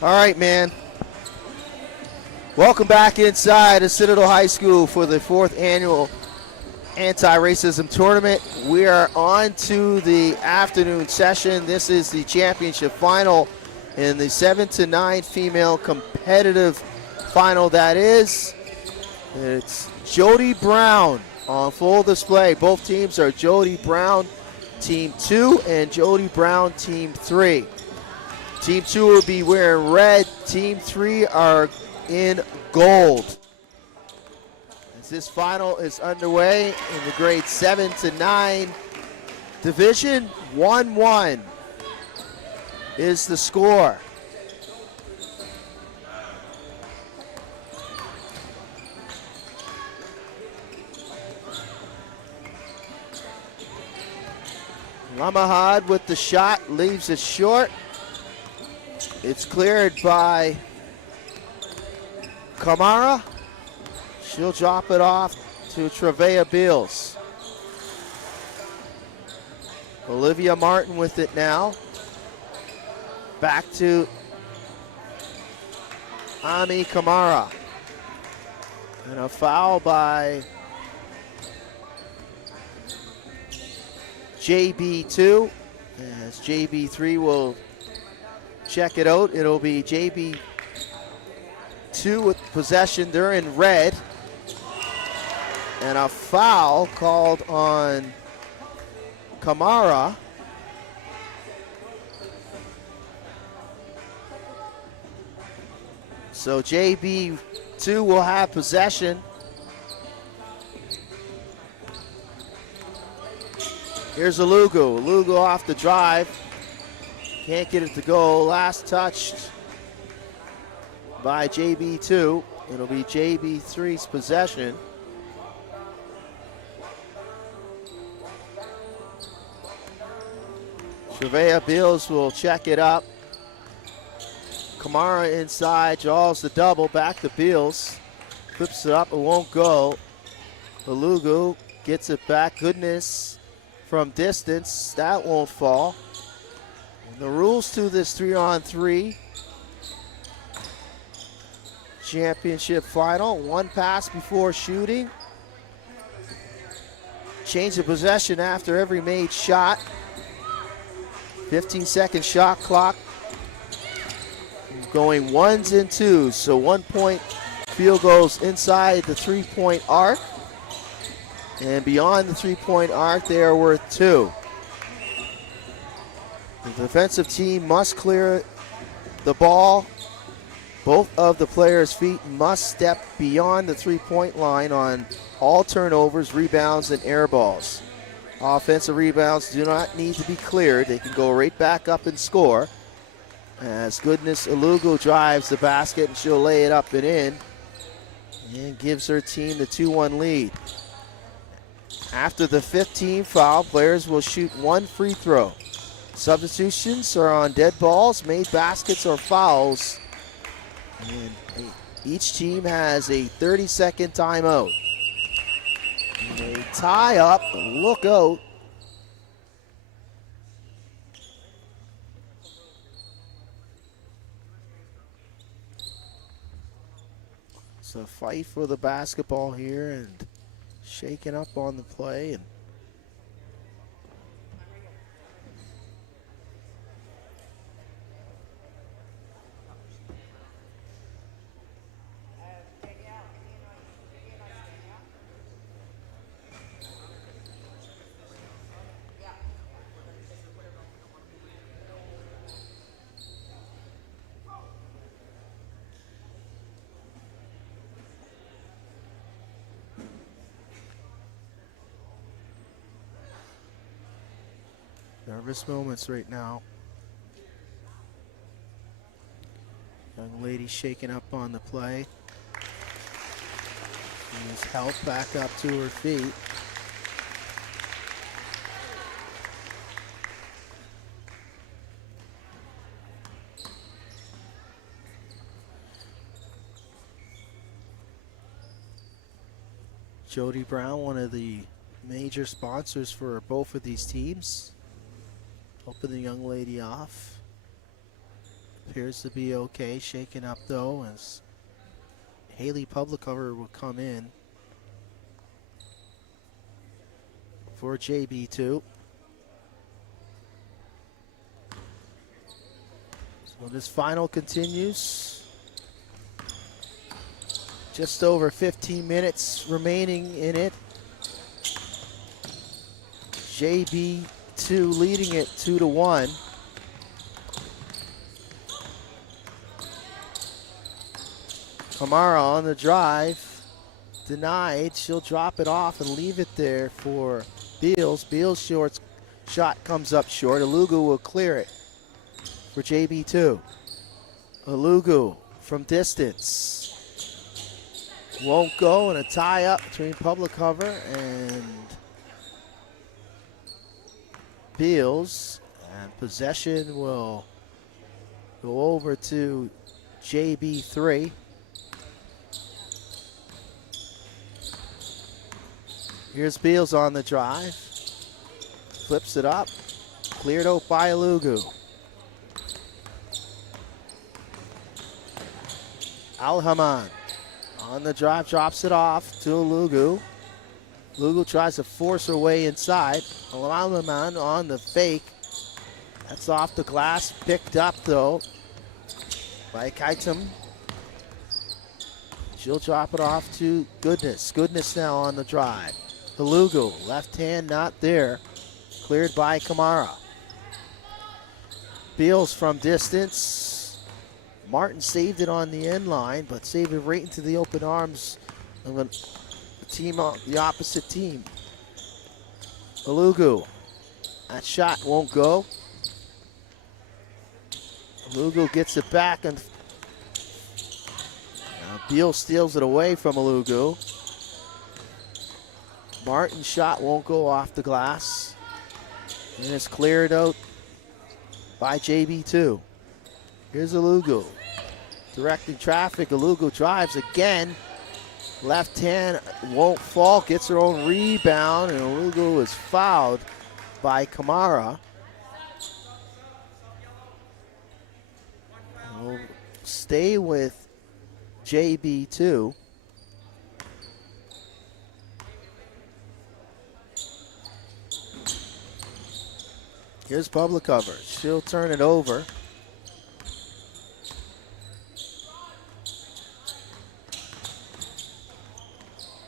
All right, man. Welcome back inside of Citadel High School for the 4th annual anti-racism tournament. We are on to the afternoon session. This is the championship final in the 7 to 9 female competitive final. That is, it's Jody Brown on full display. Both teams are Jody Brown Team 2 and Jody Brown Team 3. Team 2 will be wearing red. Team 3 are in gold. As this final is underway in the grade 7 to 9 division, 1-1 is the score. Lamahad with the shot, leaves it short. It's cleared by Kamara. She'll drop it off to Trevea Beals. Olivia Martin with it now. Back to Ami Kamara. And a foul by JB2. As JB3 will check it out. It'll be JB2 with possession. They're in red. And a foul called on Kamara. So JB2 will have possession. Here's Alugu. Alugu off the drive. Can't get it to go. Last touched by JB2. It'll be JB3's possession. Trevea Beals will check it up. Kamara inside, draws the double, back to Beals. Flips it up, it won't go. Alugu gets it back, goodness, from distance, that won't fall. And the rules to this 3-on-3 championship final, 1 pass before shooting. Change of possession after every made shot. 15-second shot clock. Going 1s and 2s, so 1 point field goals inside the 3-point arc. And beyond the 3-point arc, they are worth 2. The defensive team must clear the ball. Both of the players' feet must step beyond the 3-point line on all turnovers, rebounds, and air balls. Offensive rebounds do not need to be cleared. They can go right back up and score. As Goodness Alugu drives the basket, and she'll lay it up and in. And gives her team the 2-1 lead. After the 15 foul, players will shoot 1 free throw. Substitutions are on dead balls, made baskets, or fouls. And each team has a 30-second timeout. And a tie up, look out. It's a fight for the basketball here and shaking up on the play. And nervous moments right now. Young lady shaking up on the play. Needs help back up to her feet. Jody Brown, one of the major sponsors for both of these teams. Helping the young lady off. Appears to be okay. Shaken up though as Haley Publicover will come in for JB2. So this final continues. Just over 15 minutes remaining in it. JB2 leading it 2-1. Kamara on the drive, denied. She'll drop it off and leave it there for Beals. Beals' shot comes up short. Alugu will clear it for JB2. Alugu from distance. Won't go, and a tie up between Publicover and Beals. And possession will go over to JB3. Here's Beals on the drive. Flips it up. Cleared out by Alugu. Alhaman on the drive, drops it off to Alugu. Alugu tries to force her way inside. Alhaman on the fake. That's off the glass. Picked up though by Kaitum. She'll drop it off to Goodness. Goodness now on the drive. Alugu, left hand not there. Cleared by Kamara. Beals from distance. Martin saved it on the end line, but saved it right into the open arms of a team on the opposite team. Alugu, that shot won't go. Alugu gets it back, and now Beals steals it away from Alugu. Martin's shot won't go off the glass. And it's cleared out by JB2. Here's Alugu. Directing traffic. Alugu drives again. Left hand won't fall. Gets her own rebound. And Alugu is fouled by Kamara. We'll stay with JB2. Here's Publicover. She'll turn it over.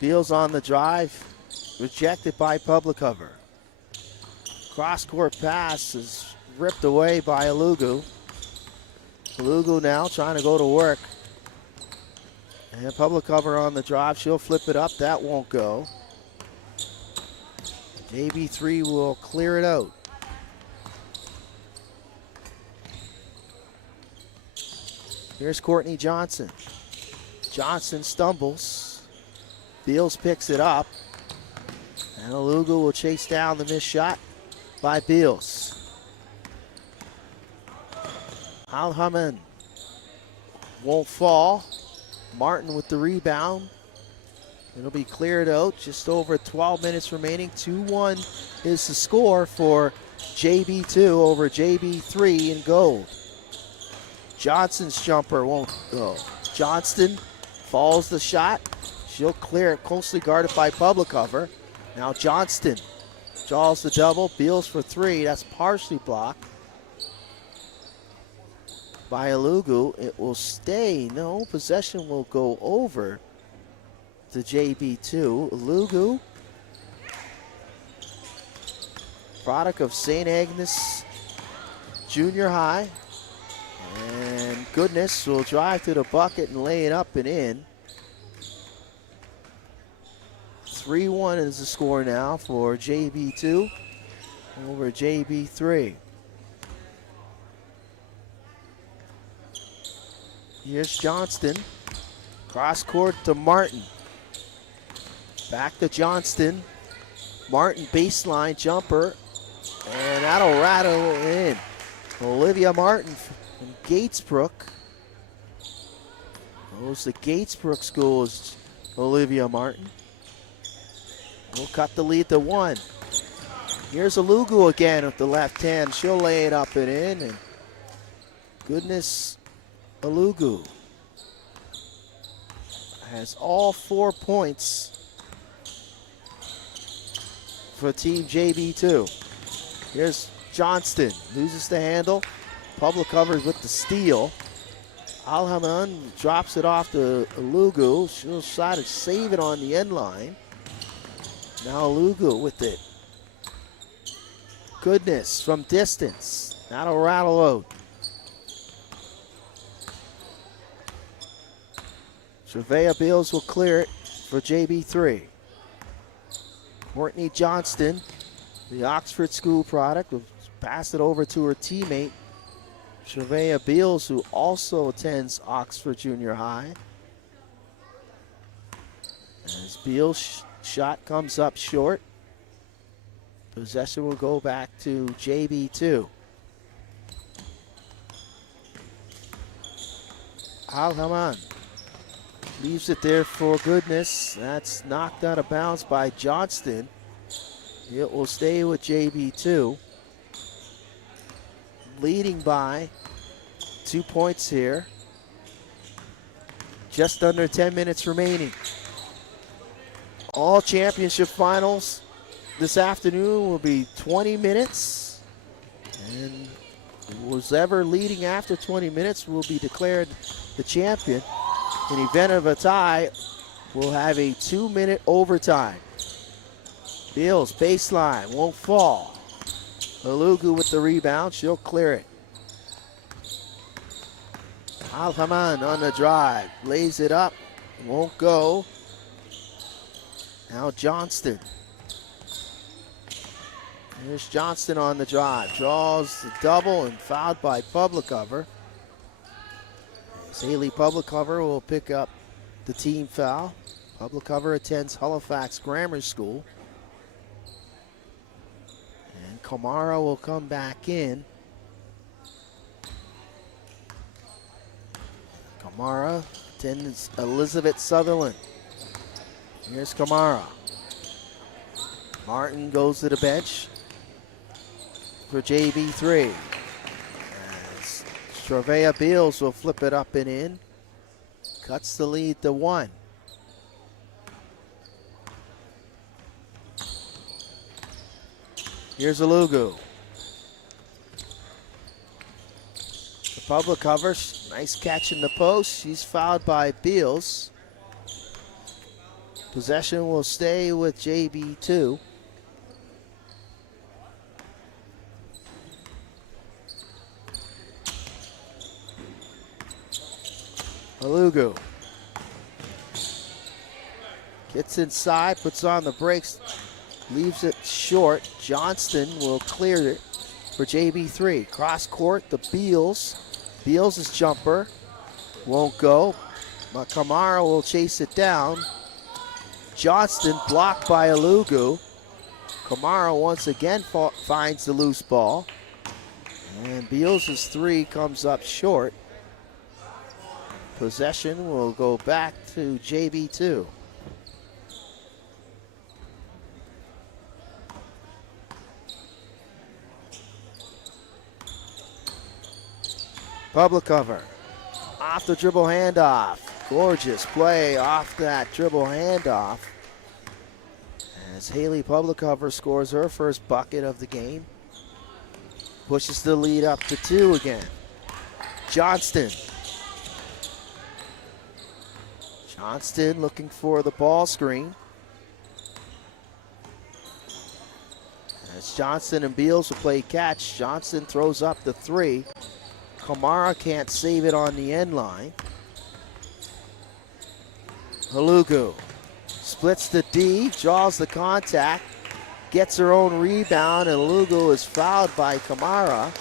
Beals on the drive. Rejected by Publicover. Cross-court pass is ripped away by Alugu. Alugu now trying to go to work. And Publicover on the drive. She'll flip it up. That won't go. JB3 will clear it out. Here's Courtney Johnson. Johnson stumbles. Beals picks it up. And Alugu will chase down the missed shot by Beals. Alhaman won't fall. Martin with the rebound. It'll be cleared out. Just over 12 minutes remaining. 2-1 is the score for JB2 over JB3 in gold. Johnson's jumper won't go. Johnston falls the shot. She'll clear it, closely guarded by Publicover. Now Johnston draws the double. Beals for three. That's partially blocked by Alugu. It will stay. No, possession will go over to JB2. Alugu, product of St. Agnes Junior High. And Goodness will drive to the bucket and lay it up and in. 3-1 is the score now for JB2 over JB3. Here's Johnston. Cross court to Martin. Back to Johnston. Martin baseline jumper. And that'll rattle in. Olivia Martin from Gatesbrook. Goes to Gatesbrook School is Olivia Martin. We'll cut the lead to 1. Here's Alugu again with the left hand. She'll lay it up and in. And Goodness Alugu has all 4 points for Team JB2. Here's Johnston, loses the handle. Public covers with the steal. Alhaman drops it off to Alugu. She'll try to save it on the end line. Now Alugu with it. Goodness from distance. That'll rattle out. Surveyor Beals will clear it for JB3. Courtney Johnston, the Oxford School product, will pass it over to her teammate, Surveyor Beals, who also attends Oxford Junior High. As Beals' shot comes up short, possession will go back to JB2. Al-Haman leaves it there for Goodness. That's knocked out of bounds by Johnston. It will stay with JB2. Leading by 2 points here. Just under 10 minutes remaining. All championship finals this afternoon will be 20 minutes. And who's ever leading after 20 minutes will be declared the champion. In the event of a tie, we'll have a 2-minute overtime. Beals, baseline, won't fall. Alugu with the rebound, she'll clear it. Al-Haman on the drive, lays it up, won't go. Now Johnston. Here's Johnston on the drive, draws the double and fouled by Publicover. Haley Publicover will pick up the team foul. Publicover attends Halifax Grammar School. And Kamara will come back in. Kamara attends Elizabeth Sutherland. Here's Kamara. Martin goes to the bench for JB3. Surveyor Beals will flip it up and in. Cuts the lead to 1. Here's Alugu. The public covers. Nice catch in the post. She's fouled by Beals. Possession will stay with JB2. Alugu gets inside, puts on the brakes, leaves it short. Johnston will clear it for JB3. Cross court, the Beals. Beals' jumper won't go, but Kamara will chase it down. Johnston blocked by Alugu. Kamara once again finds the loose ball. And Beals' 3 comes up short. Possession will go back to JB2. Public cover. Off the dribble handoff. Gorgeous play off that dribble handoff. As Haley Publicover scores her first bucket of the game. Pushes the lead up to 2 again. Johnston. Johnston looking for the ball screen. As Johnston and Beals will play catch. Johnston throws up the 3. Kamara can't save it on the end line. Alugu splits the D, draws the contact, gets her own rebound, and Alugu is fouled by Kamara.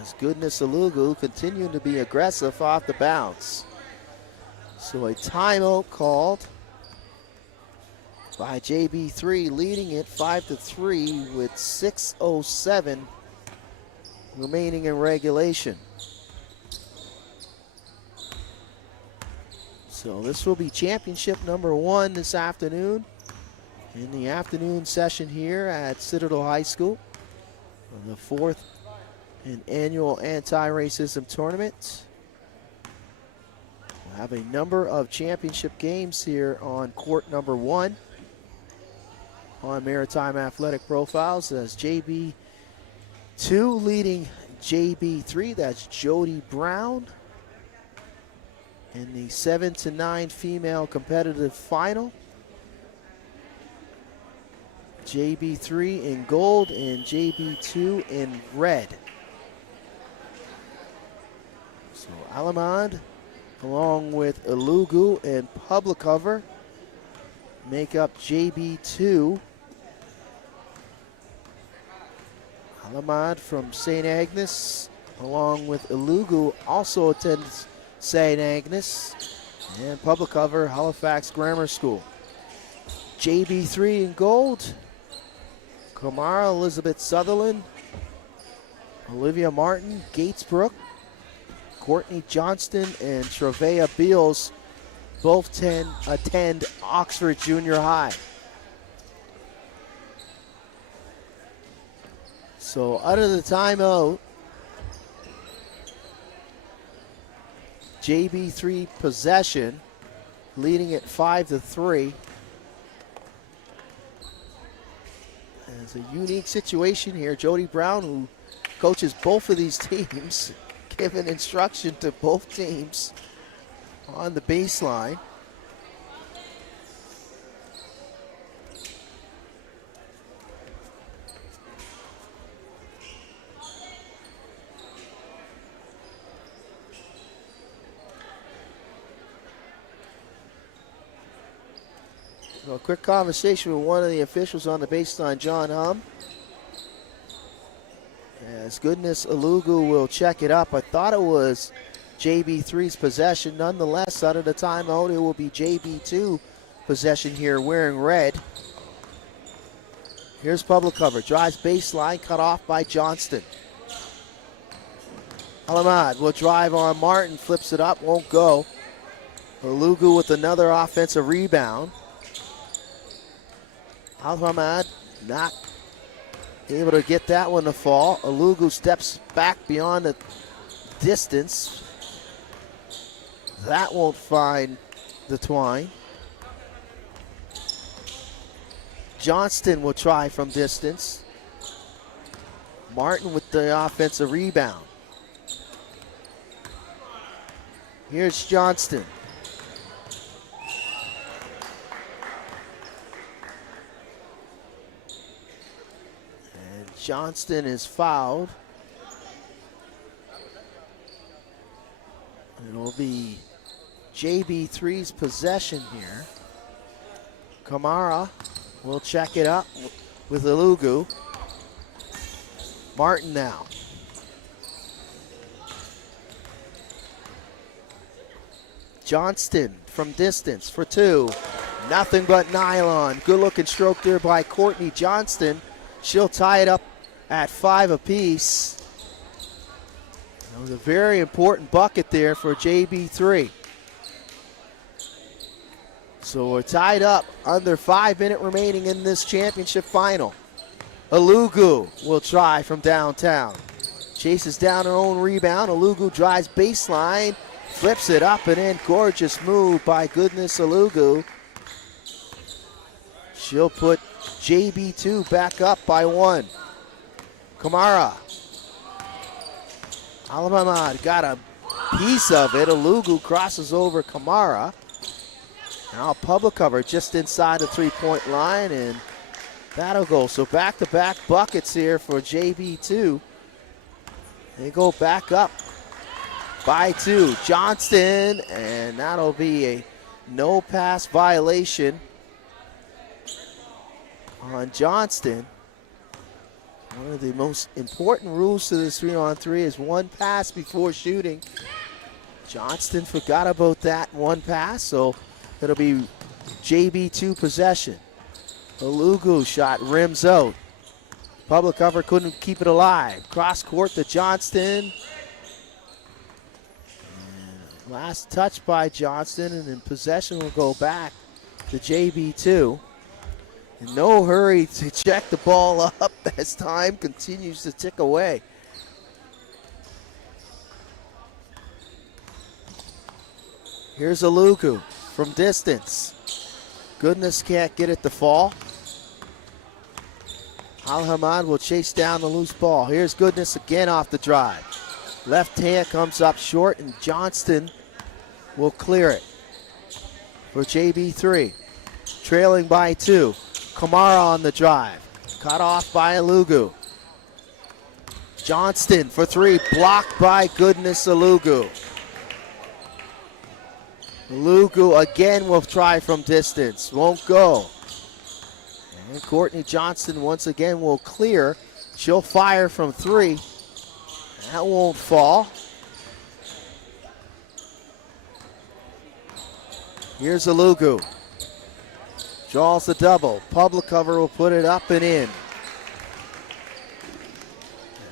As Goodness Alugu continuing to be aggressive off the bounce. So a timeout called by JB3, leading it 5-3 with 6:07 remaining in regulation. So this will be championship number 1 this afternoon in the afternoon session here at Citadel High School. The 4th an annual anti-racism tournament. We'll have a number of championship games here on court number 1 on Maritime Athletic Profiles as JB2 leading JB3. That's Jody Brown in the 7-9 female competitive final. JB3 in gold and JB2 in red. So Alamand along with Ilugu and Publicover make up JB2. Alamand from St. Agnes along with Ilugu also attends St. Agnes, and Publicover Halifax Grammar School. JB3 in gold. Kamara Elizabeth Sutherland, Olivia Martin, Gatesbrook, Courtney Johnston, and Trevea Beals both attend Oxford Junior High. So out of the timeout, JB3 possession, leading at 5-3. It's a unique situation here. Jody Brown, who coaches both of these teams, giving instruction to both teams on the baseline. So a quick conversation with one of the officials on the baseline, John Hum. As Goodness Ilugu will check it up. I thought it was JB3's possession. Nonetheless, out of the timeout, it will be JB2 possession here wearing red. Here's Publicover. Drives baseline, cut off by Johnston. Alamad will drive on Martin, flips it up, won't go. Ilugu with another offensive rebound. Al-Hamad not able to get that one to fall. Ilugu steps back beyond the distance. That won't find the twine. Johnston will try from distance. Martin with the offensive rebound. Here's Johnston. Johnston is fouled. It'll be JB3's possession here. Kamara will check it up with Ilugu. Martin now. Johnston from distance for 2. Nothing but nylon. Good looking stroke there by Courtney Johnston. She'll tie it up at 5 apiece. That was a very important bucket there for JB3. So we're tied up under 5 minutes remaining in this championship final. Ilugu will try from downtown. Chases down her own rebound. Ilugu drives baseline, flips it up and in. Gorgeous move by Goodness Ilugu. She'll put JB2 back up by 1. Kamara. Alamamad got a piece of it. Ilugu crosses over Kamara. Now Publicover just inside the 3-point line, and that'll go. So back-to-back buckets here for JB2. They go back up by 2. Johnston, and that'll be a no pass violation on Johnston. One of the most important rules to this 3-on-3 is 1 pass before shooting. Johnston forgot about that 1 pass, so it'll be JB2 possession. Ilugu shot rims out. Publicover couldn't keep it alive. Cross court to Johnston. And last touch by Johnston, and then possession will go back to JB2. In no hurry to check the ball up as time continues to tick away. Here's Alugu from distance. Goodness can't get it to fall. Al-Hamad will chase down the loose ball. Here's Goodness again off the drive. Left hand comes up short, and Johnston will clear it for JB3. Trailing by 2. Kamara on the drive. Cut off by Alugu. Johnston for 3. Blocked by Goodness Alugu. Alugu again will try from distance. Won't go. And Courtney Johnston once again will clear. She'll fire from 3. That won't fall. Here's Alugu. Draws the double. Public cover will put it up and in.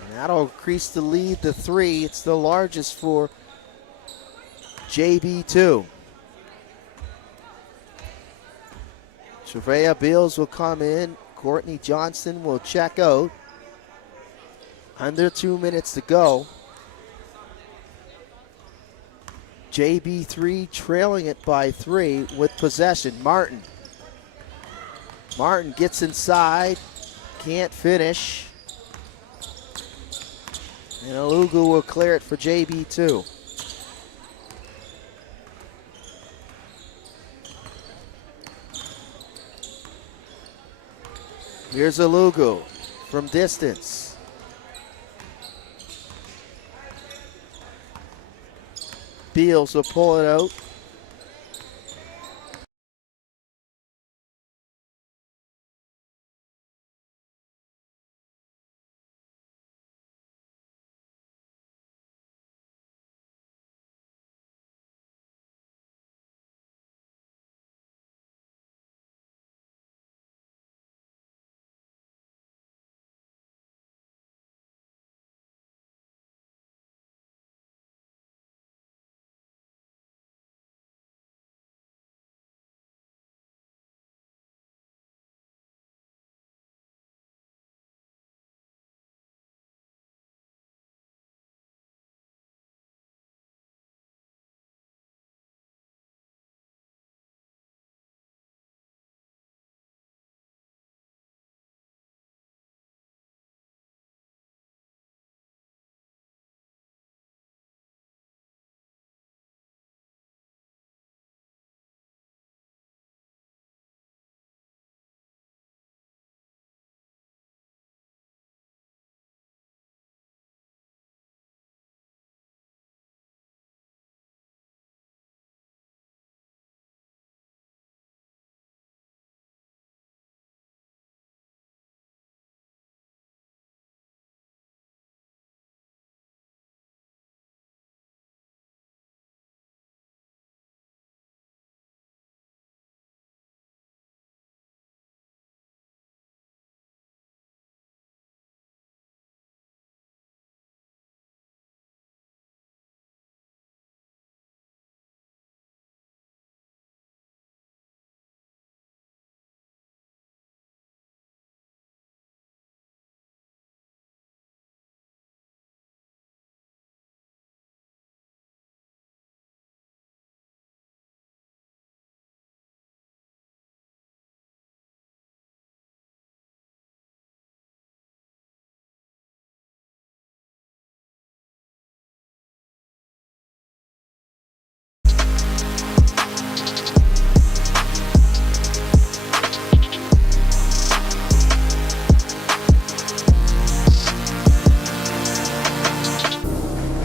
And that'll increase the lead to 3. It's the largest for JB2. Trevea Beals will come in. Courtney Johnston will check out. Under 2 minutes to go. JB3 trailing it by 3 with possession. Martin. Martin gets inside. Can't finish. And Alugu will clear it for JB2. Here's Alugu from distance. Beals will pull it out.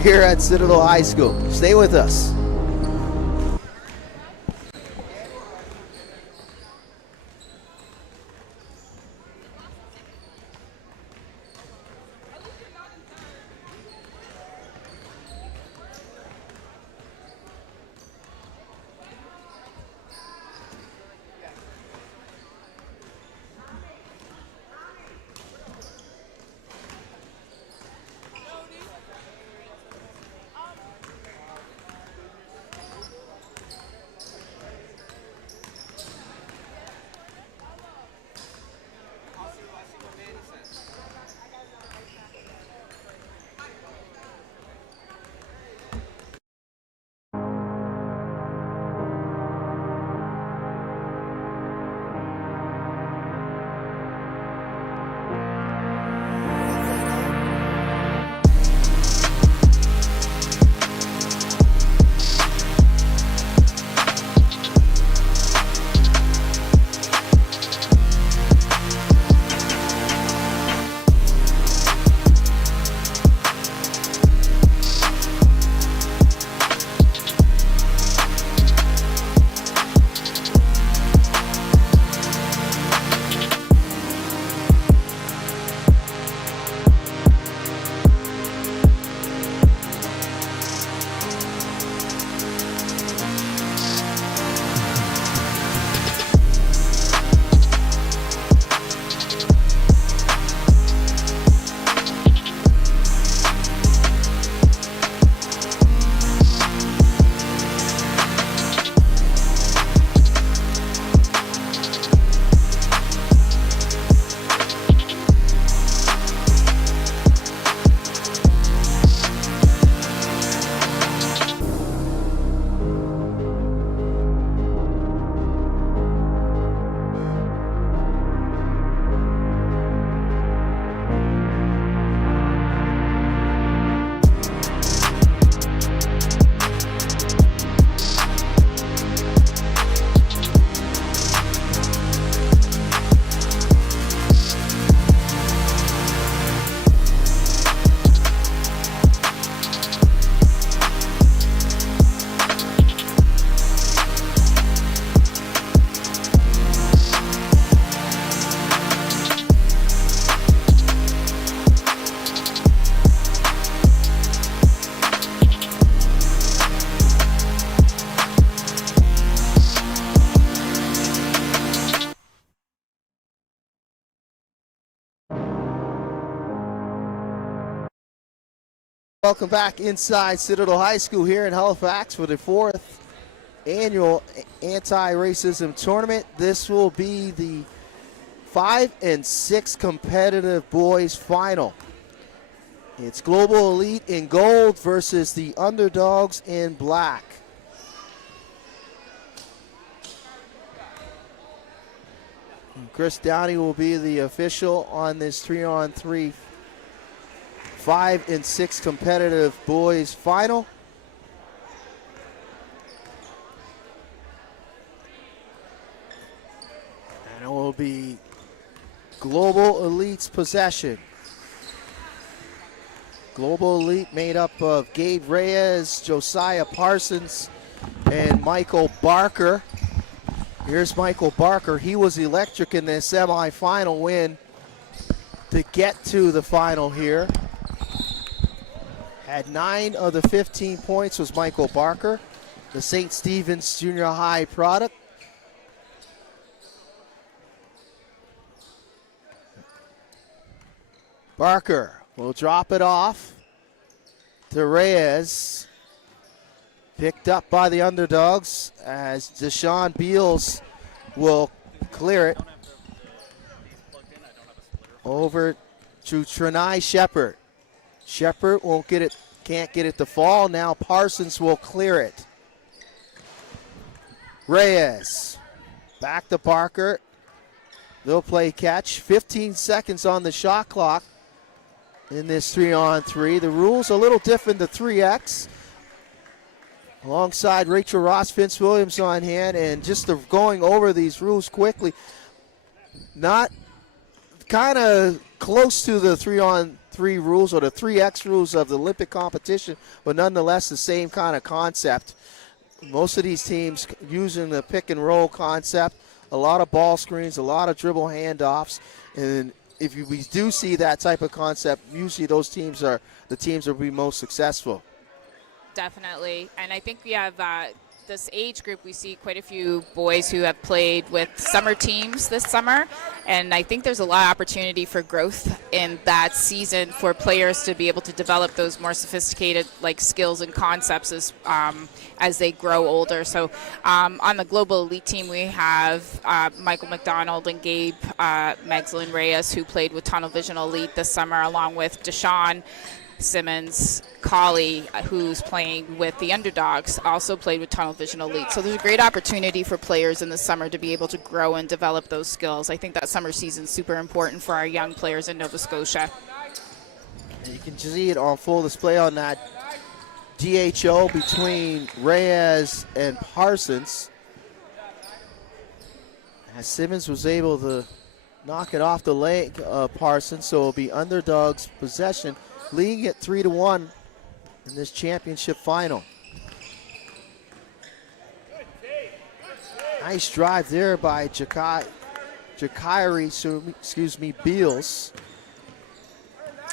Here at Citadel High School. Stay with us. Welcome back inside Citadel High School here in Halifax for the 4th annual anti-racism tournament. This will be the 5 and 6 competitive boys final. It's Global Elite in gold versus the underdogs in black. Chris Downey will be the official on this 3-on-3 5 and 6 competitive boys final. And it will be Global Elite's possession. Global Elite made up of Gabe Reyes, Josiah Parsons, and Michael Barker. Here's Michael Barker. He was electric in the semifinal win to get to the final here. Had 9 of the 15 points was Michael Barker, the St. Stephen's Junior High product. Barker will drop it off to Reyes. Picked up by the underdogs as Deshaun Beals will clear it over to Trenai Shepard. Shepard won't get it, can't get it to fall. Now Parsons will clear it. Reyes back to Barker. They'll play catch. 15 seconds on the shot clock in this 3-on-3. The rules a little different to 3X. Alongside Rachel Ross, Vince Williams on hand, and just going over these rules quickly. Not kind of close to the 3-on-3 rules or the 3X rules of the Olympic competition, but nonetheless the same kind of concept. Most of these teams using the pick and roll concept, a lot of ball screens, a lot of dribble handoffs, and if we do see that type of concept, usually those teams are the teams that will be most successful. Definitely, and I think we have this age group, we see quite a few boys who have played with summer teams this summer, and I think there's a lot of opportunity for growth in that season for players to be able to develop those more sophisticated skills and concepts as they grow older. So on the Global Elite team, we have Michael McDonald and Gabe Magdalene Reyes, who played with Tunnel Vision Elite this summer, along with Deshaun Simmons Colley, who's playing with the underdogs, also played with Tunnel Vision Elite. So there's a great opportunity for players in the summer to be able to grow and develop those skills. I think that summer season is super important for our young players in Nova Scotia. And you can see it on full display on that DHO between Reyes and Parsons. As Simmons was able to knock it off the leg of Parsons, so it'll be underdogs possession, leading it 3-1 in this championship final. Nice drive there by Beals.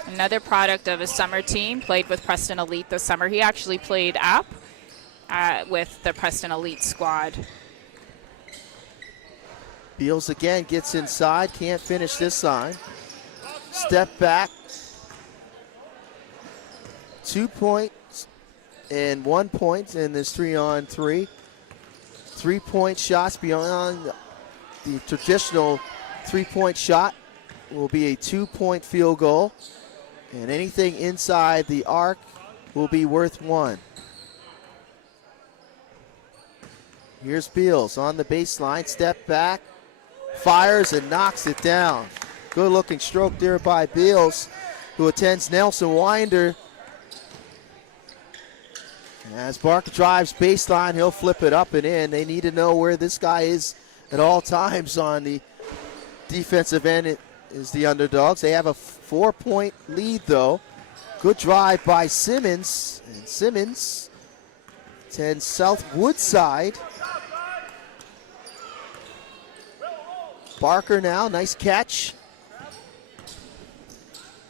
Another product of a summer team, played with Preston Elite this summer. He actually played up with the Preston Elite squad. Beals again gets inside, can't finish this time. Step back. 2 points and 1 point in this 3-on-3. 3-point shots beyond the traditional 3-point shot will be a 2-point field goal. And anything inside the arc will be worth 1. Here's Beals on the baseline, step back, fires and knocks it down. Good looking stroke there by Beals, who attends Nelson Winder. As Barker drives baseline, he'll flip it up and in. They need to know where this guy is at all times on the defensive end. It is the underdogs. They have a 4-point lead, though. Good drive by Simmons. And Simmons attends South Woodside. Barker now, nice catch.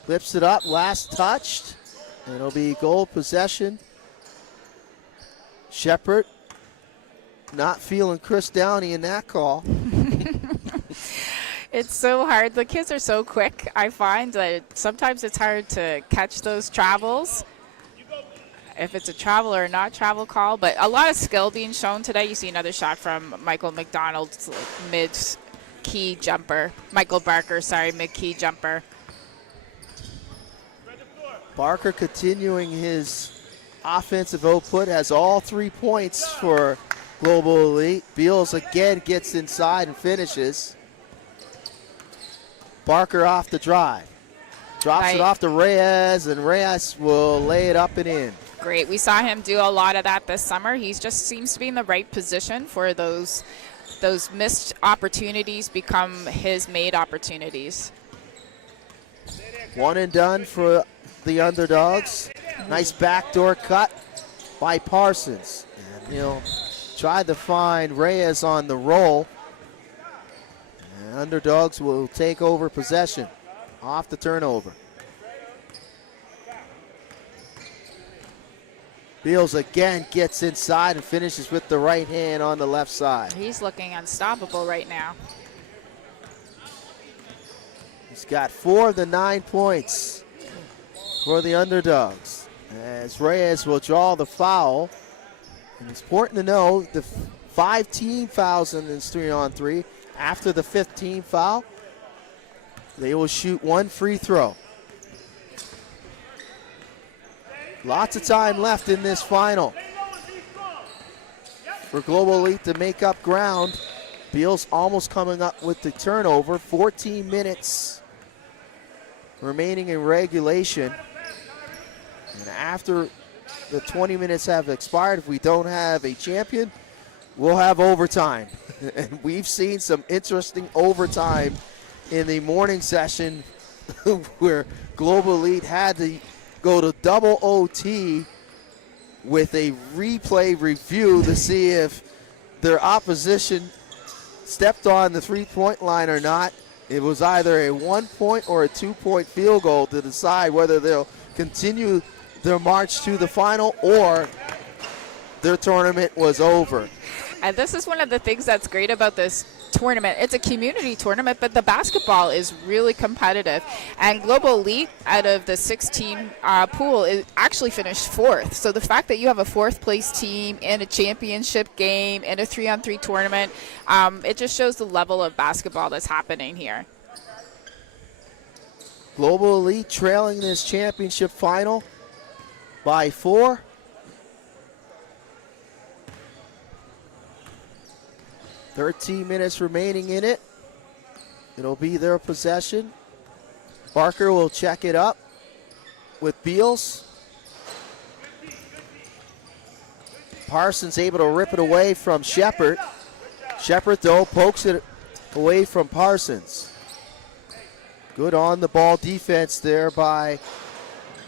Flips it up, last touched. And it'll be goal possession. Shepard not feeling Chris Downey in that call. It's so hard. The kids are so quick. I find that sometimes it's hard to catch those travels. if it's a travel or not travel call, but a lot of skill being shown today. You see another shot from Michael McDonald's mid-key jumper. Michael Barker, sorry, mid-key jumper. Barker continuing his offensive output, has all 3 points for Global Elite. Beals again gets inside and finishes. Barker off the drive. Drops it off to Reyes, and Reyes will lay it up and in. Great. We saw him do a lot of that this summer. He just seems to be in the right position for those missed opportunities become his made opportunities. One and done for the Underdogs. Nice backdoor cut by Parsons. And he'll try to find Reyes on the roll. And Underdogs will take over possession off the turnover. Beals again gets inside and finishes with the right hand on the left side. He's looking unstoppable right now. He's got 4 of the 9 points for the Underdogs, as Reyes will draw the foul. And it's important to know the 5 team fouls in this 3-on-3. After the 5th team foul, they will shoot 1 free throw. Lots of time left in this final for Global Elite to make up ground. Beals almost coming up with the turnover. 14 minutes remaining in regulation. And after the 20 minutes have expired, if we don't have a champion, we'll have overtime. And we've seen some interesting overtime in the morning session where Global Elite had to go to double OT with a replay review to see if their opposition stepped on the 3-point line or not. It was either a 1-point or a 2-point field goal to decide whether they'll continue their march to the final or their tournament was over. And this is one of the things that's great about this tournament. It's a community tournament, but the basketball is really competitive. And Global Elite, out of the 6-team pool, is actually finished 4th. So the fact that you have a 4th-place team in a championship game, in a 3-on-3 tournament, it just shows the level of basketball that's happening here. Global Elite trailing this championship final by 4. .13 minutes remaining in it. It'll be their possession. Barker will check it up with Beals. Parsons able to rip it away from Shepard. Shepard, though, pokes it away from Parsons. Good on the ball defense there by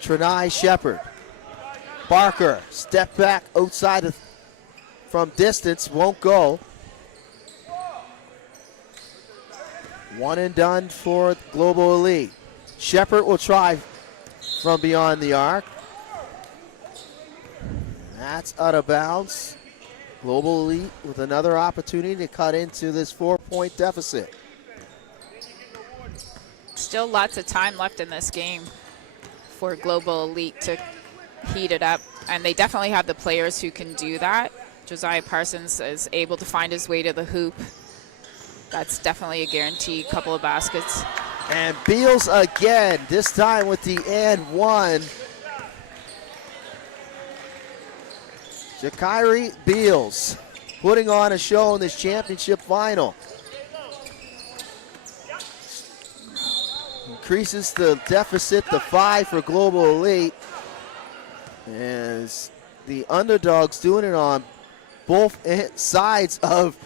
Trenai Shepard. Barker, step back outside from distance, won't go. One and done for Global Elite. Shepard will try from beyond the arc. That's out of bounds. Global Elite with another opportunity to cut into this 4-point deficit. Still lots of time left in this game for Global Elite to heat it up, and they definitely have the players who can do that. Josiah Parsons is able to find his way to the hoop. That's definitely a guaranteed couple of baskets. And Beals again, this time with the and one. Ja'Kyrie Beals putting on a show in this championship final. Increases the deficit to 5 for Global Elite. As the Underdogs doing it on both sides of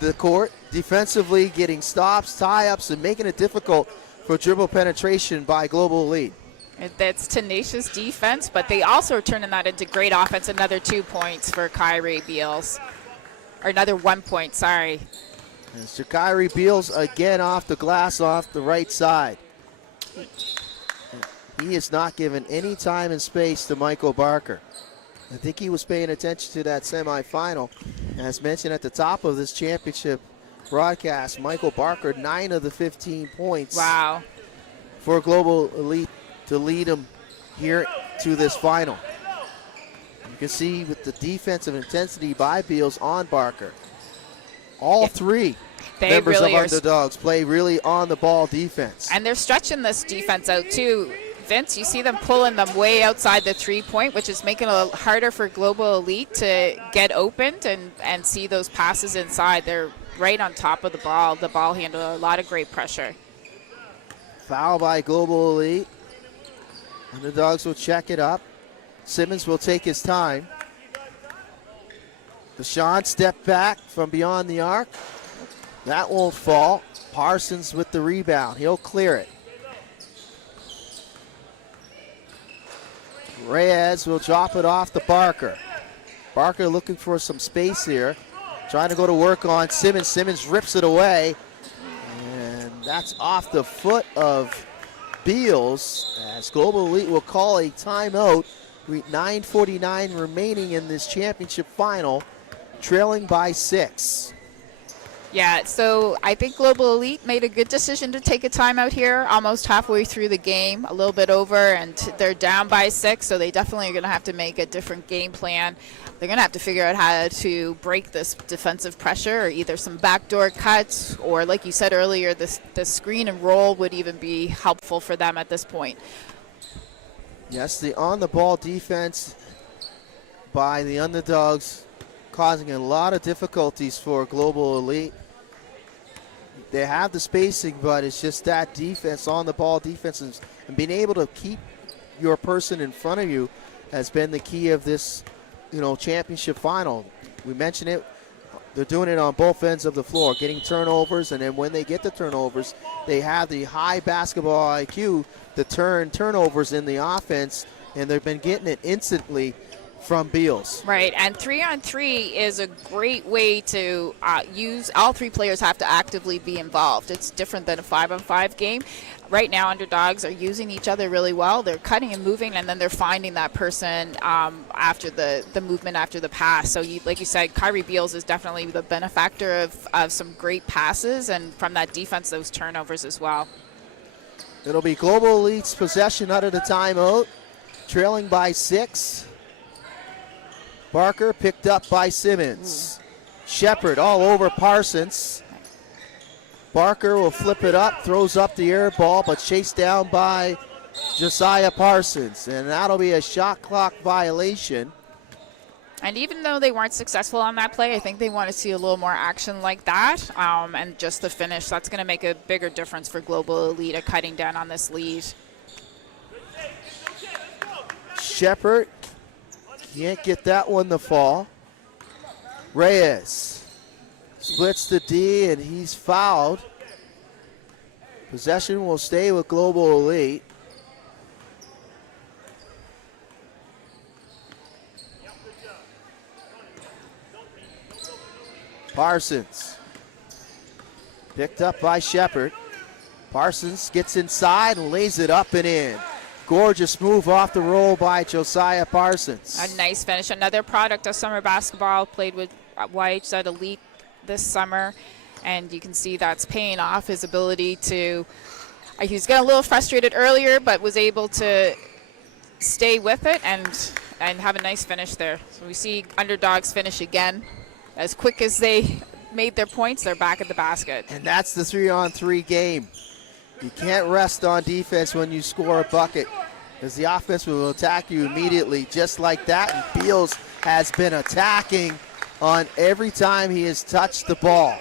the court. Defensively getting stops, tie-ups, and making it difficult for dribble penetration by Global Elite. That's tenacious defense, but they also are turning that into great offense. Another 2 points for Kyrie Beals. Or another 1 point, sorry. And Ja'Kyrie Beals again off the glass, off the right side. He is not given any time and space to Michael Barker. I think he was paying attention to that semifinal. As mentioned at the top of this championship broadcast, Michael Barker, 9 of the 15 points. Wow. For Global Elite to lead him here to this final. can see with the defensive intensity by Beals on Barker. All three members really of Underdogs play really on the ball defense. And they're stretching this defense out too. Vince, you see them pulling them way outside the 3-point, which is making it a little harder for Global Elite to get opened and see those passes inside. They're right on top of the ball handler, a lot of great pressure. Foul by Global Elite. Underdogs will check it up. Simmons will take his time. Deshaun step back from beyond the arc. That won't fall. Parsons with the rebound. He'll clear it. Reyes will drop it off to Barker. Barker looking for some space here. Trying to go to work on Simmons. Simmons rips it away. And that's off the foot of Beals, as Global Elite will call a timeout. 9:49 remaining in this championship final, trailing by 6. Yeah, so I think Global Elite made a good decision to take a timeout here, almost halfway through the game, a little bit over, and they're down by 6, so they definitely are going to have to make a different game plan. They're going to have to figure out how to break this defensive pressure, or either some backdoor cuts, or like you said earlier, the screen and roll would even be helpful for them at this point. Yes, the on-the-ball defense by the Underdogs causing a lot of difficulties for Global Elite. They have the spacing, but it's just that defense, on-the-ball defenses, and being able to keep your person in front of you has been the key of this, championship final. We mentioned it. They're doing it on both ends of the floor, getting turnovers, and then when they get the turnovers, they have the high basketball IQ to turn turnovers in the offense, and they've been getting it instantly from Beals. Right, and 3-on-3 is a great way to use. All three players have to actively be involved. It's different than a 5-on-5 game. Right now, Underdogs are using each other really well. They're cutting and moving, and then they're finding that person after the movement, after the pass. So, like you said, Kyrie Beals is definitely the benefactor of some great passes, and from that defense, those turnovers as well. It'll be Global Elite's possession out of the timeout, trailing by 6. Barker picked up by Simmons. Shepard all over Parsons. Barker will flip it up, throws up the air ball, but chased down by Josiah Parsons. And that'll be a shot clock violation. And even though they weren't successful on that play, I think they want to see a little more action like that. And just the finish, that's going to make a bigger difference for Global Elite at cutting down on this lead. Shepard can't get that one to fall. Reyes splits the D, and he's fouled. Possession will stay with Global Elite. Parsons picked up by Shepard. Parsons gets inside and lays it up and in. Gorgeous move off the roll by Josiah Parsons. A nice finish. Another product of summer basketball, played with YHZ Elite this summer. And you can see that's paying off. His ability to, he was getting a little frustrated earlier, but was able to stay with it and have a nice finish there. So we see Underdogs finish again. As quick as they made their points, they're back at the basket. And that's the 3-on-3 game. You can't rest on defense when you score a bucket, because the offense will attack you immediately just like that. And Beals has been attacking on every time he has touched the ball.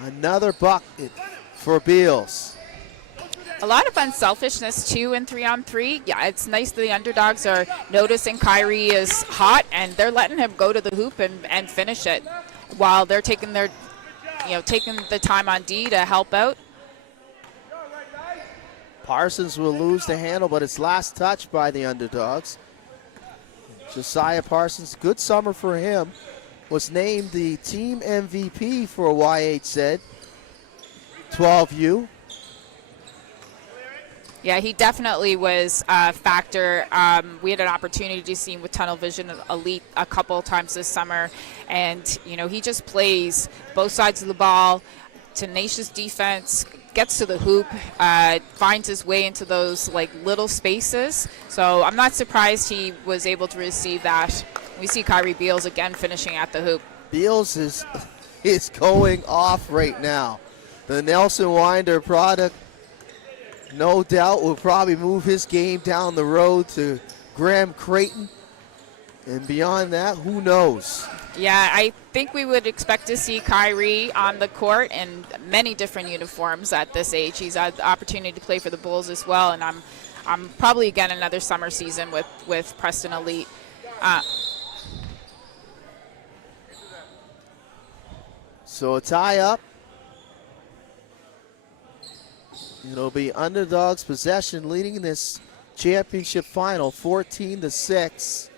Another bucket for Beals. A lot of unselfishness, too, in 3-on-3. Yeah, it's nice that the Underdogs are noticing Kyrie is hot, and they're letting him go to the hoop and finish it while they're taking their, taking the time on D to help out. Parsons will lose the handle, but it's last touch by the Underdogs. Josiah Parsons, good summer for him, was named the team MVP for YHZ 12U. Yeah, he definitely was a factor. We had an opportunity to see him with Tunnel Vision Elite a couple of times this summer, and he just plays both sides of the ball, tenacious defense, gets to the hoop, finds his way into those like little spaces. So I'm not surprised he was able to receive that. We see Kyrie Beals again finishing at the hoop. Beals is going off right now. The Nelson Winder product, no doubt, will probably move his game down the road to Graham Creighton. And beyond that, who knows? Yeah, I think we would expect to see Kyrie on the court in many different uniforms at this age. He's had the opportunity to play for the Bulls as well, and I'm probably again another summer season with Preston Elite. So a tie up. It'll be Underdogs possession leading this championship final 14-6.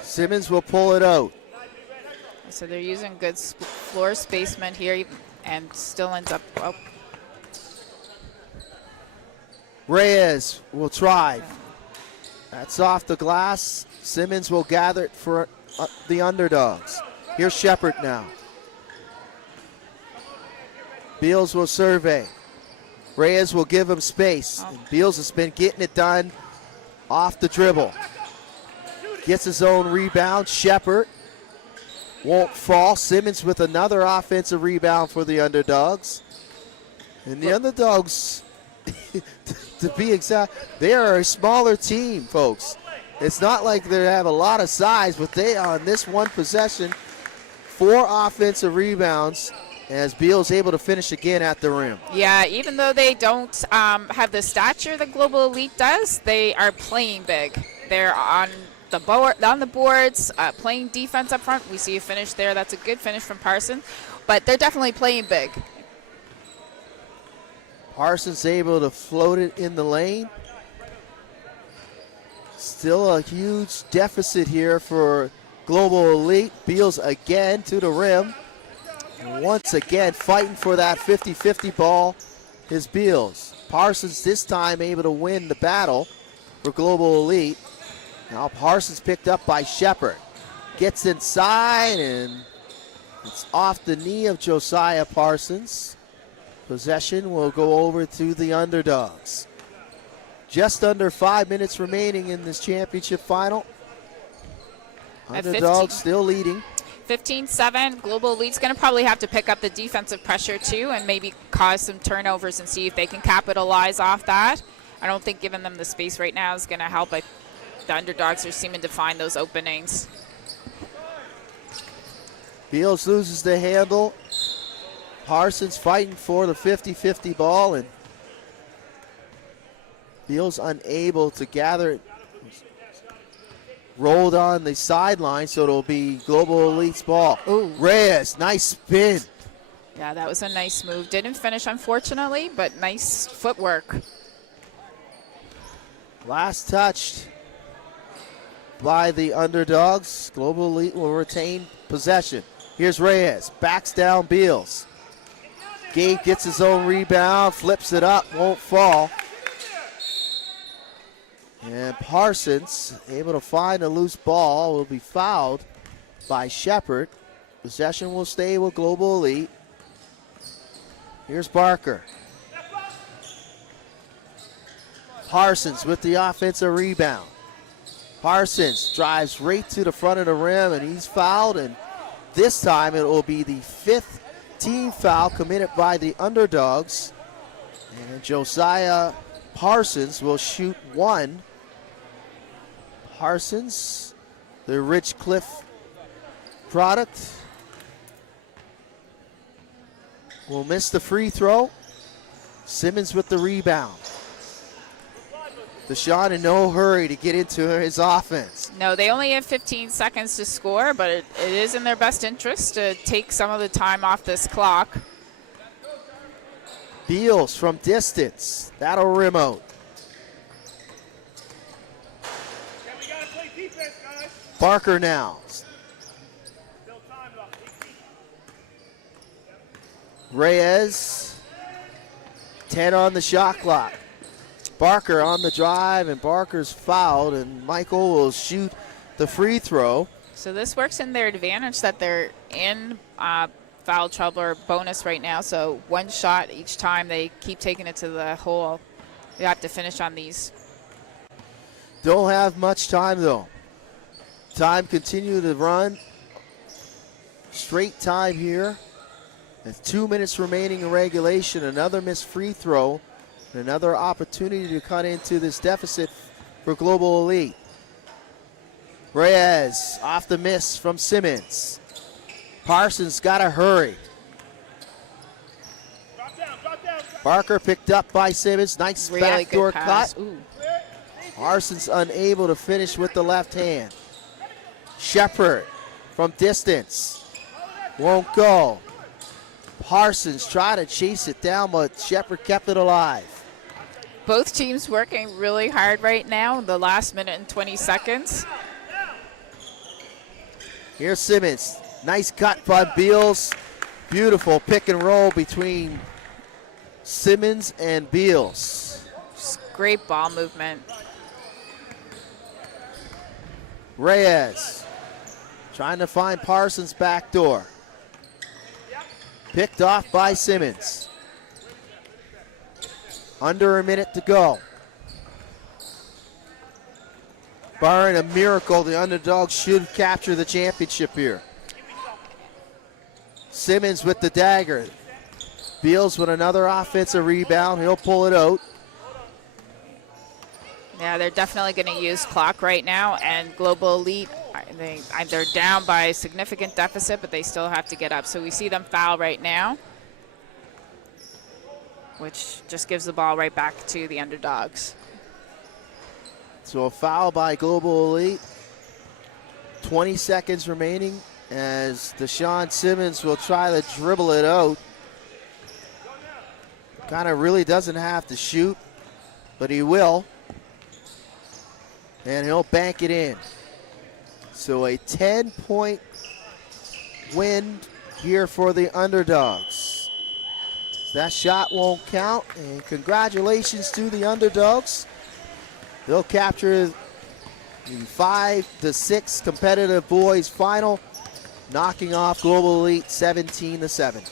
Simmons will pull it out. So they're using good floor spacement here and still ends up. Oh. Reyes will try. That's off the glass. Simmons will gather it for the Underdogs. Here's Shepard now. Beals will survey. Reyes will give him space. Oh. And Beals has been getting it done off the dribble. Gets his own rebound. Shepard won't fall. Simmons with another offensive rebound for the Underdogs. And the Underdogs, to be exact, they are a smaller team, folks. It's not like they have a lot of size, but they are on this one possession, 4 offensive rebounds, as Beal's able to finish again at the rim. Yeah, even though they don't have the stature that Global Elite does, they are playing big. They're on the boards, playing defense up front. We see a finish there. That's a good finish from Parsons, but they're definitely playing big. Parsons able to float it in the lane. Still a huge deficit here for Global Elite. Beals again to the rim. And once again, fighting for that 50-50 ball is Beals. Parsons this time able to win the battle for Global Elite. Now Parsons picked up by Shepard. Gets inside, and it's off the knee of Josiah Parsons. Possession will go over to the Underdogs. Just under 5 minutes remaining in this championship final. Underdogs still leading. 15-7. Global Elite's going to probably have to pick up the defensive pressure too and maybe cause some turnovers and see if they can capitalize off that. I don't think giving them the space right now is going to help. The Underdogs are seeming to find those openings. Beals loses the handle. Parsons fighting for the 50-50 ball, and Beals unable to gather it. Rolled on the sideline, so it'll be Global Elite's ball. Ooh. Reyes, nice spin. Yeah, that was a nice move. Didn't finish, unfortunately, but nice footwork. Last touched by the Underdogs. Global Elite will retain possession. Here's Reyes, backs down Beals. Gabe gets his own rebound, flips it up, won't fall. And Parsons, able to find a loose ball, will be fouled by Shepard. Possession will stay with Global Elite. Here's Barker. Parsons with the offensive rebound. Parsons drives right to the front of the rim, and he's fouled, and this time it will be the 5th team foul committed by the Underdogs. And Josiah Parsons will shoot one. Parsons, the Rich Cliff product, will miss the free throw. Simmons with the rebound. Deshaun in no hurry to get into his offense. No, they only have 15 seconds to score, but it is in their best interest to take some of the time off this clock. Beals from distance. That'll rim out. Barker now. Reyes, 10 on the shot clock. Barker on the drive, and Barker's fouled, and Michael will shoot the free throw. So this works in their advantage that they're in foul trouble or bonus right now, so one shot each time they keep taking it to the hole. You have to finish on these. Don't have much time though. Time continue to run. Straight time here. With 2 minutes remaining in regulation. Another missed free throw. And another opportunity to cut into this deficit for Global Elite. Reyes off the miss from Simmons. Parsons got to hurry. Barker picked up by Simmons. Nice Really backdoor good pass. cut. Ooh. Parsons unable to finish with the left hand. Shepard from distance. Won't go. Parsons tried to chase it down, but Shepard kept it alive. Both teams working really hard right now, the last minute and 20 seconds. Here's Simmons. Nice cut by Beals. Beautiful pick and roll between Simmons and Beals. Just great ball movement. Reyes trying to find Parsons' back door. Picked off by Simmons. Under a minute to go. Barring a miracle, the underdogs should capture the championship here. Simmons with the dagger. Beals with another offensive rebound. He'll pull it out. Yeah, they're definitely going to use clock right now, and Global Elite, they're down by a significant deficit, but they still have to get up. So we see them foul right now, which just gives the ball right back to the underdogs. So a foul by Global Elite. 20 seconds remaining as Deshaun Simmons will try to dribble it out. Kind of really doesn't have to shoot, but he will. And he'll bank it in. So a 10-point win here for the underdogs. That shot won't count, and congratulations to the underdogs. They'll capture the 5-6 competitive boys final, knocking off Global Elite 17-7.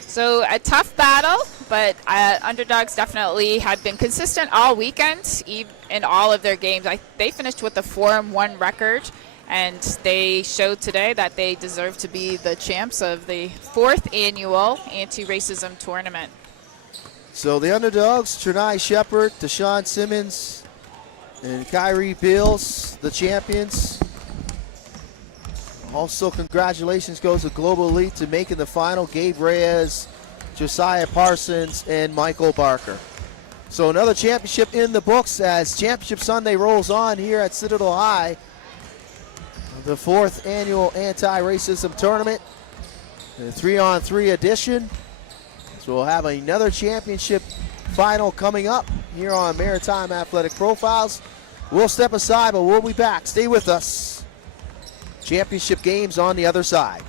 So a tough battle, but underdogs definitely had been consistent all weekend, in all of their games. They finished with a 4-1 record, and they showed today that they deserve to be the champs of the 4th annual anti-racism tournament. So the underdogs, Trinai Shepard, Deshaun Simmons, and Kyrie Beals, the champions. Also, congratulations goes to Global Elite to making the final. Gabe Reyes, Josiah Parsons, and Michael Barker. So another championship in the books as Championship Sunday rolls on here at Citadel High. The 4th annual anti-racism tournament, the 3-on-3 edition. So we'll have another championship final coming up here on Maritime Athletic Profiles. We'll step aside, but we'll be back. Stay with us. Championship games on the other side.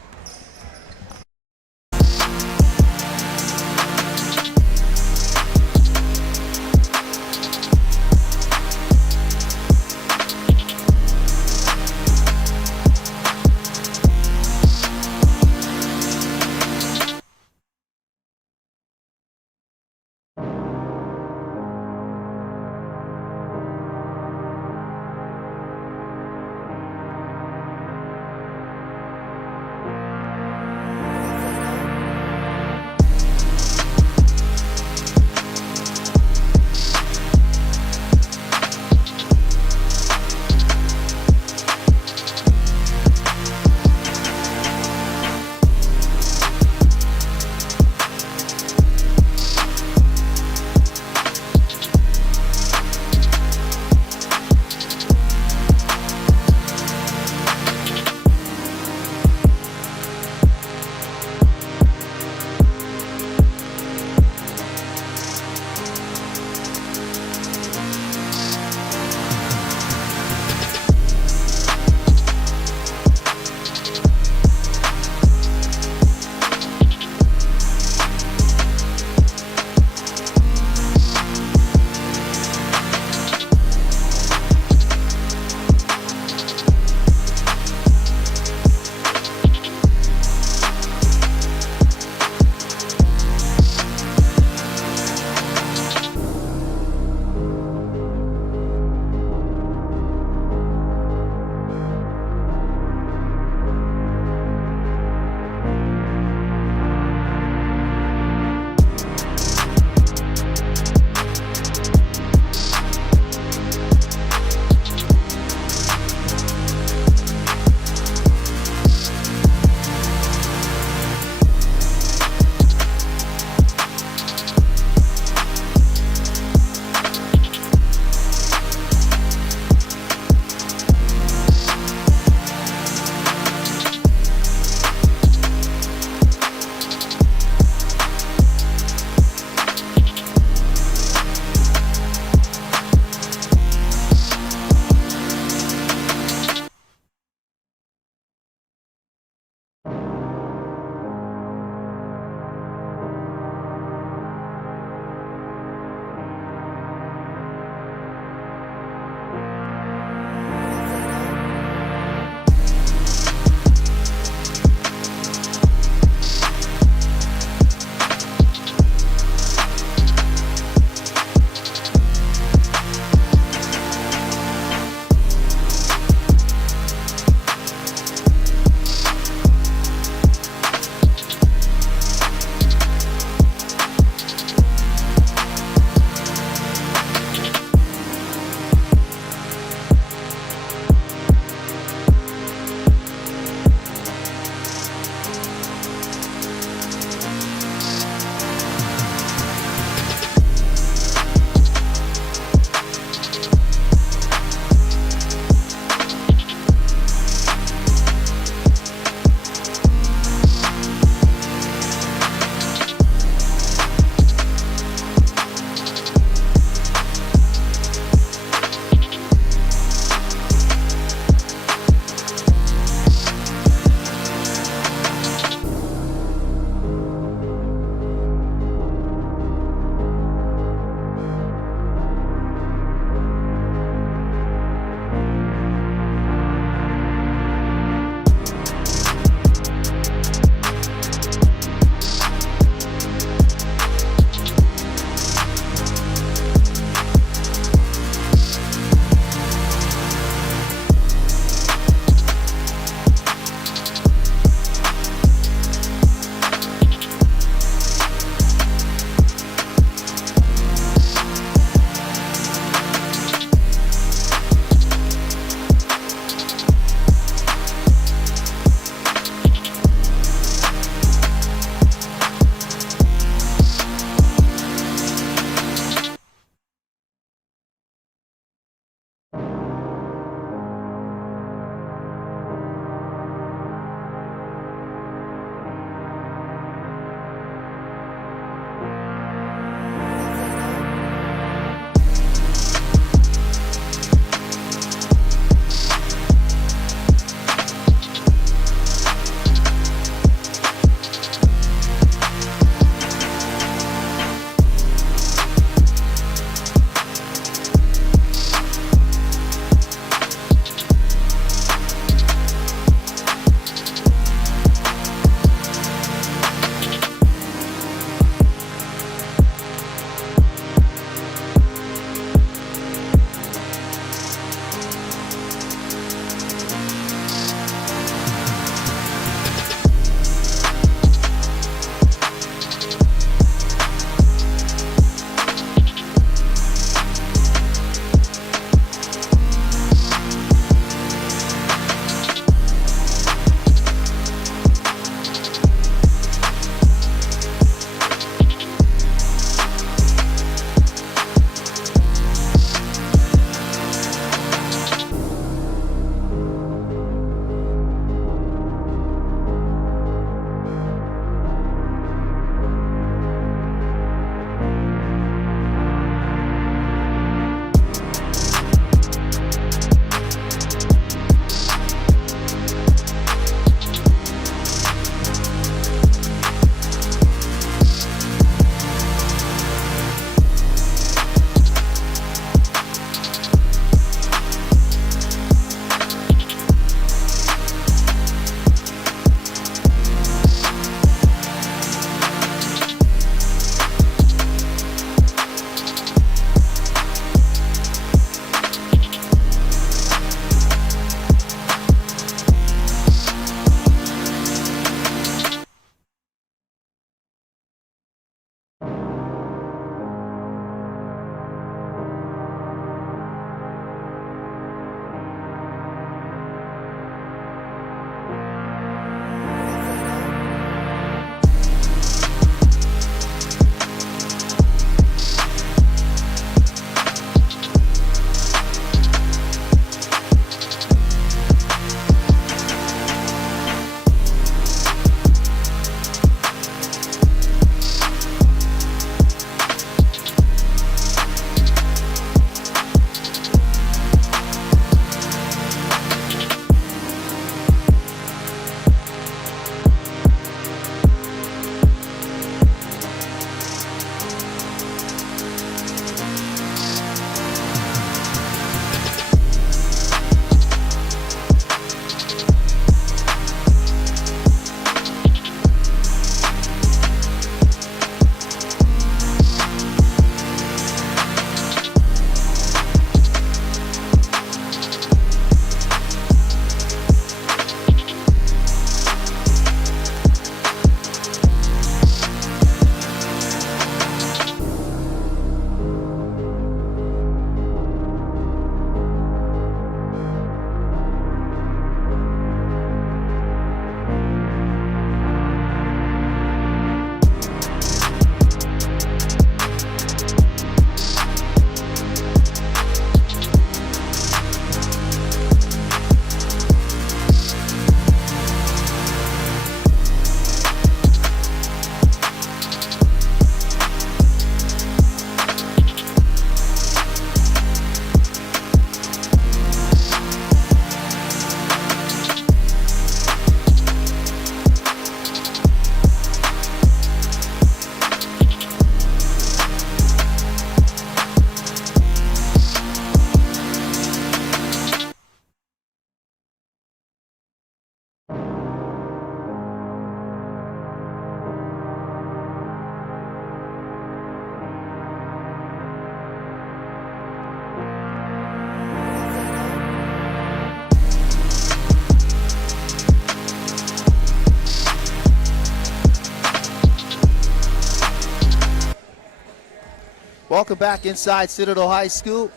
Welcome back inside Citadel High School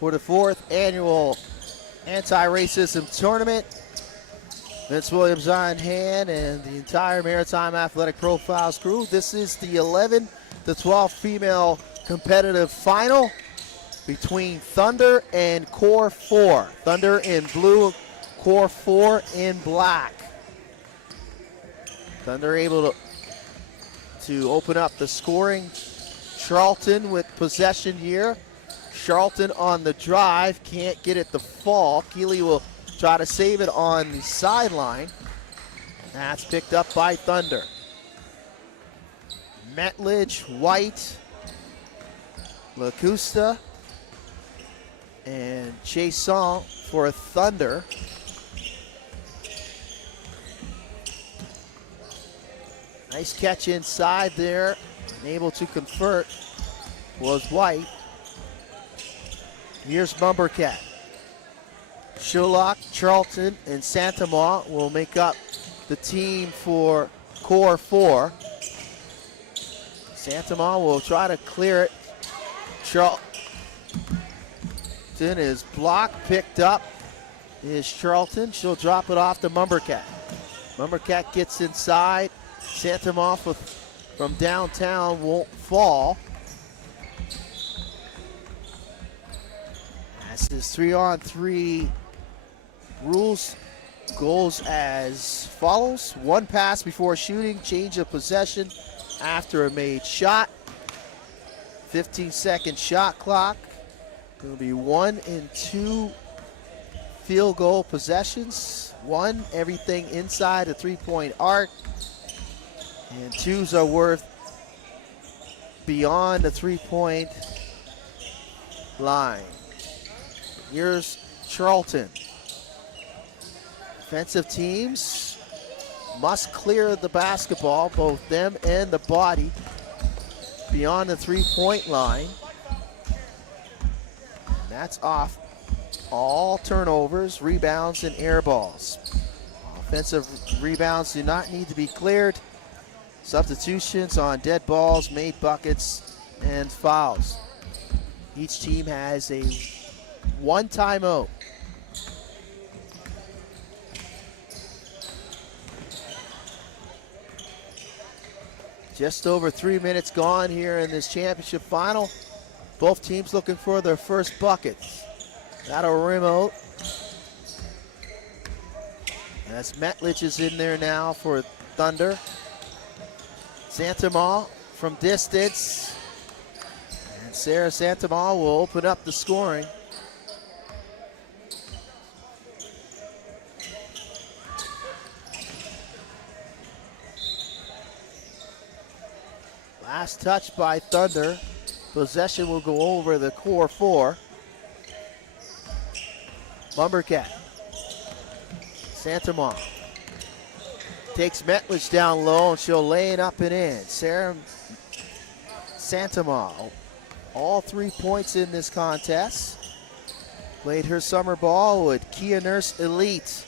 for the 4th annual anti-racism tournament. Vince Williams on hand and the entire Maritime Athletic Profiles crew. This is the 11 to 12 female competitive final between Thunder and Core 4. Thunder in blue, Core 4 in black. Thunder able to open up the scoring. Charlton with possession here. Charlton on the drive, can't get it to fall. Keeley will try to save it on the sideline. That's picked up by Thunder. Metledge, White, Lacusta, and Chason for Thunder. Nice catch inside there. Able to convert was White. Here's Mumbercat. Sherlock, Charlton, and Santamaw will make up the team for Core 4. Santamaw will try to clear it. Charlton is blocked, picked up is Charlton. She'll drop it off to Mumbercat. Mumbercat gets inside. Santamaw from downtown won't fall. This is 3-on-3 rules. Goes as follows. One pass before shooting, change of possession after a made shot. 15-second shot clock. It'll be 1 and 2 field goal possessions. 1, everything inside the three-point arc. And 2s are worth beyond the three-point line. Here's Charlton. Defensive teams must clear the basketball, both them and the body, beyond the three-point line. And that's off all turnovers, rebounds, and air balls. Offensive rebounds do not need to be cleared. Substitutions on dead balls, made buckets, and fouls. Each team has a 1 timeout. Just over 3 minutes gone here in this championship final. Both teams looking for their first buckets. That'll rim out. As Metledge is in there now for Thunder. Santamaw from distance. And Sarah Santamaw will open up the scoring. Last touch by Thunder. Possession will go over the Core 4. Mumbercat. Santamaw. Takes Metledge down low and she'll lay it up and in. Sarah Santamaw, all 3 points in this contest. Played her summer ball with Kia Nurse Elite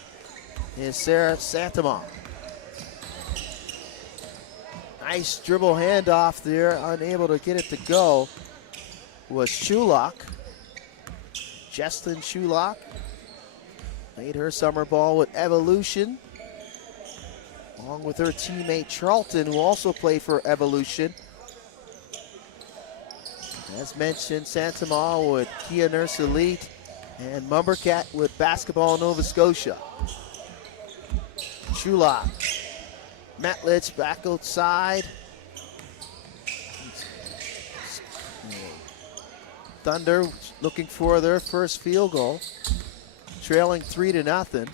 is Sarah Santamaw. Nice dribble handoff there, unable to get it to go was Shulock. Jesslyn Shulock played her summer ball with Evolution, along with her teammate Charlton, who also played for Evolution. As mentioned, Santamaw with Kia Nurse Elite and Mumbercat with Basketball Nova Scotia. Shulock. Metledge back outside. Thunder looking for their first field goal. Trailing 3-0.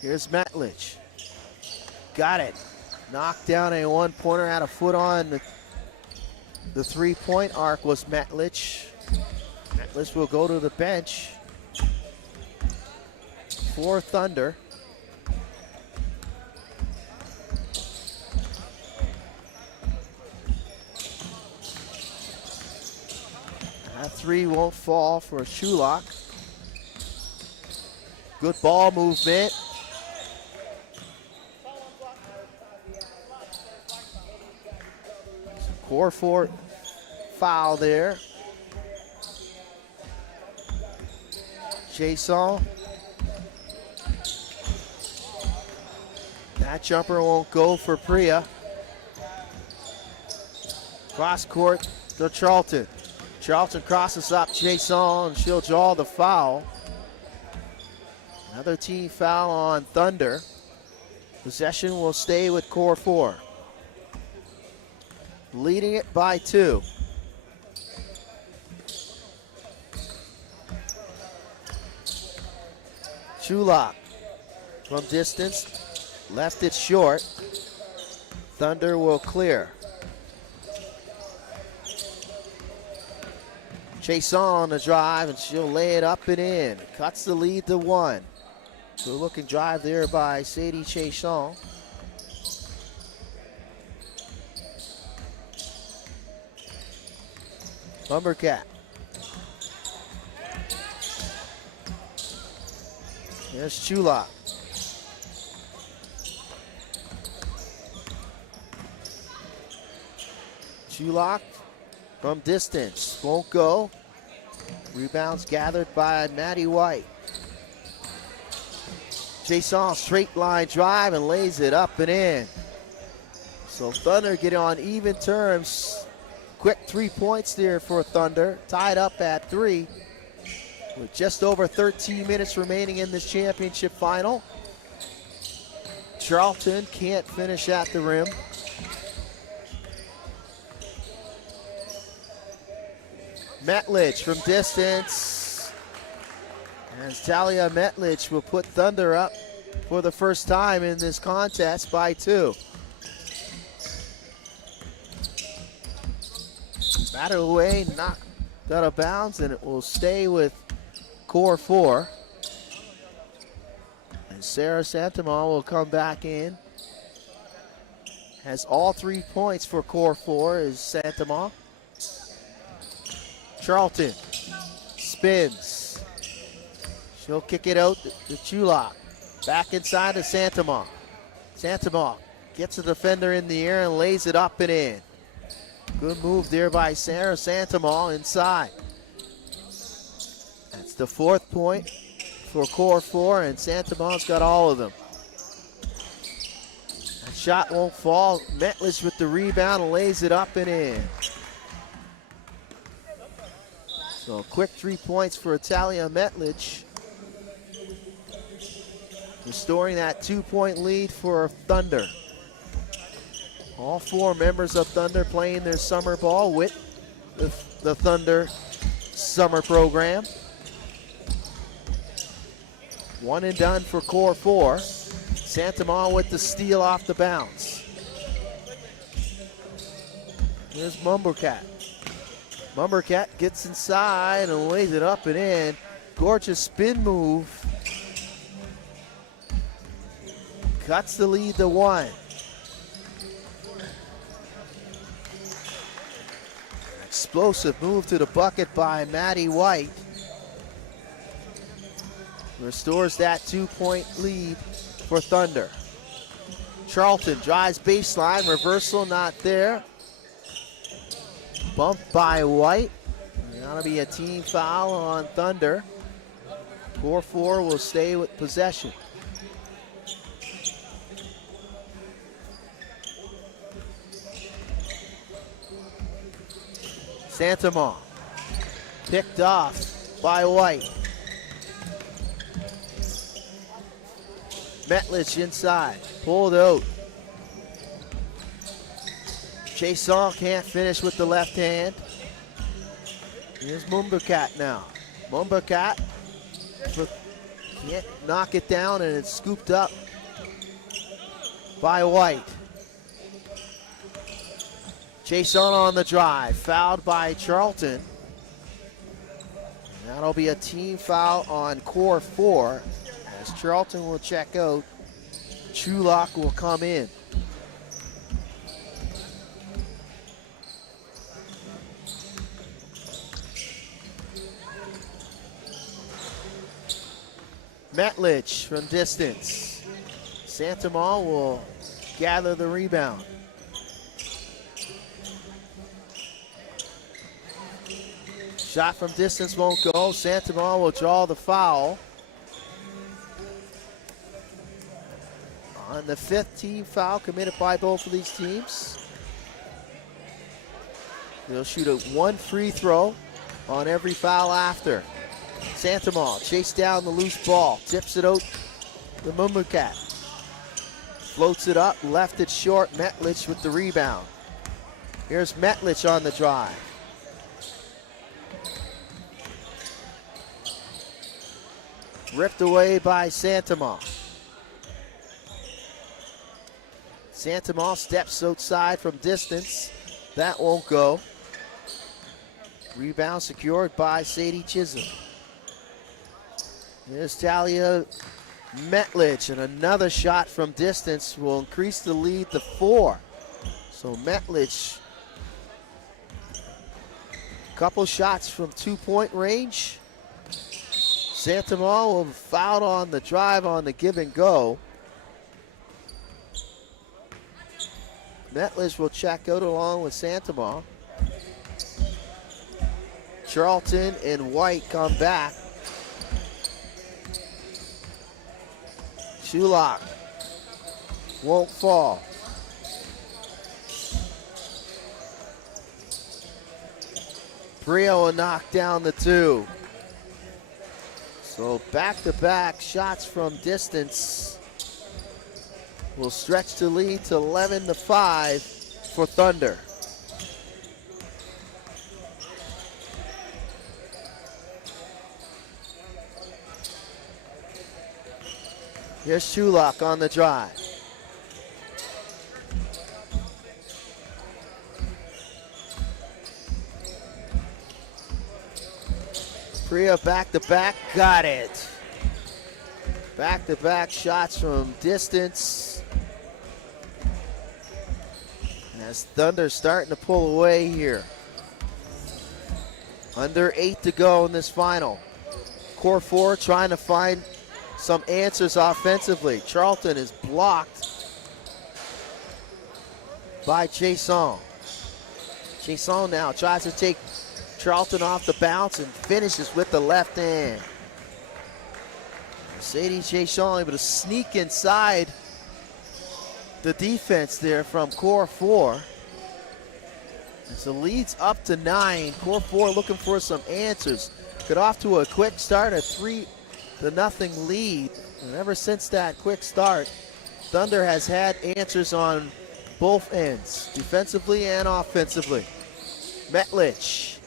Here's Metledge. Got it. Knocked down a one-pointer, had a foot on the three-point arc was Metledge. Metledge will go to the bench for Thunder. That 3 won't fall for Shulock. Good ball movement. Core 4 foul there. Jason. That jumper won't go for Priya. Cross court to Charlton. Charlton crosses up Jason, and she'll draw the foul. Another team foul on Thunder. Possession will stay with Core 4. Leading it by 2. Chulak from distance, left it short. Thunder will clear. Chason on the drive, and she'll lay it up and in. Cuts the lead to 1. Good looking drive there by Sadie Chason. Lumbercat. There's Chulak. Chulak from distance, won't go. Rebounds gathered by Maddie White. Jason straight line drive and lays it up and in. So Thunder get on even terms. Quick 3 points there for Thunder, tied up at 3 with just over 13 minutes remaining in this championship final. Charlton can't finish at the rim. Metlich from distance. As Talia Metlich will put Thunder up for the first time in this contest by 2. Batted away, knocked out of bounds, and it will stay with Core 4. And Sarah Santama will come back in. Has all 3 points for Core 4 is Santama. Charlton spins. She'll kick it out to Chulak. Back inside to Santama. Santama gets the defender in the air and lays it up and in. Good move there by Sarah Santama inside. That's the 4th point for Core 4, and Santama's got all of them. That shot won't fall. Metlich with the rebound and lays it up and in. So quick 3 points for Talia Metlich, restoring that 2-point lead for Thunder. All 4 members of Thunder playing their summer ball with the Thunder summer program. 1 and done for Core 4. Santama with the steal off the bounce. Here's Mumbercat. Mumbercat gets inside and lays it up and in. Gorgeous spin move. Cuts the lead to 1. Explosive move to the bucket by Maddie White. Restores that 2-point lead for Thunder. Charlton drives baseline, reversal not there. Bumped by White. That'll be a team foul on Thunder. Core 4 will stay with possession. Santama picked off by White. Metlich inside, pulled out. Jason can't finish with the left hand. Here's Mumbercat now. Mumbercat can't knock it down, and it's scooped up by White. Jason on the drive, fouled by Charlton. That'll be a team foul on Core 4 as Charlton will check out. Chulak will come in. Metlich from distance. Santama will gather the rebound. Shot from distance won't go. Santama will draw the foul. On the 5th team foul committed by both of these teams. They'll shoot a 1 free throw on every foul after. Santama chased down the loose ball, tips it out to Mumukat. Floats it up, left it short. Metlich with the rebound. Here's Metlich on the drive. Ripped away by Santama. Santama steps outside from distance. That won't go. Rebound secured by Sadie Chisholm. Here's Talia Metlich, and another shot from distance will increase the lead to 4. So Metlich, couple shots from 2-point range. Santama will foul on the drive on the give and go. Metlich will check out along with Santama. Charlton and White come back. Shulak won't fall. Brio will knock down the 2. So back-to-back shots from distance will stretch the lead to 11-5 for Thunder. Here's Shulak on the drive. Priya back-to-back, got it. Back-to-back shots from distance. As Thunder starting to pull away here. Under 8 to go in this final. Core 4 trying to find some answers offensively. Charlton is blocked by Jason. Jason now tries to take Charlton off the bounce and finishes with the left hand. Sadie Jason able to sneak inside the defense there from Core 4. So leads up to 9. Core 4 looking for some answers. Got off to a quick start, a 3-0 lead. And ever since that quick start, Thunder has had answers on both ends, defensively and offensively. Metlich,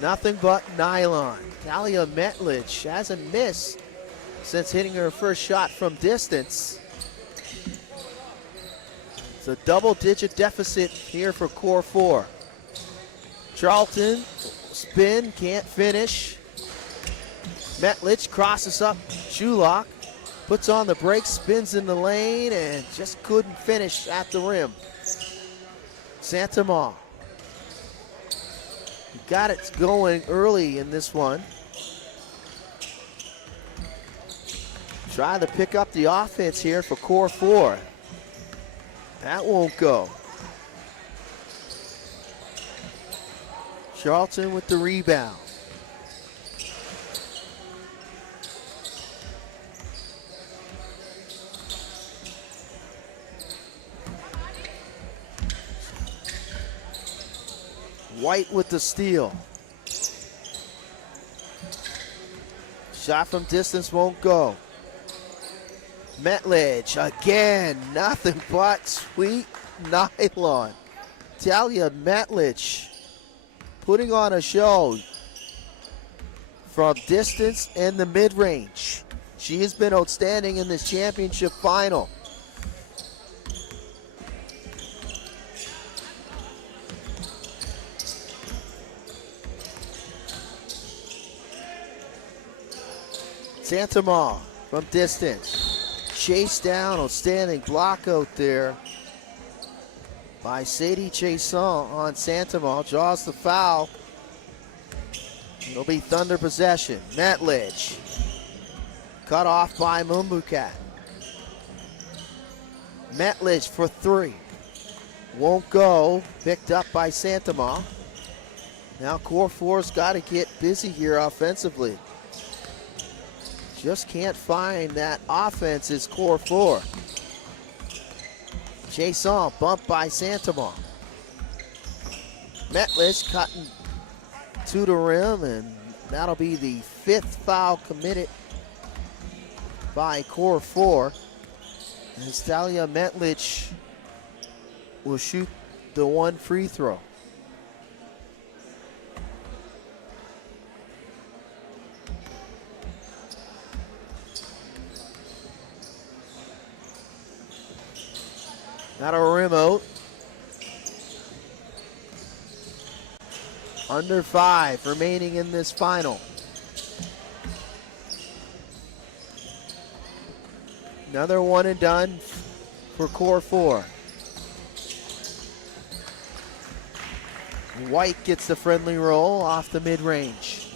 nothing but nylon. Talia Metlich hasn't missed since hitting her first shot from distance. It's a double-digit deficit here for Core 4. Charlton, spin, can't finish. Metlich crosses up Shulak, puts on the brakes, spins in the lane, and just couldn't finish at the rim. Santama got it going early in this one. Try to pick up the offense here for Core 4. That won't go. Charlton with the rebound. White with the steal. Shot from distance won't go. Metlich again, nothing but sweet nylon. Talia Metlich putting on a show from distance and the mid-range. She has been outstanding in this championship final. Santama from distance. Chased down, outstanding block out there by Sadie Chason on Santama. Draws the foul. It'll be Thunder possession. Metlich cut off by Mumbukat. Metlich for 3. Won't go. Picked up by Santama. Now Core 4's got to get busy here offensively. Just can't find that offense is Core 4. Jason bumped by Santamon. Metlish cutting to the rim, and that'll be the 5th foul committed by Core 4. And Stalia Metlich will shoot the 1 free throw. Not a rim out. Under 5 remaining in this final. Another one and done for Core 4. White gets the friendly roll off the mid-range.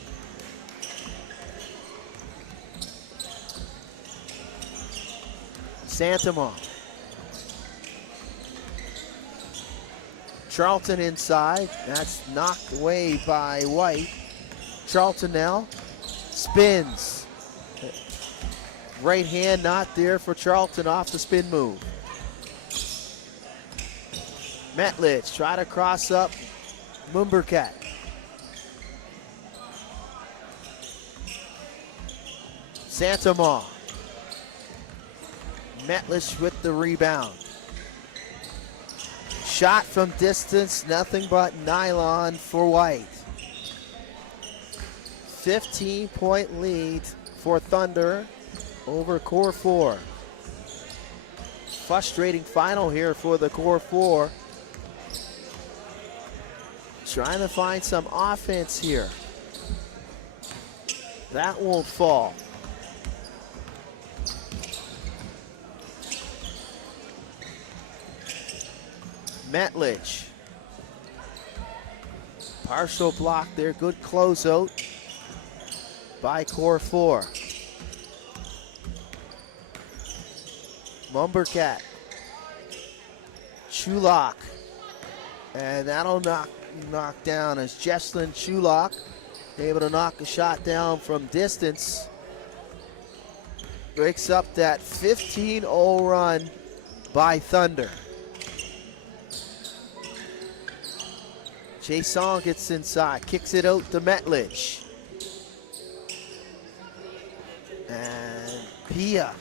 Santamon. Charlton inside. That's knocked away by White. Charlton now spins. Right hand not there for Charlton off the spin move. Metlich try to cross up Mumbercat. Santamon. Metlich with the rebound. Shot from distance, nothing but nylon for White. 15-point lead for Thunder over Core 4. Frustrating final here for the Core 4. Trying to find some offense here. That won't fall. Metlich. Partial block there, good closeout by Core 4. Mumbercat. Chulak. And that'll knock down as Jesslyn Chulak able to knock a shot down from distance. Breaks up that 15-0 run by Thunder. Jason gets inside, kicks it out to Metlich. And Pia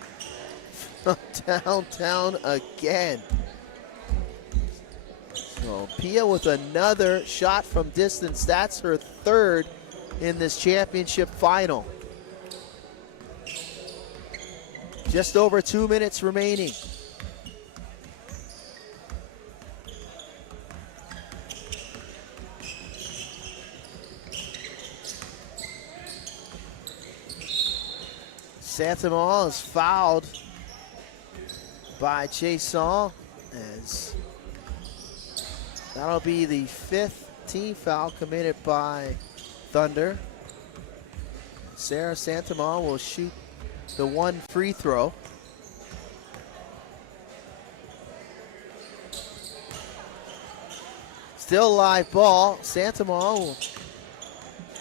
from downtown again. So Pia with another shot from distance. That's her 3rd in this championship final. Just over 2 minutes remaining. Santamon is fouled by Jason, as that'll be the 5th team foul committed by Thunder. Sarah Santamon will shoot the 1 free throw. Still live ball. Santamon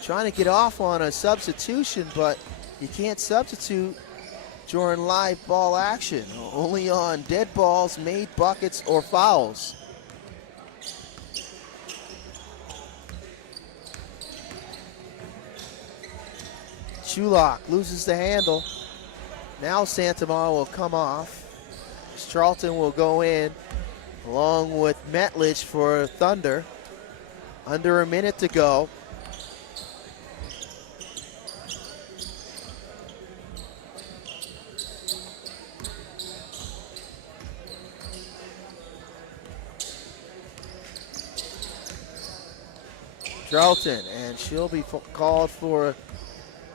trying to get off on a substitution, but you can't substitute during live ball action, only on dead balls, made buckets, or fouls. Chulak loses the handle. Now Santamon will come off. Charlton will go in along with Metlich for Thunder. Under a minute to go. Charlton, and she'll be called for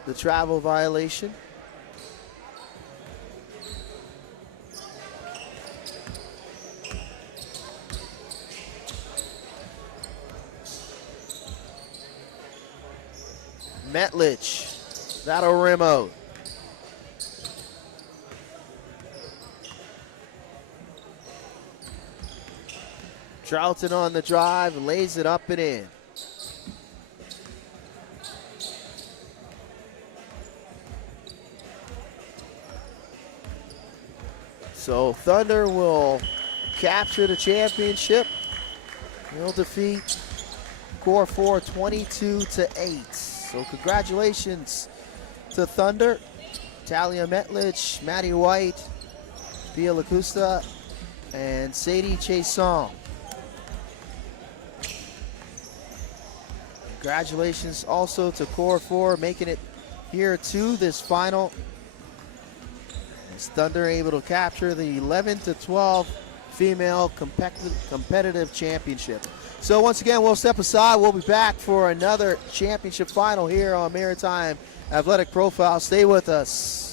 the travel violation. Metlich, that'll rim out. Charlton on the drive, lays it up and in. So Thunder will capture the championship. They'll defeat Core 4 22-8. So congratulations to Thunder, Talia Metlich, Maddie White, Pia Lacusta, and Sadie Chason. Congratulations also to Core 4 making it here to this final. As Thunder able to capture the 11-12 female competitive championship. So once again, we'll step aside. We'll be back for another championship final here on Maritime Athletic Profile. Stay with us.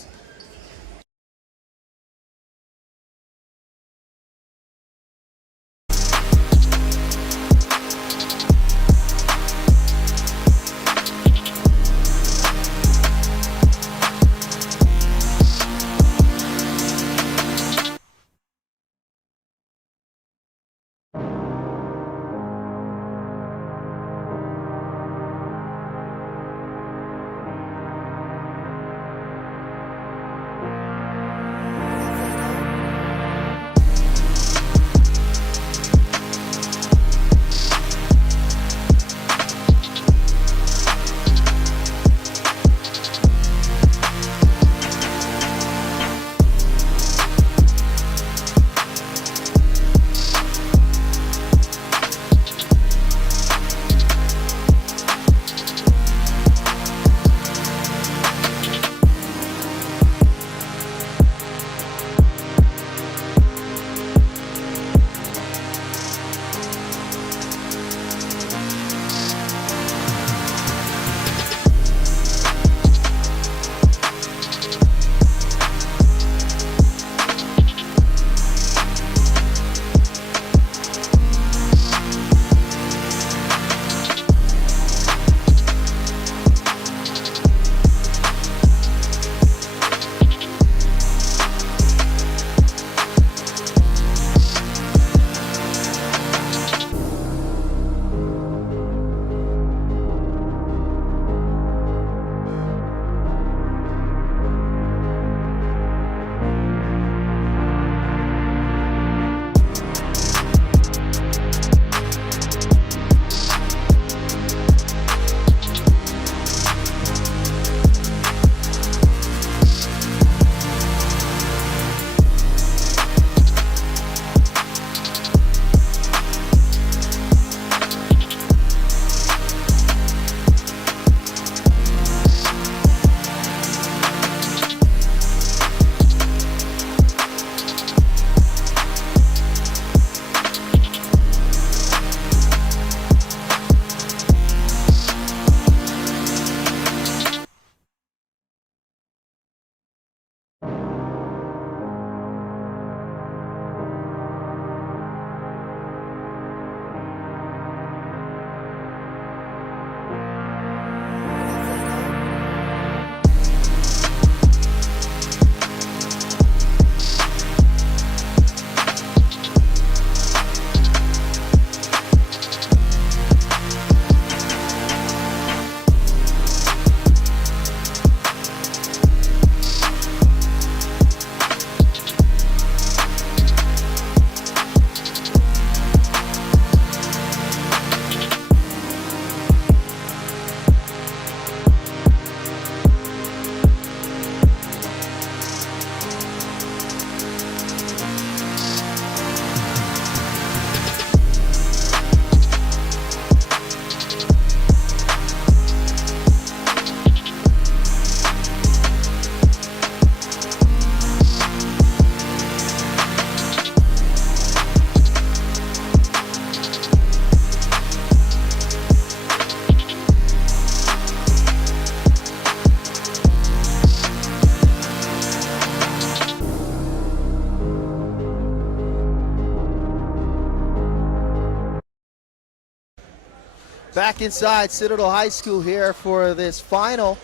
Back inside Citadel High School here for this final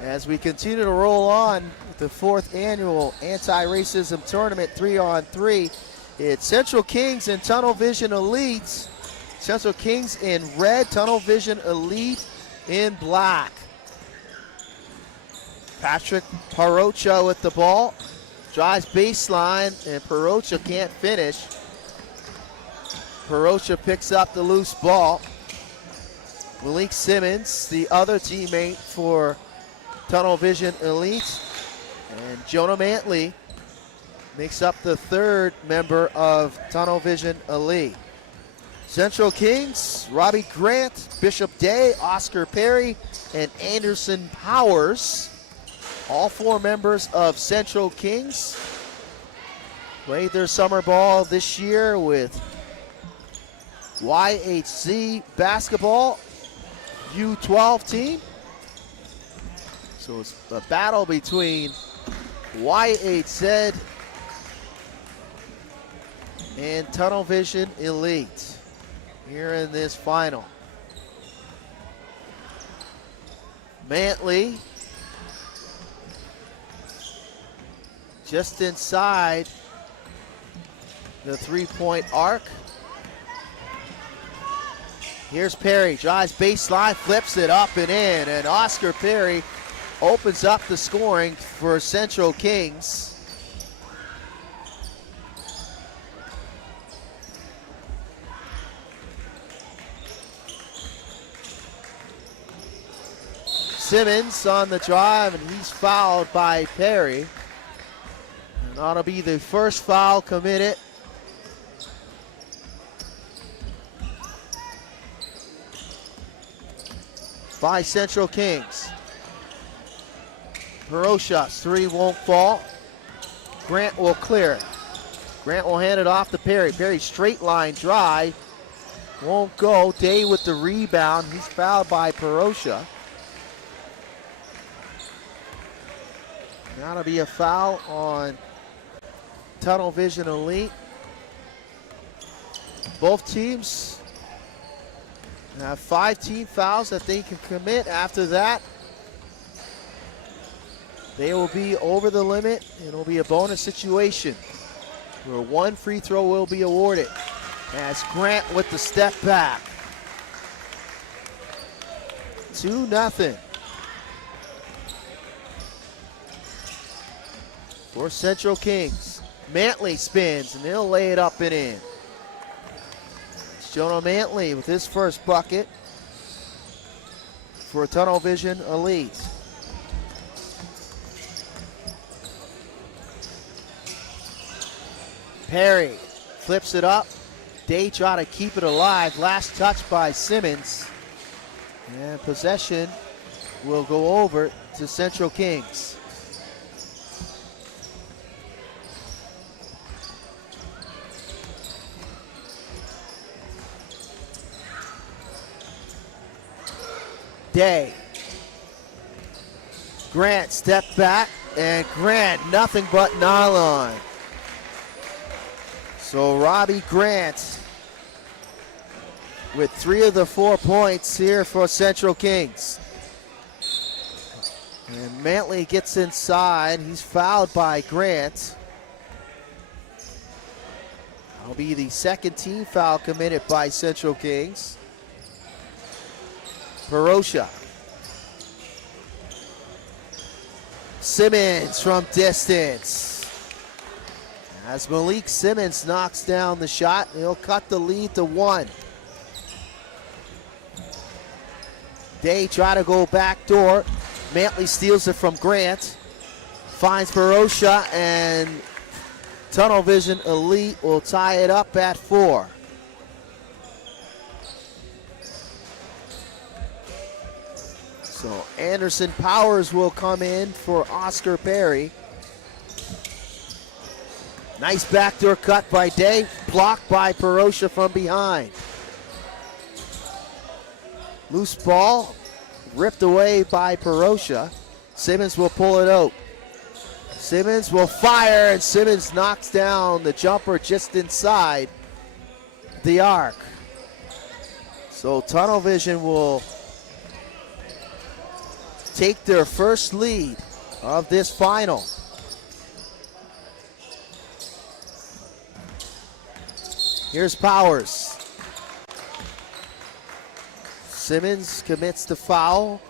as we continue to roll on with the 4th annual anti-racism tournament 3-on-3. It's Central Kings and Tunnel Vision Elites. Central Kings in red, Tunnel Vision Elite in black. Patrick Parocha with the ball. drives baseline, and Perocha can't finish. Perocha picks up the loose ball. Malik Simmons, the other teammate for Tunnel Vision Elite, and Jonah Mantley makes up the third member of Tunnel Vision Elite. Central Kings, Robbie Grant, Bishop Day, Oscar Perry, and Anderson Powers. All four members of Central Kings played their summer ball this year with YHC basketball U12 team. So it's a battle between YHZ and Tunnel Vision Elite here in this final. Mantley just inside the three-point arc. Here's Perry, drives baseline, flips it up and in, and Oscar Perry opens up the scoring for Central Kings. Simmons on the drive, and he's fouled by Perry. And that'll be the first foul committed by Central Kings. Perocha's three won't fall. Grant will clear it. Grant will hand it off to Perry. Perry straight line drive. Won't go. Day with the rebound. He's fouled by Perocha. Now to be a foul on Tunnel Vision Elite. Both teams have 5 team fouls that they can commit. After that, they will be over the limit. It'll be a bonus situation where one free throw will be awarded. As Grant with the step back. 2-0. For Central Kings. Mantley spins and he'll lay it up and in. It's Jonah Mantley with his first bucket for Tunnel Vision Elite. Perry flips it up. Day try to keep it alive. Last touch by Simmons. And possession will go over to Central Kings. Day. Grant step back, and Grant nothing but nylon. So Robbie Grant with 3 of the 4 points here for Central Kings. And Mantley gets inside. He's fouled by Grant. That'll be the second team foul committed by Central Kings. Perocha. Simmons from distance. As Malik Simmons knocks down the shot, he'll cut the lead to 1. Day try to go back door. Mantley steals it from Grant. Finds Perocha, and Tunnel Vision Elite will tie it up at 4. So Anderson Powers will come in for Oscar Perry. Nice backdoor cut by Day, blocked by Perocha from behind. Loose ball, ripped away by Perocha. Simmons will pull it out. Simmons will fire, and Simmons knocks down the jumper just inside the arc. So Tunnel Vision will take their first lead of this final. Here's Powers. Simmons commits the foul.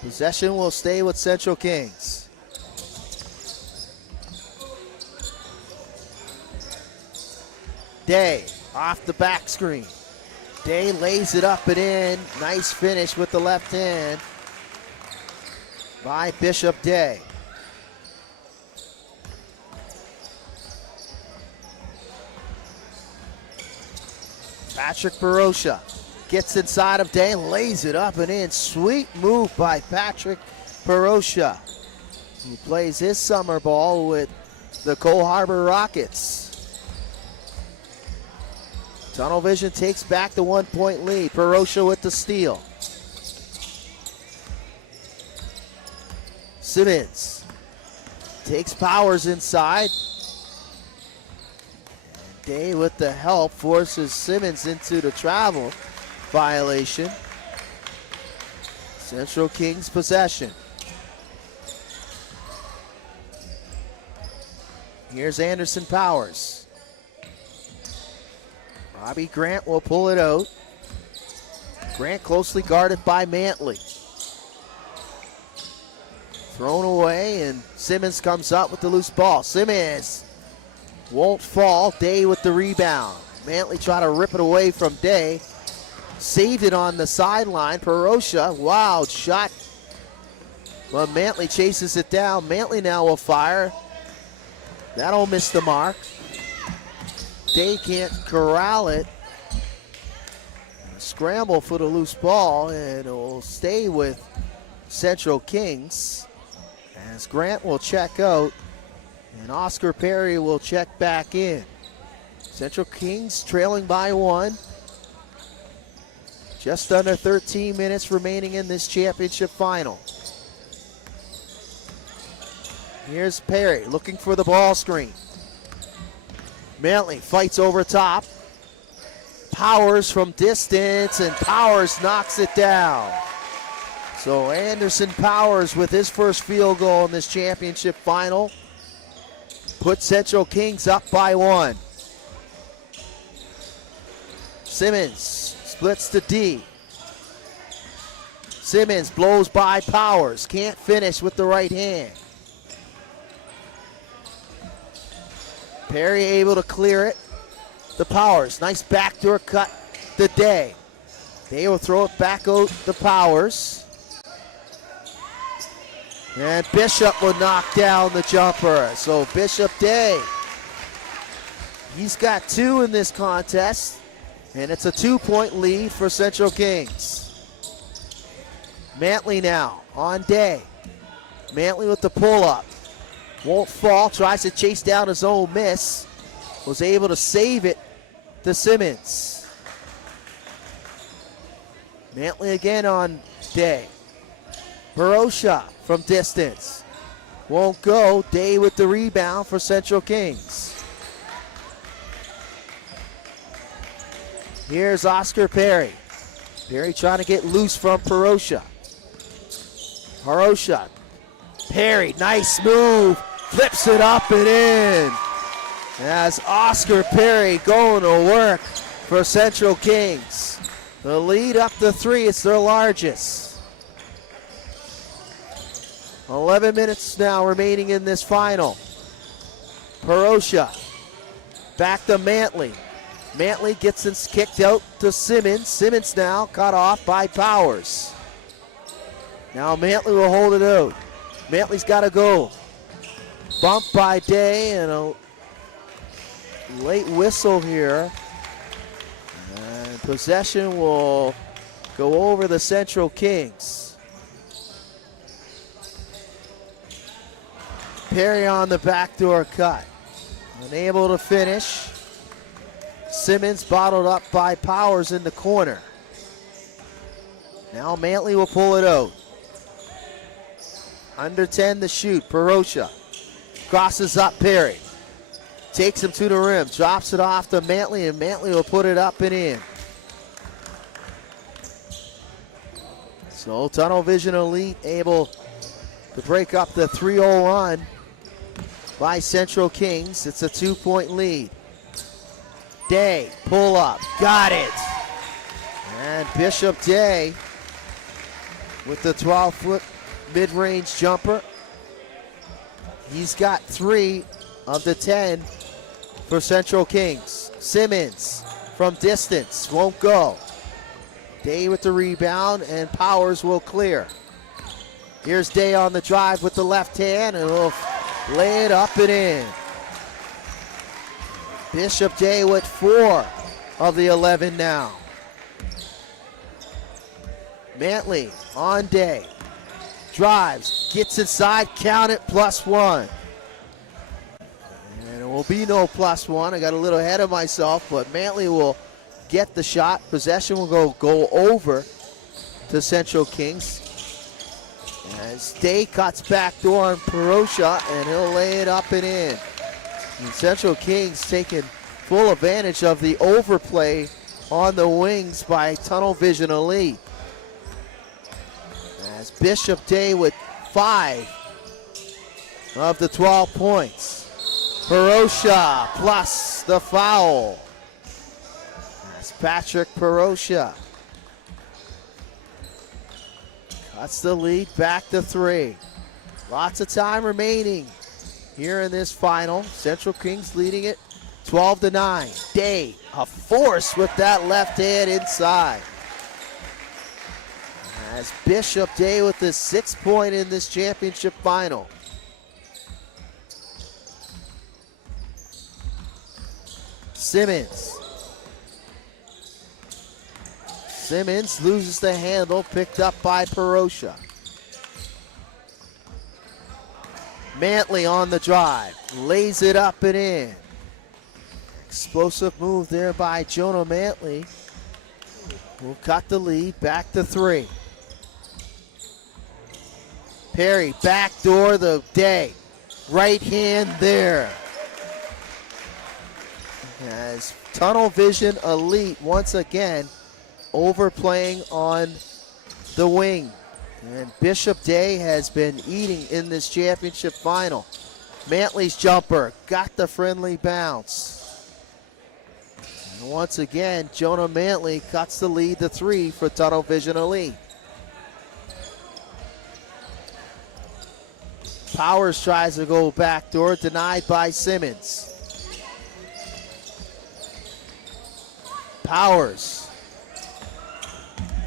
Possession will stay with Central Kings. Day off the back screen. Day lays it up and in. Nice finish with the left hand by Bishop Day. Patrick Barosha gets inside of Day, lays it up and in. Sweet move by Patrick Barosha, who plays his summer ball with the Cole Harbor Rockets. Tunnel Vision takes back the 1-point lead. Barosha with the steal. Simmons takes Powers inside. Day with the help forces Simmons into the travel violation. Central Kings possession. Here's Anderson Powers. Robbie Grant will pull it out. Grant closely guarded by Mantley. Thrown away, and Simmons comes up with the loose ball. Simmons won't fall. Day with the rebound. Mantley tried to rip it away from Day. Saved it on the sideline. Barosha, wild shot. But Mantley chases it down. Mantley now will fire. That'll miss the mark. Day can't corral it. Scramble for the loose ball, and it will stay with Central Kings as Grant will check out and Oscar Perry will check back in. Central Kings trailing by 1. Just under 13 minutes remaining in this championship final. Here's Perry looking for the ball screen. Mantley fights over top. Powers from distance, and Powers knocks it down. So Anderson Powers with his first field goal in this championship final put Central Kings up by 1. Simmons splits to D. Simmons blows by Powers. Can't finish with the right hand. Perry able to clear it. The Powers. Nice backdoor cut to Day. Day will throw it back out to Powers. And Bishop will knock down the jumper. So Bishop Day, he's got 2 in this contest. And it's a 2-point lead for Central Kings. Mantley now on Day. Mantley with the pull-up. Won't fall, tries to chase down his own miss. Was able to save it to Simmons. Mantley again on Day. Barosha from distance. Won't go. Day with the rebound for Central Kings. Here's Oscar Perry. Perry trying to get loose from Barosha. Barosha. Perry, nice move. Flips it up and in. As Oscar Perry going to work for Central Kings. The lead up to 3, it's their largest. 11 minutes now remaining in this final. Barosha back to Mantley. Mantley gets it kicked out to Simmons. Simmons now cut off by Powers. Now Mantley will hold it out. Mantley's got to go. Bump by Day and a late whistle here. And possession will go over the Central Kings. Perry on the backdoor cut. Unable to finish. Simmons bottled up by Powers in the corner. Now Mantley will pull it out. Under 10 to shoot. Barosha crosses up Perry. Takes him to the rim. Drops it off to Mantley, and Mantley will put it up and in. So Tunnel Vision Elite able to break up the 3-0 run by Central Kings. It's a 2-point lead. Day, pull up, got it. And Bishop Day with the 12-foot mid-range jumper. He's got 3 of the 10 for Central Kings. Simmons from distance, won't go. Day with the rebound, and Powers will clear. Here's Day on the drive with the left hand, and will lay it up and in. Bishop Day with 4 of the 11 now. Mantley on Day. Drives, gets inside, count it, +1. And it will be no +1. I got a little ahead of myself, but Mantley will get the shot. Possession will go over to Central Kings. As Day cuts back door on Perosha, and he'll lay it up and in. And Central Kings taking full advantage of the overplay on the wings by Tunnel Vision Elite. As Bishop Day with 5 of the 12 points. Perosha plus the foul. That's Patrick Perosha. Cuts the lead back to 3. Lots of time remaining here in this final. Central Kings leading it 12-9. Day, a force with that left hand inside. As Bishop Day with his 6th point in this championship final. Simmons. Simmons loses the handle, picked up by Perosha. Mantley on the drive, lays it up and in. Explosive move there by Jonah Mantley. Will cut the lead back to 3. Perry, backdoor the Day. Right hand there. As Tunnel Vision Elite once again overplaying on the wing. And Bishop Day has been eating in this championship final. Mantley's jumper got the friendly bounce. And once again, Jonah Mantley cuts the lead to 3 for Tunnel Vision Elite. Powers tries to go backdoor, denied by Simmons. Powers.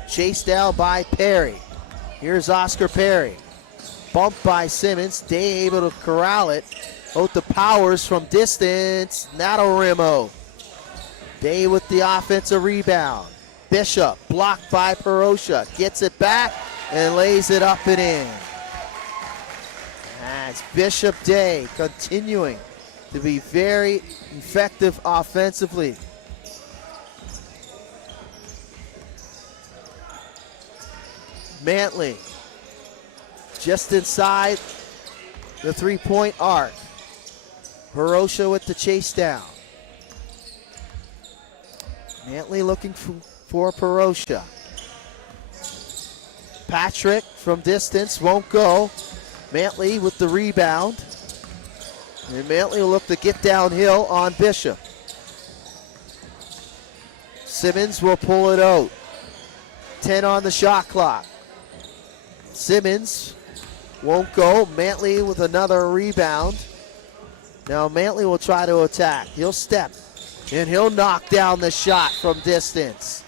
Chased down by Perry. Here's Oscar Perry. Bumped by Simmons. Day able to corral it. Out to Powers from distance. Nadarimo. Day with the offensive rebound. Bishop blocked by Perosha. Gets it back and lays it up and in. As Bishop Day continuing to be very effective offensively. Mantley just inside the 3-point arc. Perosha with the chase down. Mantley looking for Perosha. Patrick from distance won't go. Mantley with the rebound. And Mantley will look to get downhill on Bishop. Simmons will pull it out. 10 on the shot clock. Simmons won't go. Mantley with another rebound. Now Mantley will try to attack. He'll step and he'll knock down the shot from distance.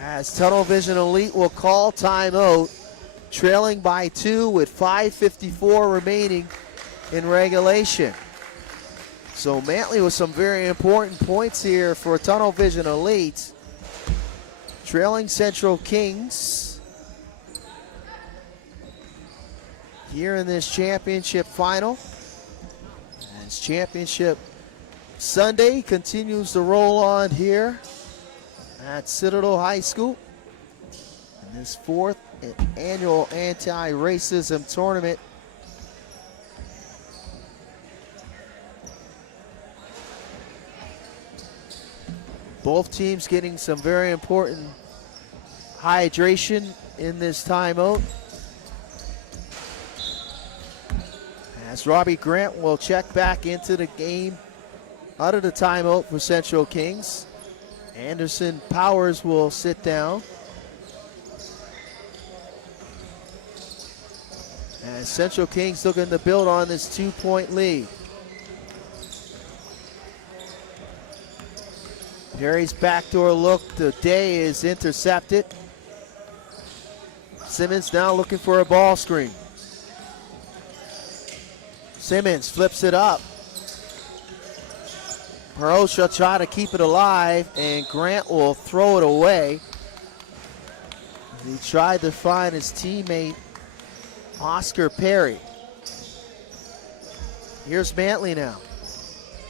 As Tunnel Vision Elite will call timeout, trailing by 2 with 5:54 remaining in regulation. So Mantley with some very important points here for Tunnel Vision Elite. Trailing Central Kings here in this championship final. As championship Sunday continues to roll on here at Citadel High School. In this 4th annual anti-racism tournament. Both teams getting some very important hydration in this timeout. As Robbie Grant will check back into the game out of the timeout for Central Kings. Anderson Powers will sit down. As Central Kings looking to build on this 2-point lead. Perry's backdoor look to Day is intercepted. Simmons now looking for a ball screen. Simmons flips it up. Perosha try to keep it alive, and Grant will throw it away. He tried to find his teammate, Oscar Perry. Here's Mantley now,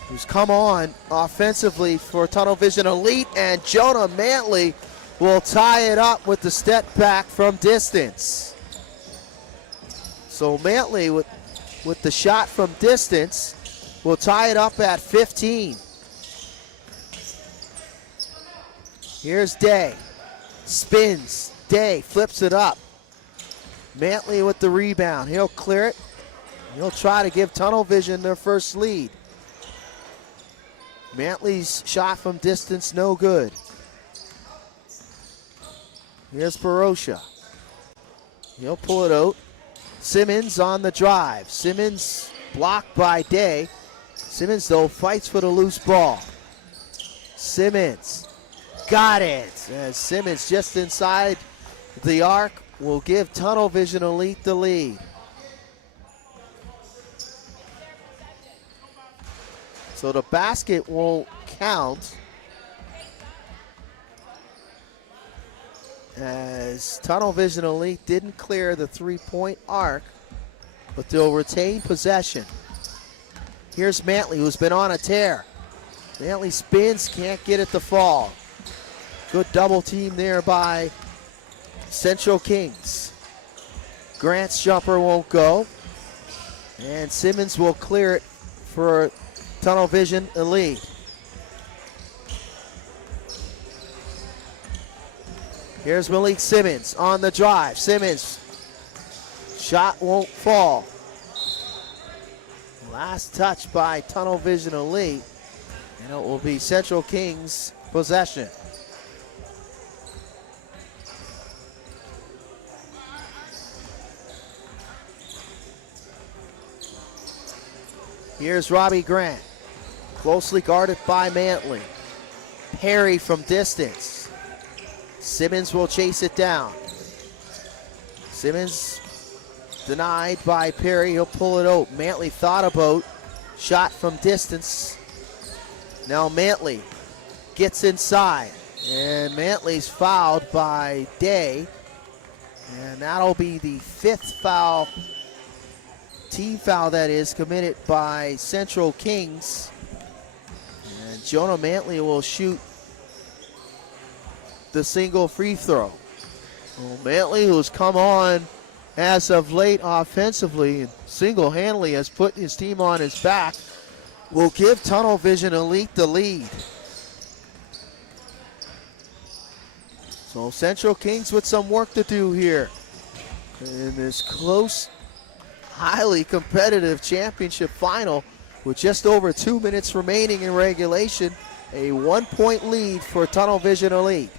who's come on offensively for Tunnel Vision Elite, and Jonah Mantley will tie it up with the step back from distance. So Mantley with the shot from distance will tie it up at 15. Here's Day, spins, Day flips it up. Mantley with the rebound, he'll clear it. He'll try to give Tunnel Vision their first lead. Mantley's shot from distance, no good. Here's Perosha. He'll pull it out. Simmons on the drive. Simmons blocked by Day. Simmons, though, fights for the loose ball. Simmons got it. As Simmons just inside the arc will give Tunnel Vision Elite the lead. So the basket won't count, as Tunnel Vision Elite didn't clear the three-point arc, but they'll retain possession. Here's Mantley, who's been on a tear. Mantley spins, can't get it to fall. Good double team there by Central Kings. Grant's jumper won't go, and Simmons will clear it for Tunnel Vision Elite. Here's Malik Simmons on the drive. Simmons, shot won't fall. Last touch by Tunnel Vision Elite, and it will be Central Kings possession. Here's Robbie Grant, closely guarded by Mantley. Perry from distance. Simmons will chase it down. Simmons denied by Perry, he'll pull it out. Mantley thought about shot from distance. Now Mantley gets inside, and Mantley's fouled by Day, and that'll be the fifth foul, team foul that is, committed by Central Kings. And Jonah Mantley will shoot the single free throw. Well, Mantley, who's come on as of late offensively and single-handedly has put his team on his back, will give Tunnel Vision Elite the lead. So Central Kings with some work to do here in this close, highly competitive championship final with just over 2 minutes remaining in regulation. A 1-point lead for Tunnel Vision Elite.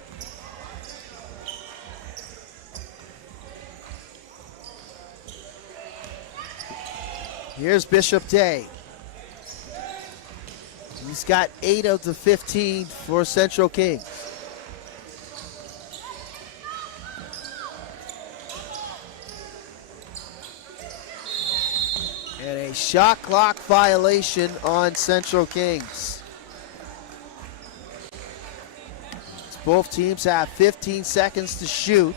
Here's Bishop Day. He's got 8 of the 15 for Central Kings. And a shot clock violation on Central Kings. Both teams have 15 seconds to shoot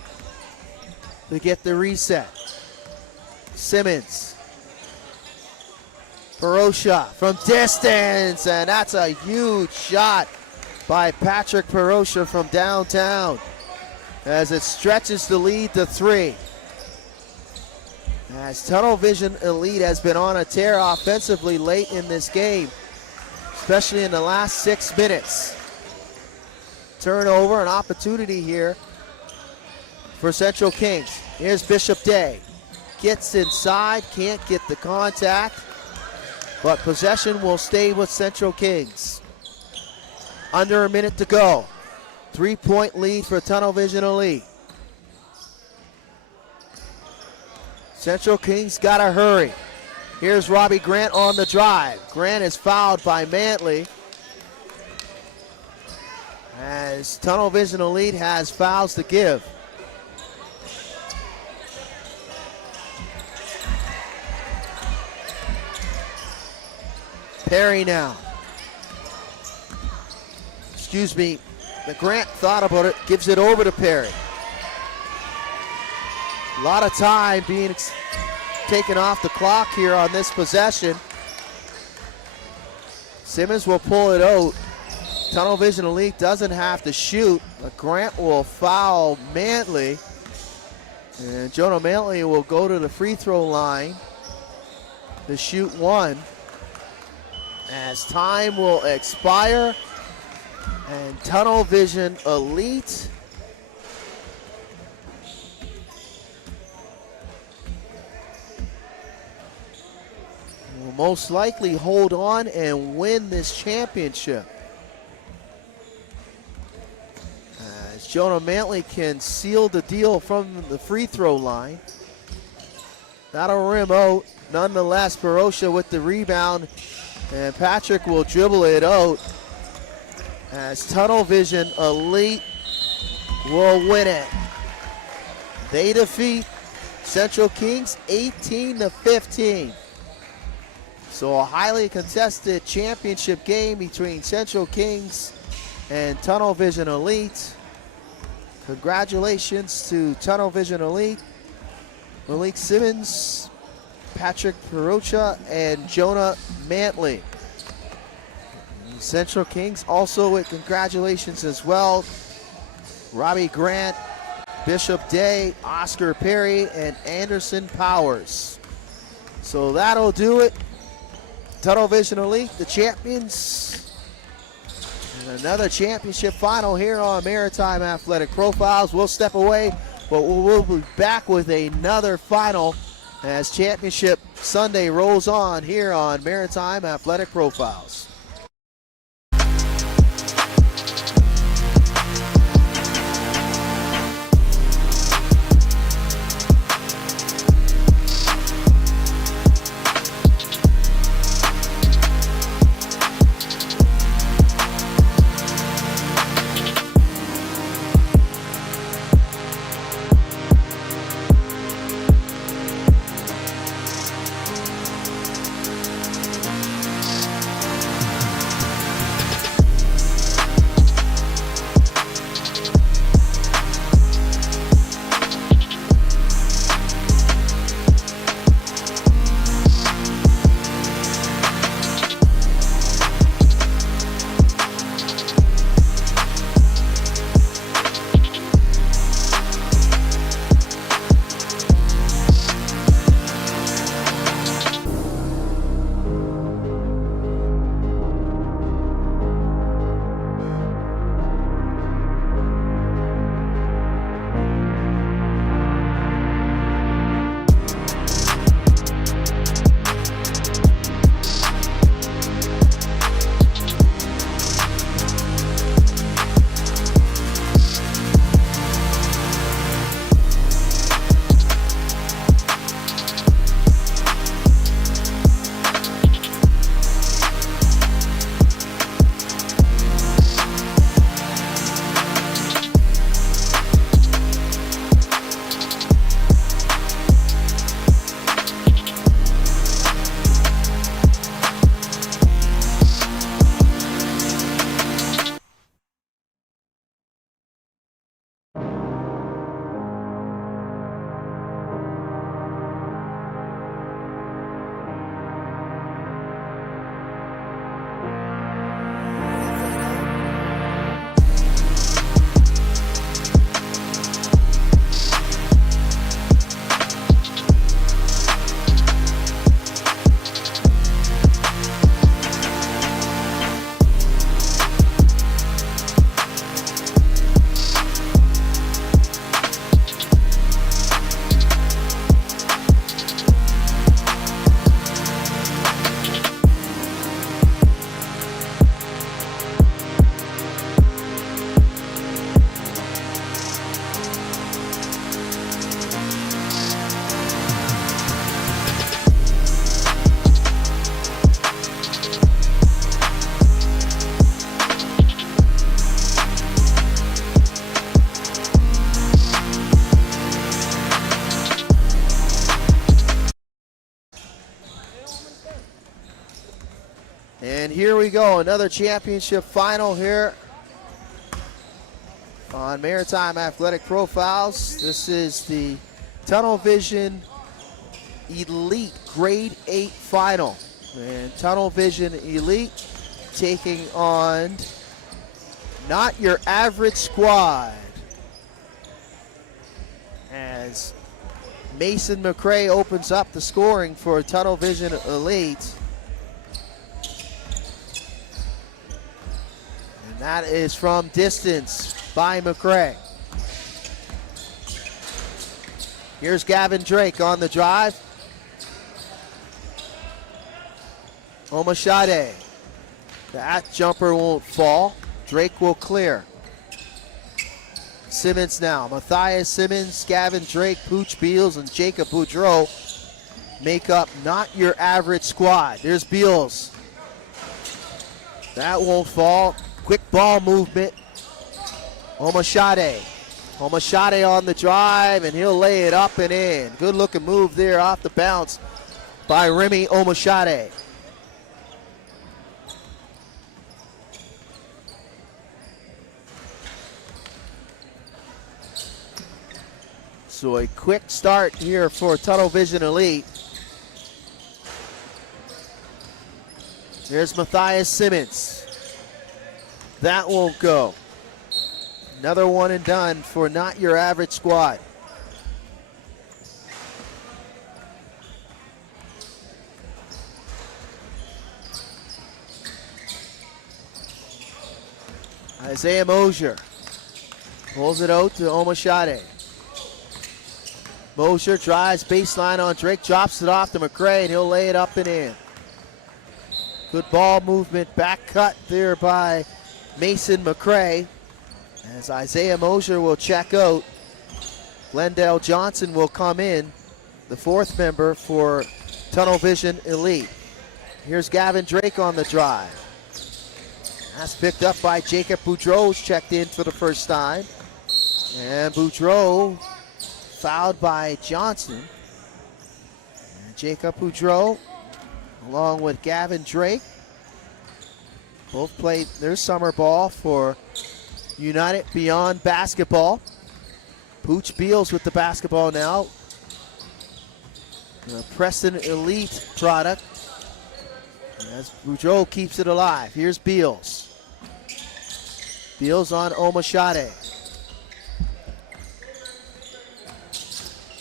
to get the reset. Simmons. Perosha from distance, and that's a huge shot by Patrick Perosha from downtown as it stretches the lead to 3. As Tunnel Vision Elite has been on a tear offensively late in this game, especially in the last 6 minutes. Turnover, an opportunity here for Central Kings. Here's Bishop Day. Gets inside, can't get the contact, but possession will stay with Central Kings. Under a minute to go. 3-point lead for Tunnel Vision Elite. Central Kings gotta hurry. Here's Robbie Grant on the drive. Grant is fouled by Mantley. as Tunnel Vision Elite has fouls to give. Perry now. Excuse me. The Grant thought about it, gives it over to Perry. A lot of time being taken off the clock here on this possession. Simmons will pull it out. Tunnel Vision Elite doesn't have to shoot, but Grant will foul Mantley. And Jonah Mantley will go to the free throw line to shoot one. As time will expire, and Tunnel Vision Elite will most likely hold on and win this championship. As Jonah Mantley can seal the deal from the free throw line. That'll rim out. Nonetheless, Barosha with the rebound, and Patrick will dribble it out as Tunnel Vision Elite will win it. They defeat Central Kings 18-15. So a highly contested championship game between Central Kings and Tunnel Vision Elite. Congratulations to Tunnel Vision Elite, Malik Simmons, Patrick Perocha, and Jonah Mantley. Central Kings also with congratulations as well. Robbie Grant, Bishop Day, Oscar Perry, and Anderson Powers. So that'll do it. Tunnel Vision Elite, the champions. And another championship final here on Maritime Athletic Profiles. We'll step away, but we'll be back with another final as Championship Sunday rolls on here on Maritime Athletic Profiles. And here we go, another championship final here on Maritime Athletic Profiles. This is the Tunnel Vision Elite Grade 8 final. And Tunnel Vision Elite taking on Not Your Average Squad, as Mason McCray opens up the scoring for Tunnel Vision Elite. And that is from distance by McCray. Here's Gavin Drake on the drive. Omashade. That jumper won't fall. Drake will clear. Simmons now. Matthias Simmons, Gavin Drake, Pooch Beals, and Jacob Boudreau make up Not Your Average Squad. There's Beals. That won't fall. Quick ball movement. Omashade. Omashade on the drive, and he'll lay it up and in. Good looking move there off the bounce by Remy Omashade. So a quick start here for Tunnel Vision Elite. There's Matthias Simmons. That won't go. Another one and done for Not Your Average Squad. Isaiah Mosier pulls it out to Omashade. Mosier drives baseline on Drake, drops it off to McCray, and he'll lay it up and in. Good ball movement, back cut there by Mason McCray, as Isaiah Mosier will check out. Glendale Johnson will come in, the fourth member for Tunnel Vision Elite. Here's Gavin Drake on the drive. That's picked up by Jacob Boudreau, who's checked in for the first time. And Boudreau fouled by Johnson. And Jacob Boudreau, along with Gavin Drake, both played their summer ball for United Beyond Basketball. Pooch Beals with the basketball now. The Preston Elite product, as Boudreau keeps it alive. Here's Beals. Beals on Omashade.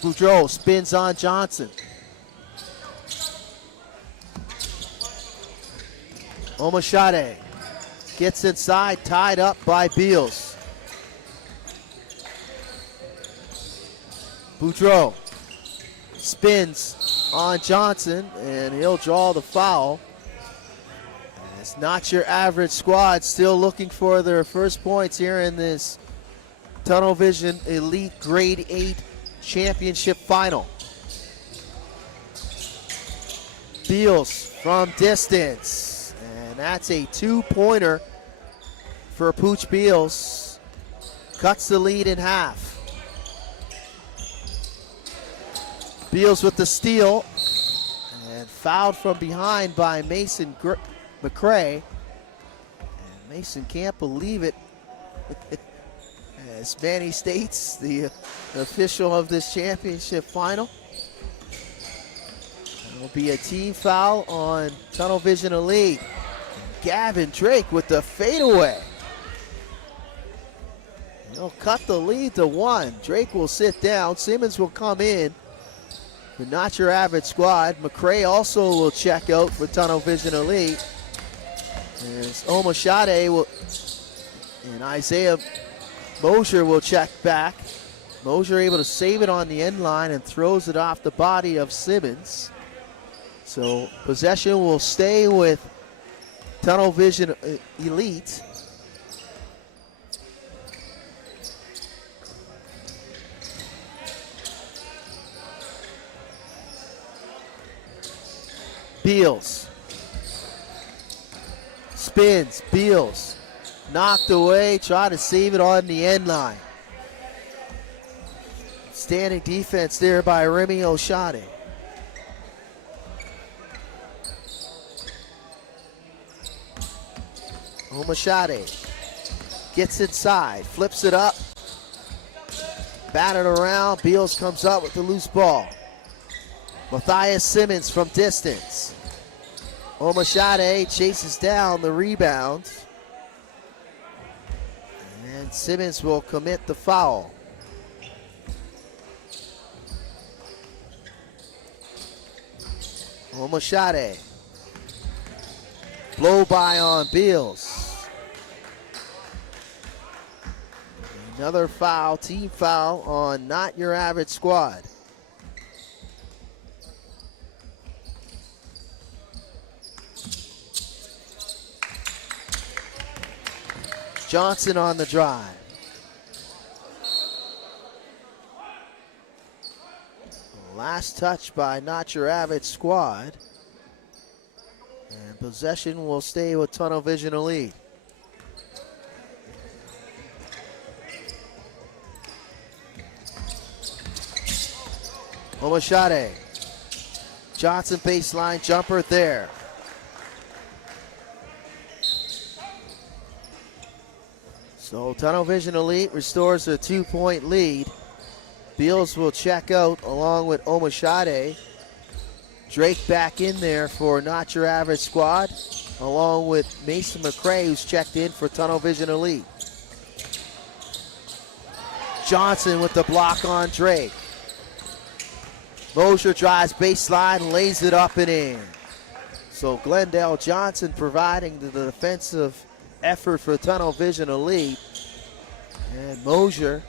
Boudreau spins on Johnson. Omashade gets inside, tied up by Beals. Boudreau spins on Johnson, and he'll draw the foul. It's Not Your Average Squad still looking for their first points here in this Tunnel Vision Elite Grade 8 Championship Final. Beals from distance, and that's a two-pointer for Pooch Beals. Cuts the lead in half. Beals with the steal, and fouled from behind by Mason McCray. And Mason can't believe it. As Manny states, the official of this championship final. It will be a team foul on Tunnel Vision Elite. Gavin Drake with the fadeaway. He'll cut the lead to one. Drake will sit down. Simmons will come in. But Not Your Average Squad. McCray also will check out for Tunnel Vision Elite. And Omashade will, and Isaiah Mosier will check back. Mosier able to save it on the end line and throws it off the body of Simmons. So possession will stay with Tunnel Vision Elite. Beals. Spins, Beals. Knocked away, try to save it on the end line. Standing defense there by Remy Omashade. Omashade gets inside, flips it up, batted around. Beals comes up with the loose ball. Matthias Simmons from distance. Omashade chases down the rebound. And Simmons will commit the foul. Omashade. Blow by on Beals. Another foul, team foul on Not Your Average Squad. Johnson on the drive. Last touch by Not Your Average Squad. And possession will stay with Tunnel Vision Elite. Omashade. Johnson baseline jumper there. So Tunnel Vision Elite restores a 2-point lead. Beals will check out along with Omashade. Drake back in there for Not Your Average Squad, along with Mason McCray, who's checked in for Tunnel Vision Elite. Johnson with the block on Drake. Mosier drives baseline, lays it up and in. So Glendale Johnson providing the defensive effort for Tunnel Vision Elite. And Mosier,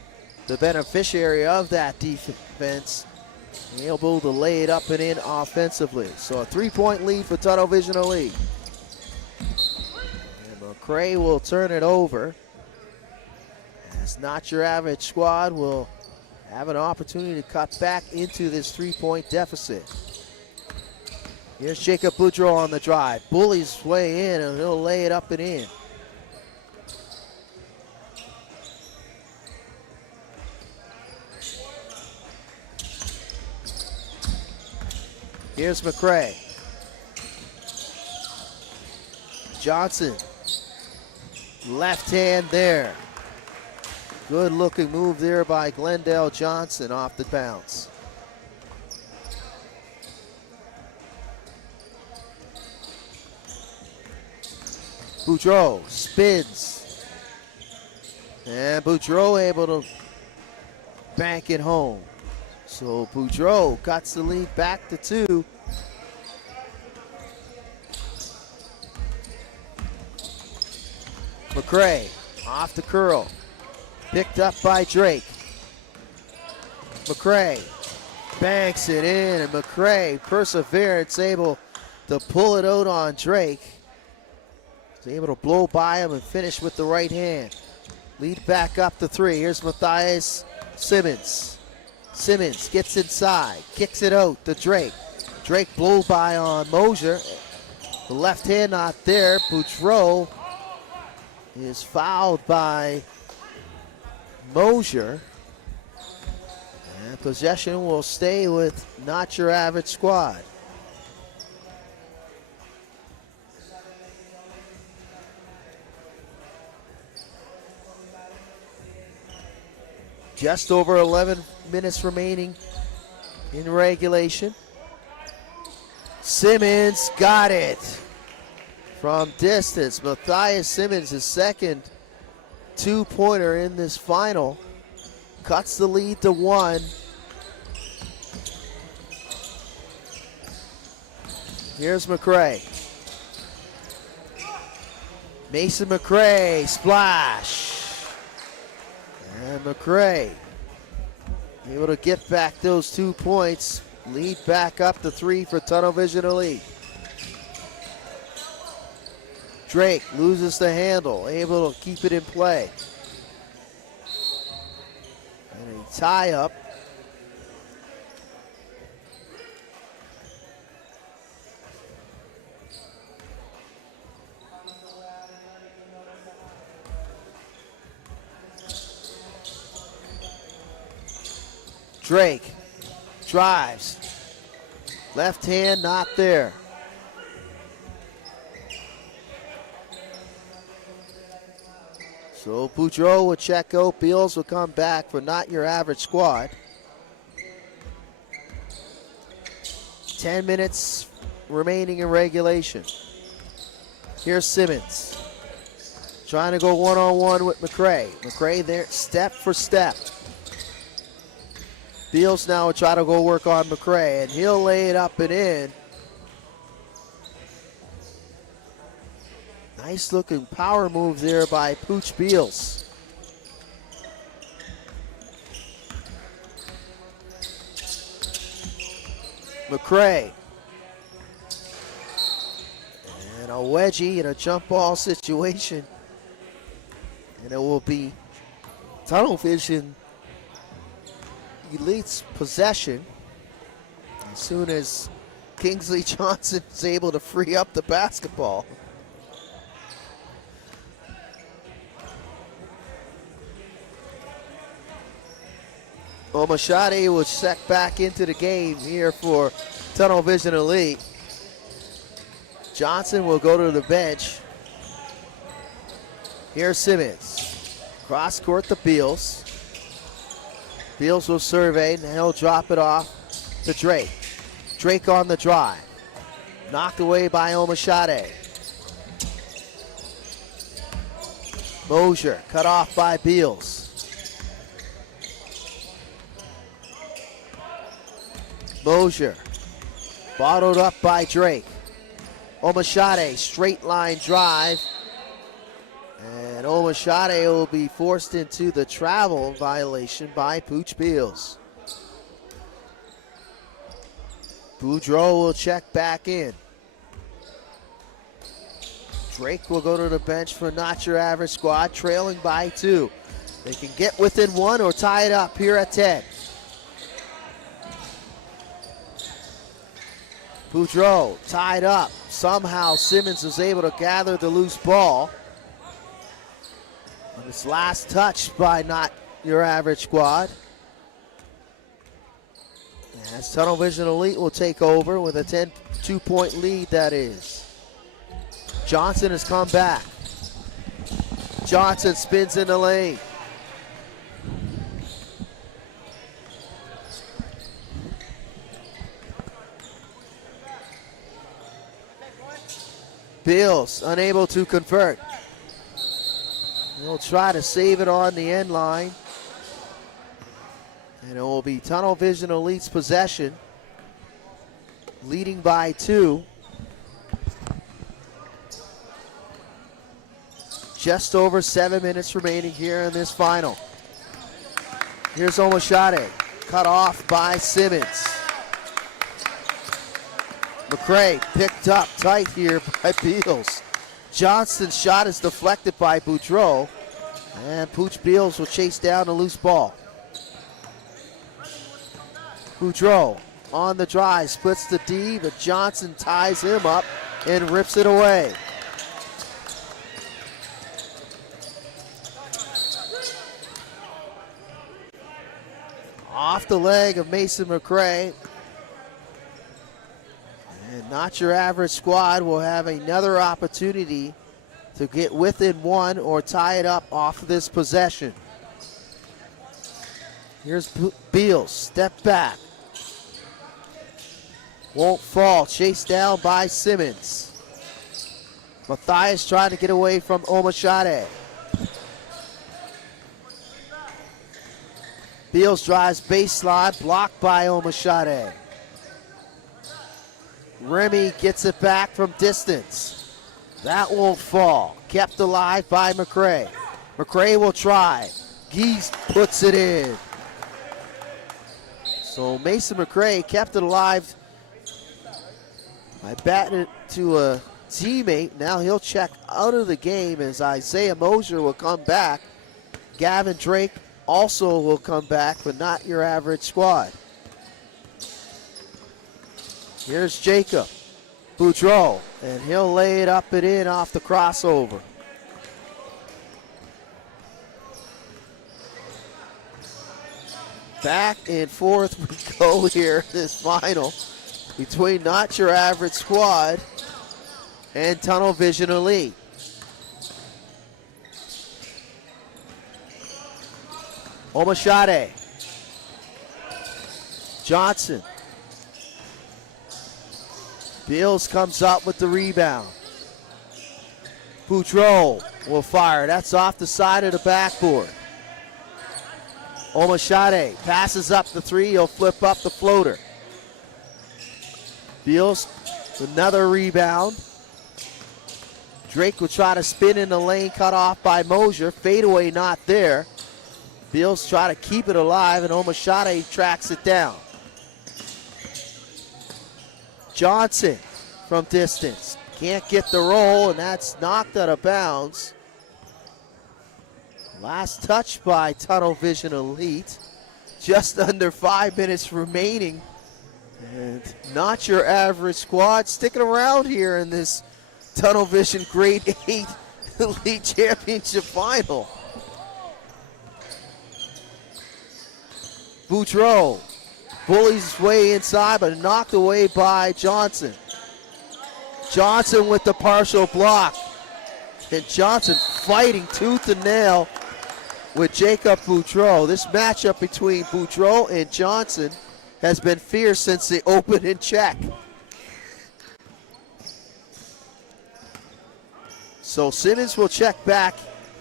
the beneficiary of that defense, able to lay it up and in offensively. So a 3-point lead for Tunnel Vision Elite. And McCray will turn it over. As Not Your Average Squad will have an opportunity to cut back into this 3-point deficit. Here's Jacob Boudreau on the drive. Bullies his way in and he'll lay it up and in. Here's McCray. Johnson. Left hand there. Good looking move there by Glendale Johnson off the bounce. Boudreau spins. And Boudreau able to bank it home. So Boudreau cuts the lead back to 2. McCray off the curl. Picked up by Drake. McCray banks it in, and McCray, perseverance, able to pull it out on Drake. He's able to blow by him and finish with the right hand. Lead back up to 3. Here's Matthias Simmons. Simmons gets inside, kicks it out to Drake. Drake blow by on Mosier. The left hand not there. Boudreau is fouled by Mosier. And possession will stay with Not Your Average Squad. Just over 11 minutes remaining in regulation. Simmons got it from distance. Matthias Simmons, his second 2-pointer in this final, cuts the lead to 1. Here's McCray. Mason McCray, splash. And McCray able to get back those 2 points. Lead back up to 3 for Tunnel Vision Elite. Drake loses the handle, able to keep it in play. And a tie up. Drake drives. Left hand not there. So Boudreau will check out. Beals will come back for not your average squad. 10 minutes remaining in regulation. Here's Simmons. Trying to go one-on-one with McCray. McCray there step for step. Beals now will try to go work on McCray, and he'll lay it up and in. Nice looking power move there by Pooch Beals. McCray. And a wedgie in a jump ball situation. And it will be Tunnel Vision Elite's possession as soon as Kingsley Johnson is able to free up the basketball. Omashade will check back into the game here for Tunnel Vision Elite. Johnson will go to the bench. Here's Simmons. Cross court to Beals. Beals will survey and he'll drop it off to Drake. Drake on the drive. Knocked away by Omashade. Mosier cut off by Beals. Mosier bottled up by Drake. Omashade straight line drive. And Omashade will be forced into the travel violation by Pooch Beals. Boudreau will check back in. Drake will go to the bench for not your average squad, trailing by 2. They can get within 1 or tie it up here at 10. Boudreau tied up. Somehow Simmons was able to gather the loose ball. And this last touch by not your average squad. As Tunnel Vision Elite will take over with a 2-point lead, that is. Johnson has come back. Johnson spins in the lane. Beals unable to convert. He'll try to save it on the end line. And it will be Tunnel Vision Elite's possession, leading by 2. Just over 7 minutes remaining here in this final. Here's Omashade, cut off by Simmons. McCray picked up tight here by Beals. Johnson's shot is deflected by Boudreau, and Pooch Beals will chase down a loose ball. Boudreau on the drive, splits the D, but Johnson ties him up and rips it away. Off the leg of Mason McCray. And not your average squad will have another opportunity to get within 1 or tie it up off of this possession. Here's Beals, step back. Won't fall, chased down by Simmons. Matthias trying to get away from Omashade. Beals drives baseline, blocked by Omashade. Remy gets it back from distance. That won't fall. Kept alive by McCray. McCray will try. Geese puts it in. So Mason McCray kept it alive by batting it to a teammate. Now he'll check out of the game as Isaiah Mosier will come back. Gavin Drake also will come back, but not your average squad. Here's Jacob Boudreau, and he'll lay it up and in off the crossover. Back and forth we go here in this final between not your average squad and Tunnel Vision Elite. Omashade. Johnson. Beals comes up with the rebound. Boudreau will fire. That's off the side of the backboard. Omashade passes up the three. He'll flip up the floater. Beals, another rebound. Drake will try to spin in the lane, cut off by Mosier. Fadeaway not there. Beals try to keep it alive, and Omashade tracks it down. Johnson from distance. Can't get the roll, and that's knocked out of bounds. Last touch by Tunnel Vision Elite. Just under 5 minutes remaining. And not your average squad sticking around here in this Tunnel Vision Grade 8 Elite Championship Final. Boudreau bullies his way inside, but knocked away by Johnson. Johnson with the partial block. And Johnson fighting tooth and nail with Jacob Boudreau. This matchup between Boudreau and Johnson has been fierce since they opened in check. So Simmons will check back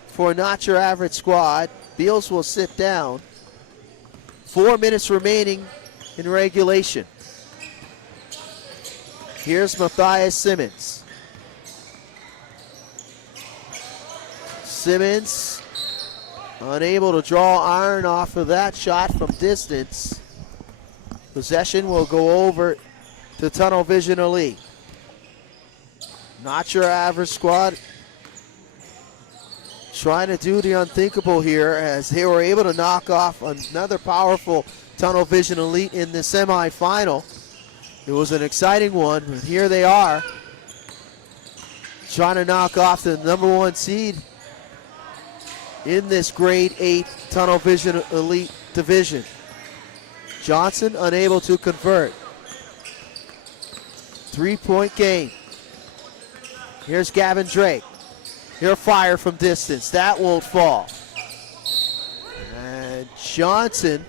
for not your average squad. Beals will sit down. 4 minutes remaining in regulation. Here's Matthias Simmons. Simmons unable to draw iron off of that shot from distance. Possession will go over to Tunnel Vision Elite. Not your average squad trying to do the unthinkable here as they were able to knock off another powerful Tunnel Vision Elite in the semifinal. It was an exciting one, but here they are trying to knock off the #1 seed in this Grade 8 Tunnel Vision Elite division. Johnson unable to convert. 3-point game. Here's Gavin Drake. He'll fire from distance. That won't fall. And Johnson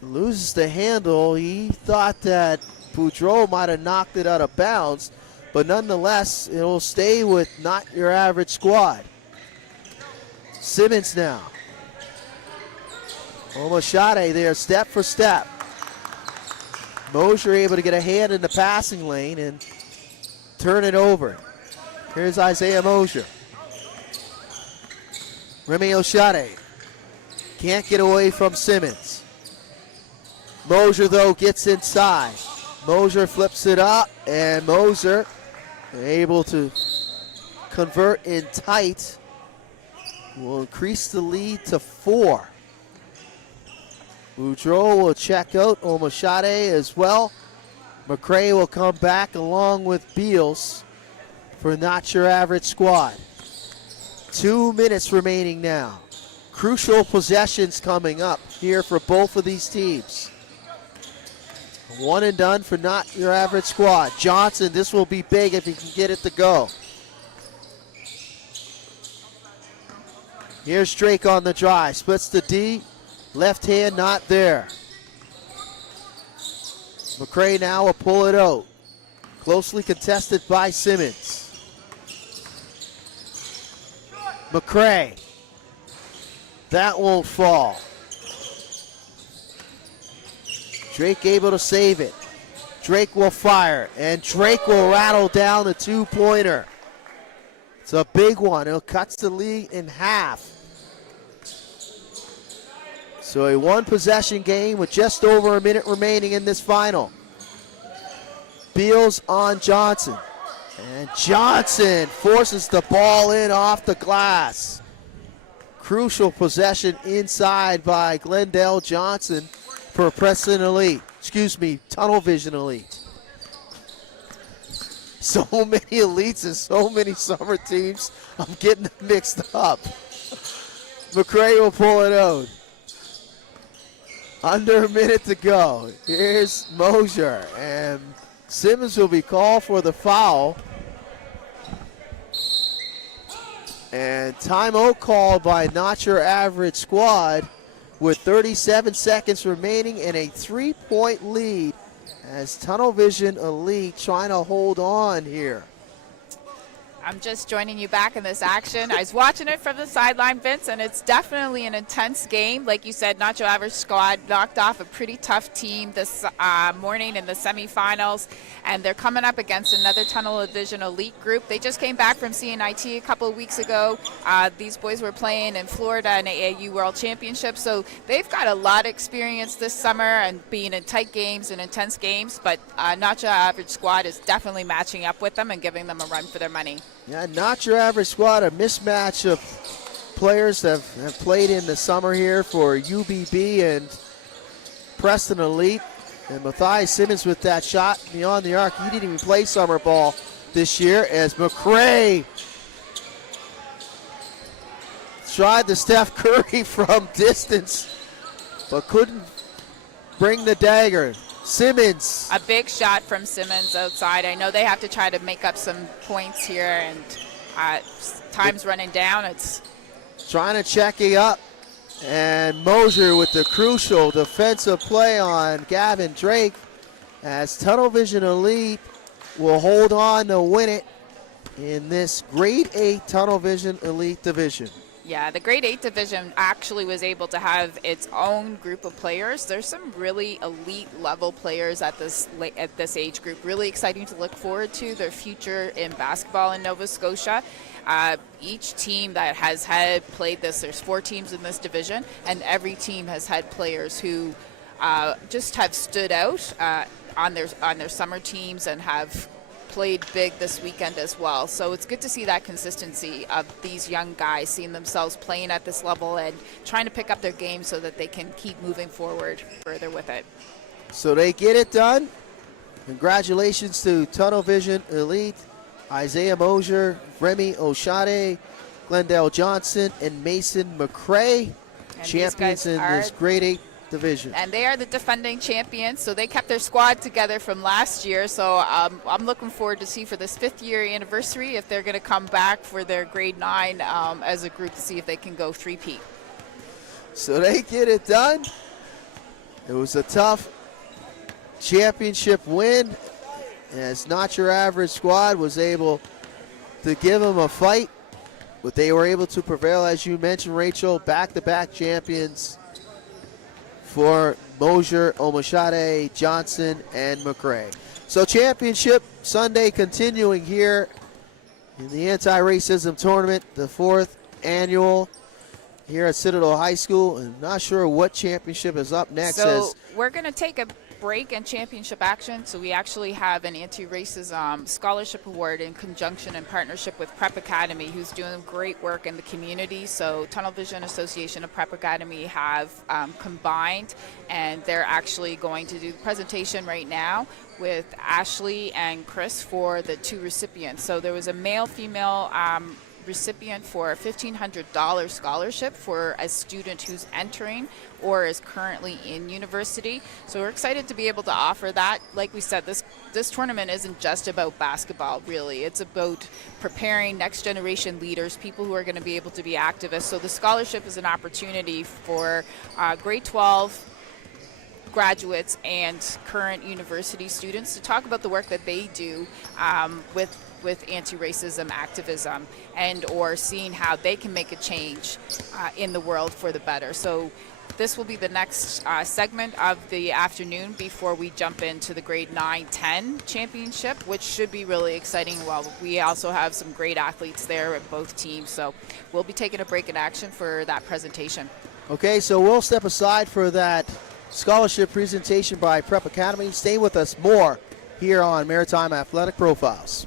loses the handle. He thought that Boudreau might have knocked it out of bounds, but nonetheless, it will stay with not your average squad. Simmons now. Omashade there, step for step. Mosier able to get a hand in the passing lane and turn it over. Here's Isaiah Mosier. Remy Oshade can't get away from Simmons. Mosier, though, gets inside. Mosier flips it up, and Mosier able to convert in tight. Will increase the lead to 4. Boudreau will check out. Omashade as well. McCray will come back along with Beals for not your average squad. 2 minutes remaining now. Crucial possessions coming up here for both of these teams. One and done for not your average squad. Johnson, this will be big if he can get it to go. Here's Drake on the drive. Splits the D. Left hand not there. McCray now will pull it out. Closely contested by Simmons. McCray. That won't fall. Drake able to save it. Drake will fire, and Drake will rattle down the 2-pointer. It's a big one. It cuts the lead in half. So a one-possession game with just over a minute remaining in this final. Beals on Johnson. And Johnson forces the ball in off the glass. Crucial possession inside by Glendale Johnson for Preston Elite. Tunnel Vision Elite. So many elites and so many summer teams. I'm getting them mixed up. McCray will pull it out. Under a minute to go. Here's Mosier, and Simmons will be called for the foul. And timeout called by Not Your Average Squad with 37 seconds remaining and a 3-point lead as Tunnel Vision Elite trying to hold on here. I'm just joining you back in this action. I was watching it from the sideline, Vince, and it's definitely an intense game. Like you said, Not Your Average Squad knocked off a pretty tough team this morning in the semifinals, and they're coming up against another Tunnel Vision Elite group. They just came back from CNIT a couple of weeks ago. These boys were playing in Florida in AAU World Championship, so they've got a lot of experience this summer and being in tight games and intense games, but Not Your Average Squad is definitely matching up with them and giving them a run for their money. Yeah, Not Your Average Squad, a mismatch of players that have played in the summer here for UBB and Preston Elite. And Matthias Simmons with that shot beyond the arc. He didn't even play summer ball this year as McCray tried the Steph Curry from distance, but couldn't bring the dagger. Simmons. A big shot from Simmons outside. I know they have to try to make up some points here, and time's running down. It's trying to check it up. And Mosier with the crucial defensive play on Gavin Drake as Tunnel Vision Elite will hold on to win it in this Grade 8 Tunnel Vision Elite division. Yeah, the Grade 8 division actually was able to have its own group of players. There's some really elite level players at this age group. Really exciting to look forward to their future in basketball in Nova Scotia. Each team that has played this, there's 4 teams in this division, and every team has had players who just have stood out on their summer teams and have played big this weekend as well. So it's good to see that consistency of these young guys seeing themselves playing at this level and trying to pick up their game so that they can keep moving forward further with it. So they get it done. Congratulations to Tunnel Vision Elite, Isaiah Mosier, Remy Oshade, Glendale Johnson, and Mason McCray, And champions in this Grade 8 division. And they are the defending champions, so they kept their squad together from last year. So I'm looking forward to see for this 5th year anniversary if they're going to come back for their Grade 9 as a group to see if they can go 3-peat. So they get it done. It was a tough championship win as Not Your Average Squad was able to give them a fight, but they were able to prevail, as you mentioned, Rachel, back-to-back champions for Mosier, Omoshade, Johnson, and McCray. So championship Sunday continuing here in the anti-racism tournament, the 4th annual here at Citadel High School. And not sure what championship is up next. So we're going to take a break in championship action. So we actually have an anti-racism scholarship award in conjunction and partnership with Prep Academy, who's doing great work in the community. So Tunnel Vision Association of Prep Academy have combined, and they're actually going to do the presentation right now with Ashley and Chris for the 2 recipients. So there was a male-female recipient for a $1,500 scholarship for a student who's entering or is currently in university. So we're excited to be able to offer that. Like we said, this tournament isn't just about basketball, really. It's about preparing next generation leaders, people who are going to be able to be activists. So the scholarship is an opportunity for grade 12 graduates and current university students to talk about the work that they do with anti-racism activism and or seeing how they can make a change in the world for the better. So this will be the next segment of the afternoon before we jump into the grade 9-10 championship, which should be really exciting. Well, we also have some great athletes there at both teams, so we'll be taking a break in action for that presentation. Okay, so we'll step aside for that scholarship presentation by Prep Academy. Stay with us more here on Maritime Athletic Profiles.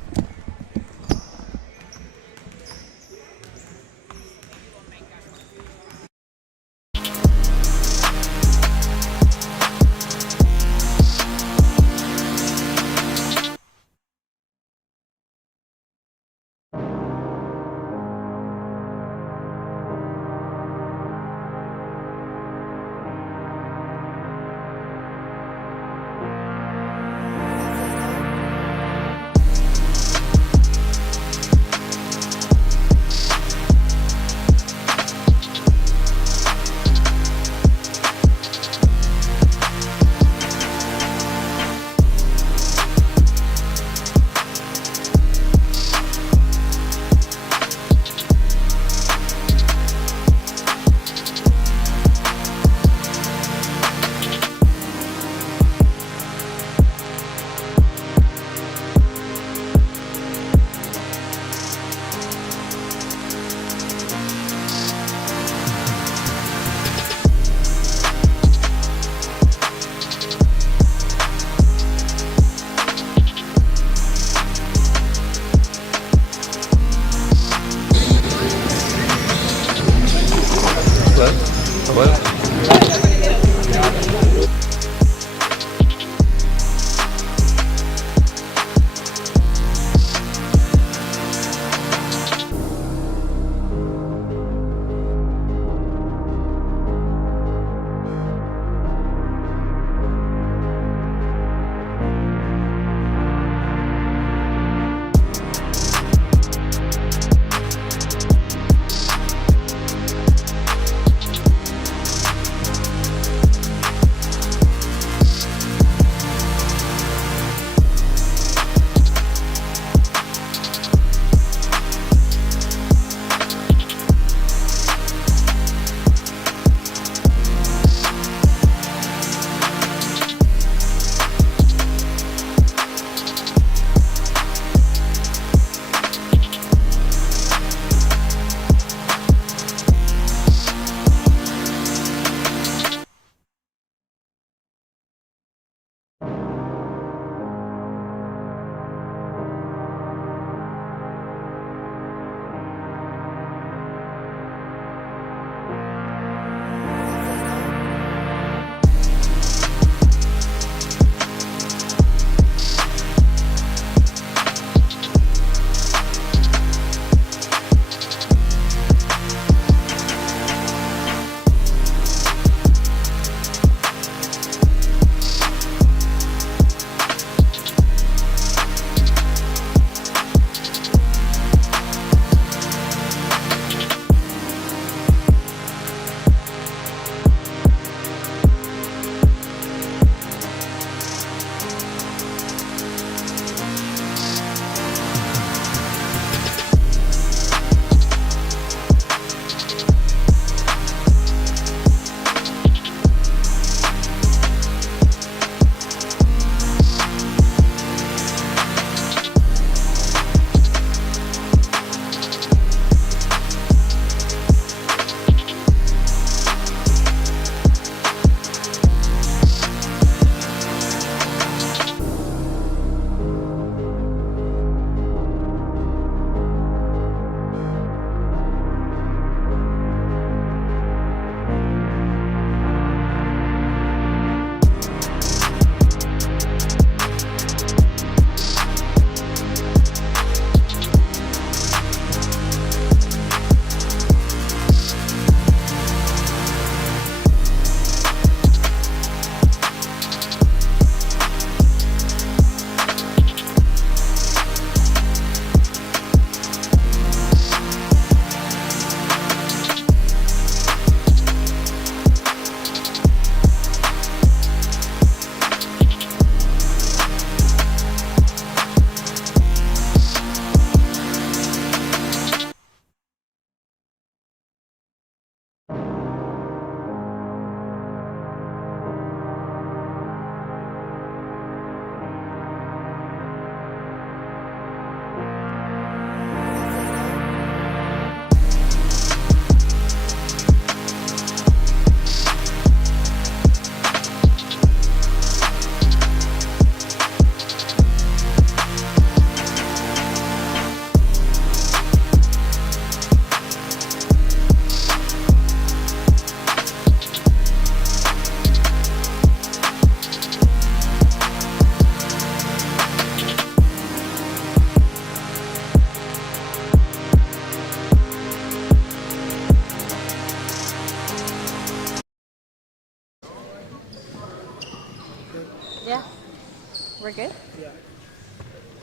good? Yeah.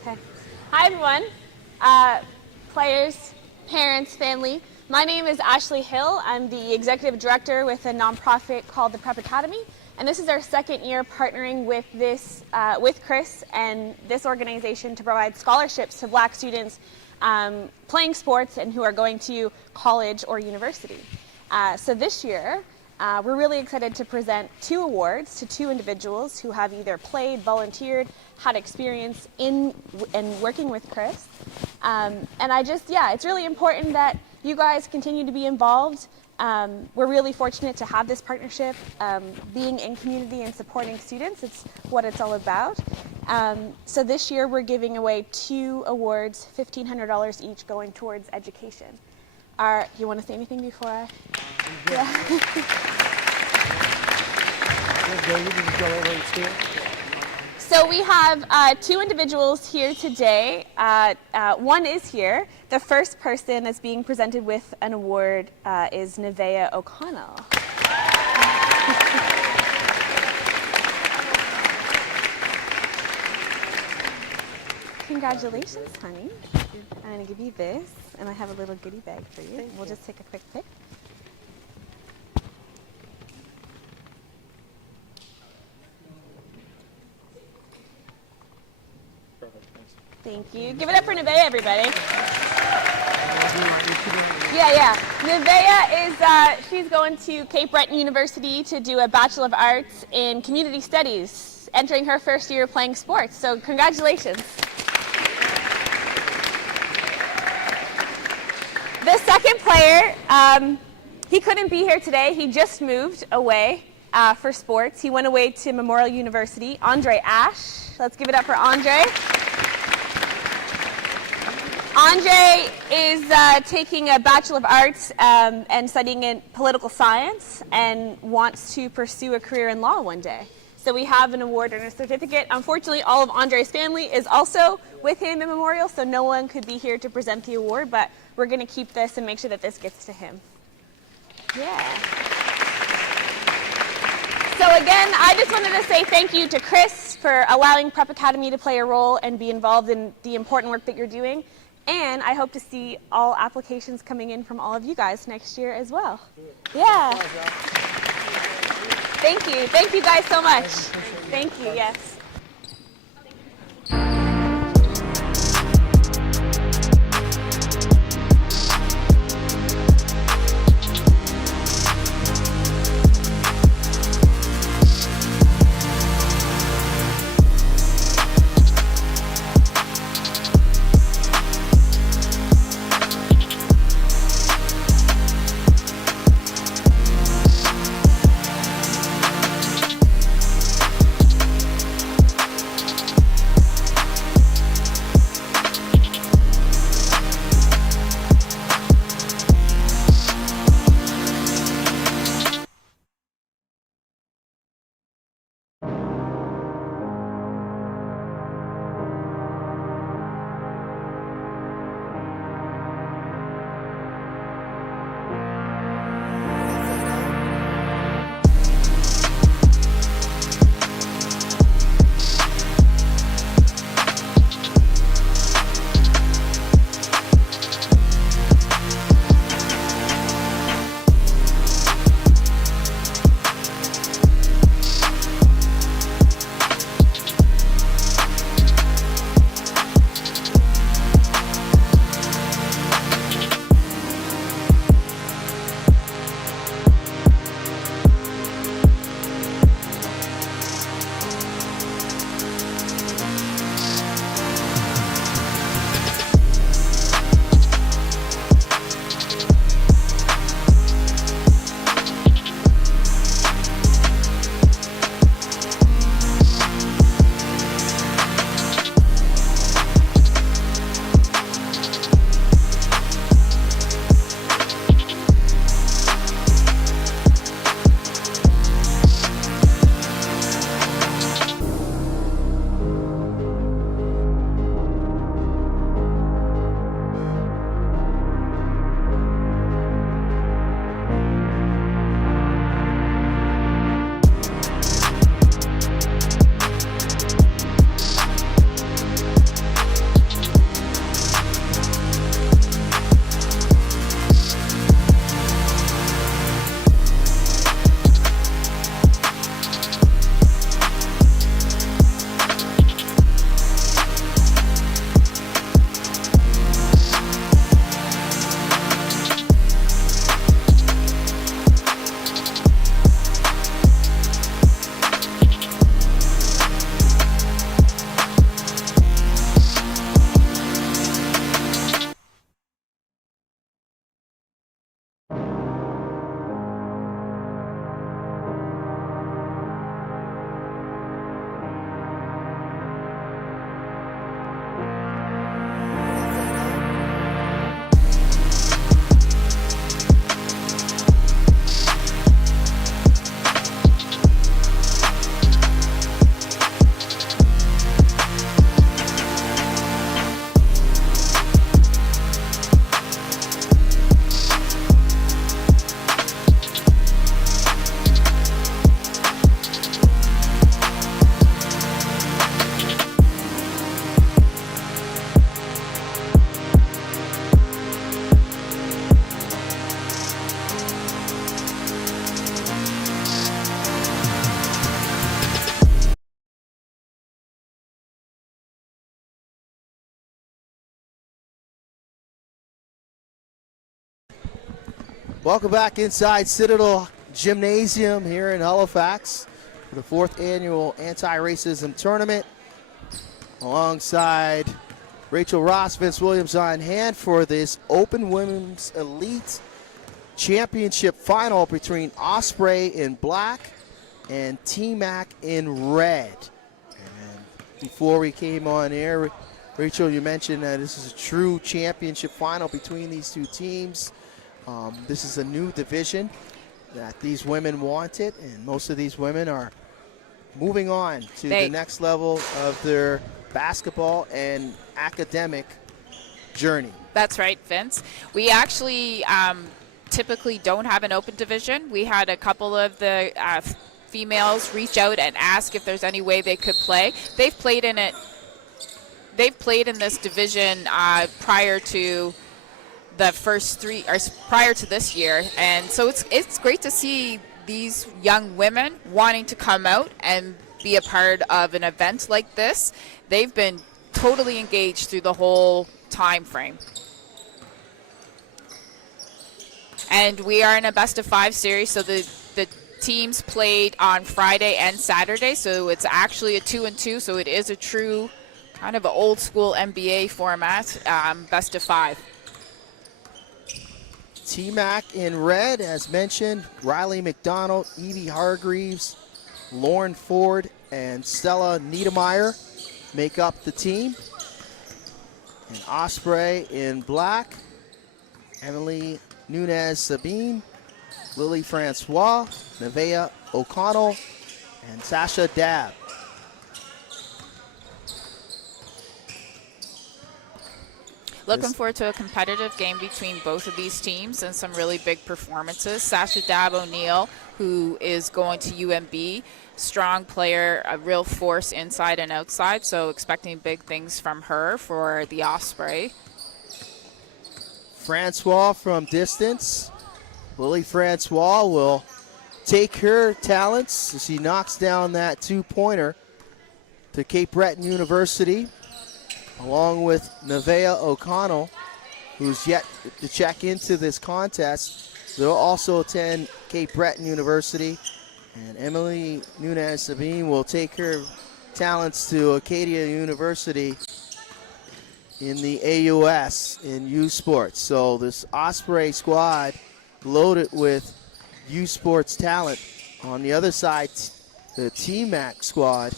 Okay. Hi, everyone. Players, parents, family. My name is Ashley Hill. I'm the executive director with a nonprofit called the Prep Academy. And this is our second year partnering with with Chris and this organization to provide scholarships to Black students playing sports and who are going to college or university. So this year, we're really excited to present 2 awards to 2 individuals who have either played, volunteered, had experience in and working with Chris. And it's really important that you guys continue to be involved. We're really fortunate to have this partnership. Being in community and supporting students, it's what it's all about. So this year we're giving away 2 awards, $1,500 each, going towards education. You want to say anything before I? Yeah. So we have 2 individuals here today. One is here. The first person that's being presented with an award is Nevaeh O'Connell. Congratulations, honey. I'm going to give you this, and I have a little goodie bag for you. We'll just take a quick pic. Thank you. Give it up for Nevaeh, everybody. Yeah. Nevaeh she's going to Cape Breton University to do a Bachelor of Arts in Community Studies, entering her first year playing sports. So congratulations. The second player, he couldn't be here today. He just moved away for sports. He went away to Memorial University. Andre Ash. Let's give it up for Andre. Andre is taking a Bachelor of Arts and studying in political science and wants to pursue a career in law one day. So we have an award and a certificate. Unfortunately, all of Andre's family is also with him in Memorial, so no one could be here to present the award, but we're going to keep this and make sure that this gets to him. Yeah. So again, I just wanted to say thank you to Chris for allowing Prep Academy to play a role and be involved in the important work that you're doing. And I hope to see all applications coming in from all of you guys next year as well. Yeah. Thank you. Thank you guys so much. Thank you. Yes. Welcome back inside Citadel Gymnasium here in Halifax for the 4th annual anti-racism tournament. Alongside Rachel Ross, Vince Williams on hand for this Open Women's Elite Championship final between Osprey in black and T-Mac in red. And before we came on air, Rachel, you mentioned that this is a true championship final between these two teams. This is a new division that these women wanted, and most of these women are moving on to the next level of their basketball and academic journey. That's right, Vince. We actually typically don't have an open division. We had a couple of the females reach out and ask if there's any way they could play. They've played in it. They've played in this division prior to the first 3, or prior to this year, and so it's great to see these young women wanting to come out and be a part of an event like this. They've been totally engaged through the whole time frame. And we are in a best-of-5 series, so the teams played on Friday and Saturday, so it's actually a 2-2, so it is a true kind of an old-school NBA format, best-of-5. T-Mac in red, as mentioned, Riley McDonald, Evie Hargreaves, Lauren Ford, and Stella Niedermeyer make up the team. And Osprey in black, Emily Nunez-Sabine, Lily Francois, Nevaeh O'Connell, and Sasha Dabb. Looking forward to a competitive game between both of these teams and some really big performances. Sasha Dabb O'Neill, who is going to UMB, strong player, a real force inside and outside, so expecting big things from her for the Osprey. Francois from distance. Lily Francois will take her talents as she knocks down that 2-pointer to Cape Breton University, along with Nevaeh O'Connell, who's yet to check into this contest. They'll also attend Cape Breton University. And Emily Nunez-Sabine will take her talents to Acadia University in the AUS in U Sports. So this Osprey squad loaded with U Sports talent. On the other side, the T-Mac squad,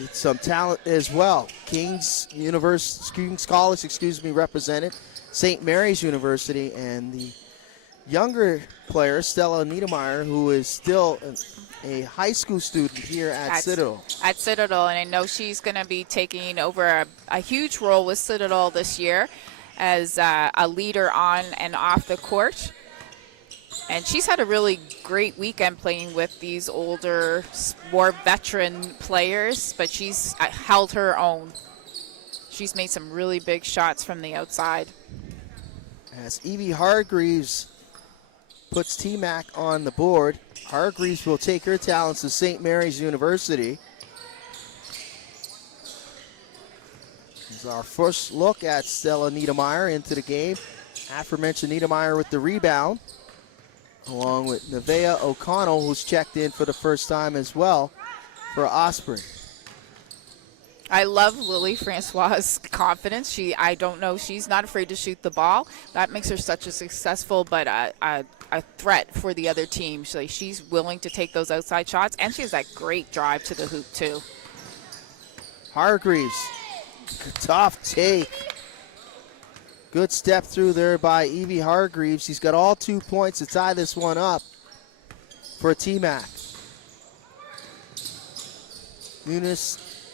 with some talent as well. King's College, represented, St. Mary's University, and the younger player, Stella Niedermeyer, who is still a high school student here at Citadel. At Citadel, and I know she's going to be taking over a huge role with Citadel this year as a leader on and off the court. And she's had a really great weekend playing with these older, more veteran players, but she's held her own. She's made some really big shots from the outside. As Evie Hargreaves puts T-Mac on the board, Hargreaves will take her talents to St. Mary's University. This is our first look at Stella Niedermeyer into the game. Aforementioned Niedermeyer with the rebound, along with Nevaeh O'Connell, who's checked in for the first time as well for Osprey. I love Lily Francois' confidence. I don't know, she's not afraid to shoot the ball. That makes her such a successful but a threat for the other team. She's willing to take those outside shots, and she has that great drive to the hoop too. Hargreaves, tough take. Good step through there by Evie Hargreaves. He's got all 2 points to tie this one up for T-Mac.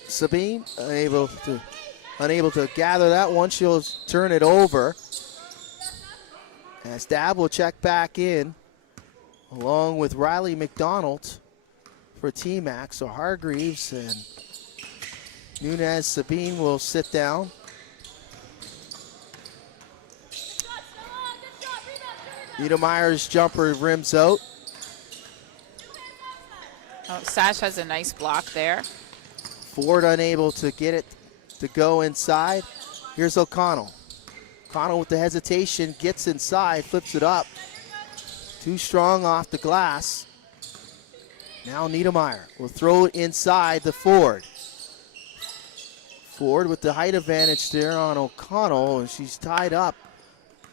Sabine unable to gather that one. She'll turn it over. As Dabb will check back in, along with Riley McDonald for T-Mac. So Hargreaves and Nunez-Sabine will sit down. Niedermeyer's jumper rims out. Oh, Sash has a nice block there. Ford unable to get it to go inside. Here's O'Connell. O'Connell with the hesitation, gets inside, flips it up. Too strong off the glass. Now Niedermeyer will throw it inside the Ford. Ford with the height advantage there on O'Connell, and she's tied up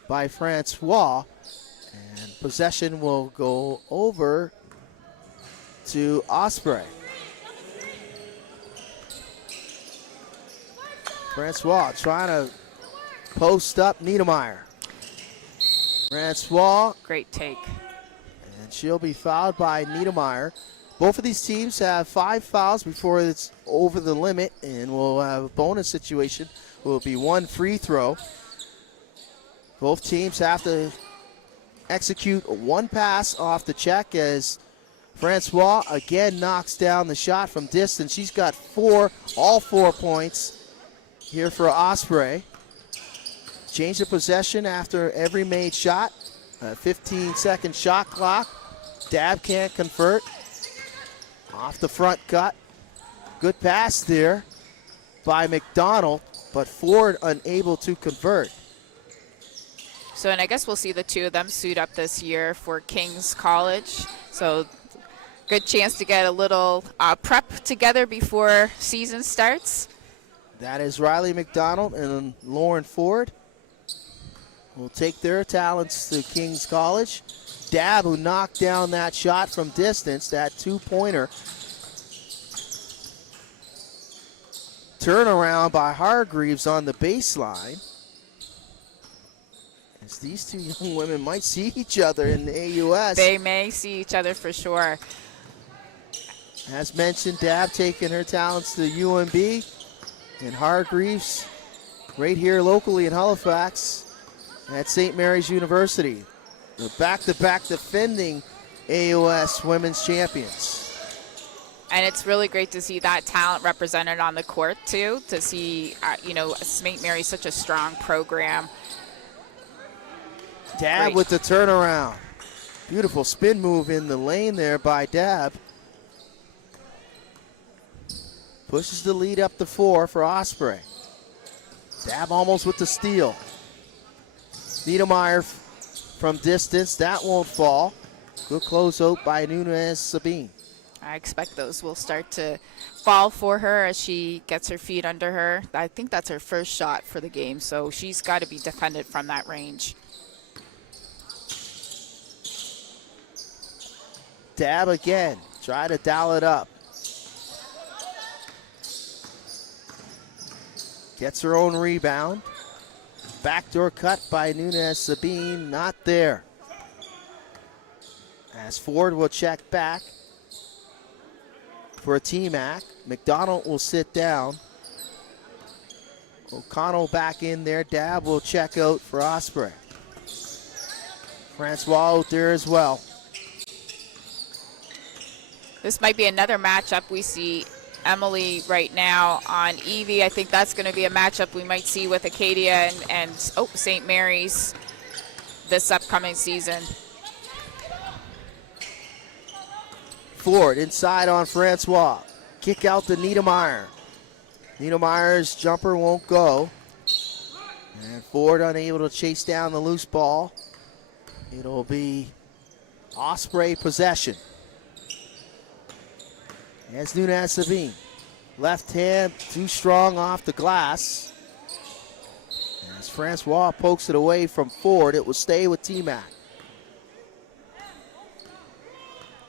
by Francois. And possession will go over to Osprey. Francois trying to post up Niedermeyer. Francois. Great take. And she'll be fouled by Niedermeyer. Both of these teams have 5 fouls before it's over the limit, and we'll have a bonus situation. Will be 1 free throw. Both teams have to execute 1 pass off the check as Francois again knocks down the shot from distance. She's got all 4 points here for Osprey. Change of possession after every made shot. A 15-second shot clock. Dab can't convert. Off the front cut. Good pass there by McDonald, but Ford unable to convert. So, and I guess we'll see the 2 of them suit up this year for King's College. So, good chance to get a little prep together before season starts. That is Riley McDonald and Lauren Ford. Will take their talents to King's College. Dab, who knocked down that shot from distance, that 2-pointer. Turnaround by Hargreaves on the baseline. As these 2 young women might see each other in the AUS. They may see each other for sure. As mentioned, Dab taking her talents to UMB. And Hargreaves right here locally in Halifax at St. Mary's University. The back-to-back defending AOS women's champions. And it's really great to see that talent represented on the court too, to see, St. Mary's such a strong program. Dab Great. with the turnaround. Beautiful spin move in the lane there by Dab. Pushes the lead up to 4 for Osprey. Dab almost with the steal. Niedermeyer from distance, that won't fall. Good close out by Nunez Sabine. I expect those will start to fall for her as she gets her feet under her. I think that's her first shot for the game, so she's got to be defended from that range. Dab again, try to dial it up. Gets her own rebound. Backdoor cut by Nunez Sabine, not there. As Ford will check back for a T-Mac. McDonald will sit down. O'Connell back in there. Dab will check out for Osprey. Francois out there as well. This might be another matchup we see Emily right now on Evie. I think that's going to be a matchup we might see with Acadia and St. Mary's this upcoming season. Ford inside on Francois. Kick out to Niedermeyer. Niedermeyer's jumper won't go. And Ford unable to chase down the loose ball. It'll be Osprey possession. As Nunez Sabine. Left hand too strong off the glass. As Francois pokes it away from Ford, it will stay with T-Mac.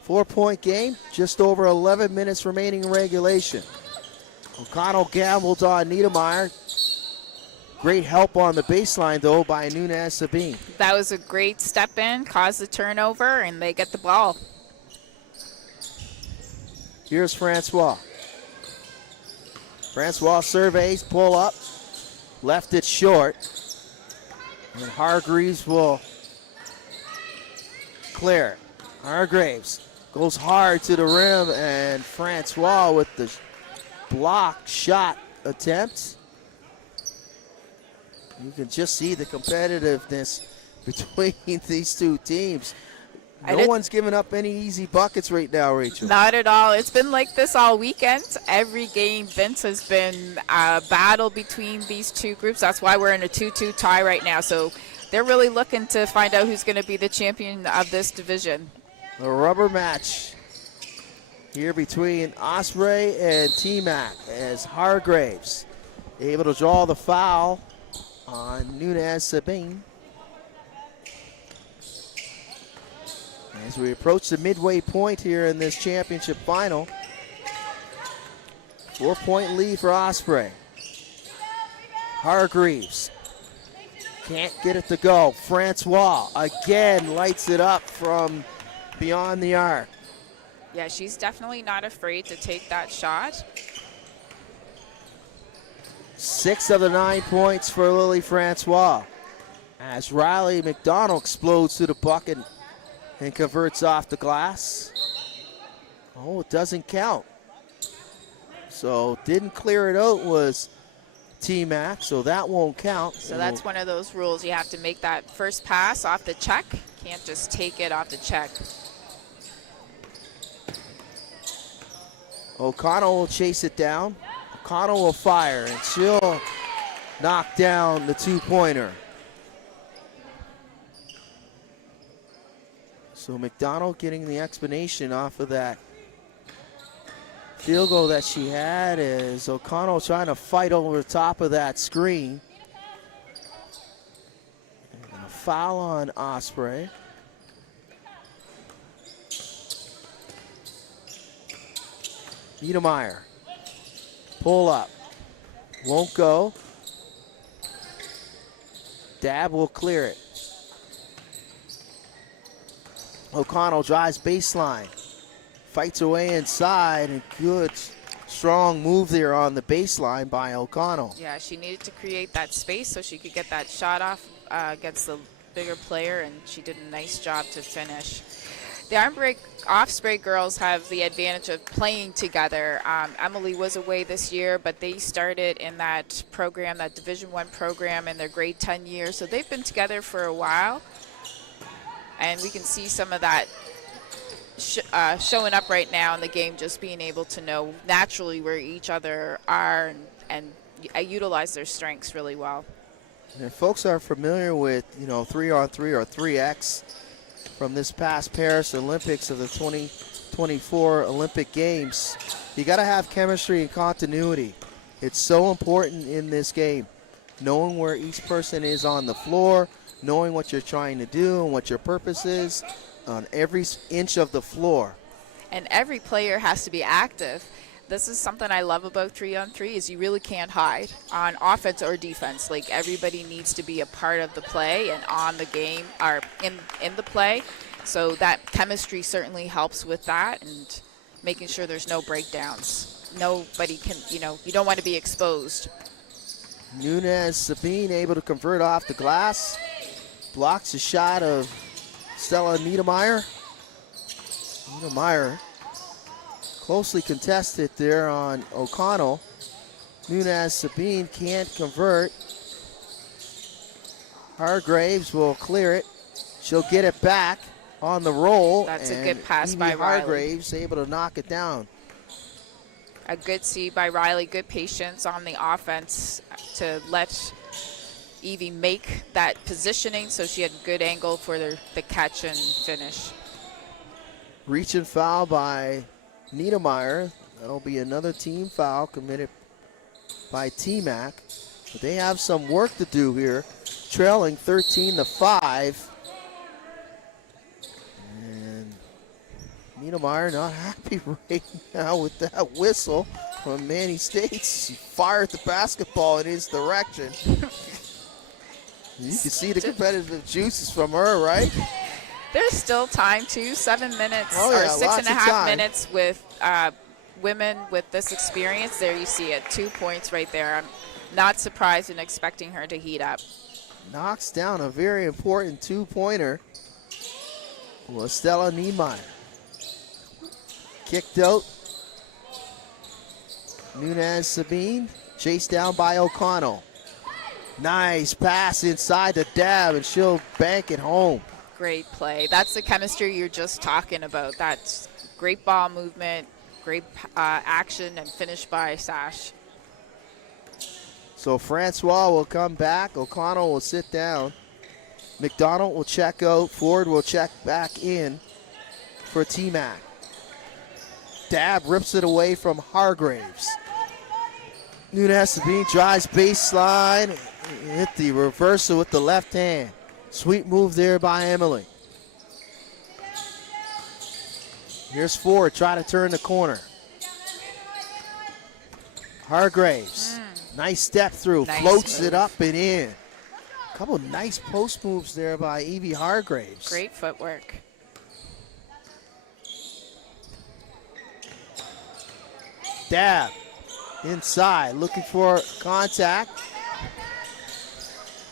4-point game, just over 11 minutes remaining in regulation. O'Connell gambled on Niedermeyer. Great help on the baseline, though, by Nunez Sabine. That was a great step in, caused the turnover, and they get the ball. Here's Francois. Francois surveys, pull up, left it short. And Hargreaves will clear it. Hargreaves goes hard to the rim, and Francois with the block shot attempt. You can just see the competitiveness between these 2 teams. No one's giving up any easy buckets right now, Rachel. Not at all. It's been like this all weekend. Every game, Vince, has been a battle between these two groups. That's why we're in a 2-2 tie right now. So they're really looking to find out who's going to be the champion of this division. A rubber match here between Osprey and T-Mac as Hargraves able to draw the foul on Nunez Sabine. As we approach the midway point here in this championship final. 4-point lead for Osprey. Hargreaves can't get it to go. Francois again lights it up from beyond the arc. Yeah, she's definitely not afraid to take that shot. 6 of the 9 points for Lily Francois. As Riley McDonald explodes to the bucket and converts off the glass. Oh, it doesn't count. So didn't clear it out was T-Mac, so that won't count. So that's one of those rules. You have to make that first pass off the check. Can't just take it off the check. O'Connell will chase it down. O'Connell will fire, and she'll knock down the two-pointer. So McDonald getting the explanation off of that field goal that she had is O'Connell trying to fight over the top of that screen. And a foul on Osprey. Niedermeyer. Pull up. Won't go. Dab will clear it. O'Connell drives baseline. Fights away inside, and good, strong move there on the baseline by O'Connell. Yeah, she needed to create that space so she could get that shot off against the bigger player, and she did a nice job to finish. The Osprey girls have the advantage of playing together. Emily was away this year, but they started in that program, that Division I program, in their grade 10 year, so they've been together for a while. And we can see some of that showing up right now in the game, just being able to know naturally where each other are and utilize their strengths really well. And if folks are familiar with, 3-on-3 or 3X from this past Paris Olympics of the 2024 Olympic Games, you got to have chemistry and continuity. It's so important in this game, knowing where each person is on the floor, knowing what you're trying to do and what your purpose is on every inch of the floor. And every player has to be active. This is something I love about 3-on-3 is you really can't hide on offense or defense. Like, everybody needs to be a part of the play and on the game or in the play. So that chemistry certainly helps with that and making sure there's no breakdowns. Nobody can, you don't want to be exposed. Nunez Sabine able to convert off the glass. Blocks a shot of Stella Niedermeyer. Niedermeyer closely contested there on O'Connell. Nunez Sabine can't convert. Hargraves will clear it. She'll get it back on the roll. That's a good pass by Riley. Hargraves able to knock it down. A good see by Riley. Good patience on the offense to let Evie make that positioning, so she had a good angle for the catch and finish. Reach and foul by Niedermeyer. That'll be another team foul committed by T-Mac. But they have some work to do here, trailing 13-5. And Niedermeyer not happy right now with that whistle from Manny States. She fired the basketball in his direction. You can see the competitive juices from her, right? There's still time too. 7 minutes or 6.5 minutes with women with this experience. There you see it, 2 points right there. I'm not surprised and expecting her to heat up. Knocks down a very important two-pointer. Was Stella Niemeyer. Kicked out. Nunez Sabine chased down by O'Connell. Nice pass inside the dab, and she'll bank it home. Great play. That's the chemistry you're just talking about. That's great ball movement, great action, and finish by Sash. So Francois will come back. O'Connell will sit down. McDonald will check out. Ford will check back in for T-Mac. Dab rips it away from Hargraves. Nunez Sabine drives baseline. Hit the reversal with the left hand. Sweet move there by Emily. Here's Ford, try to turn the corner. Hargraves, nice step through, Nice floats move. it up and in. Couple nice post moves there by Evie Hargraves. Great footwork. Dab, inside, looking for contact.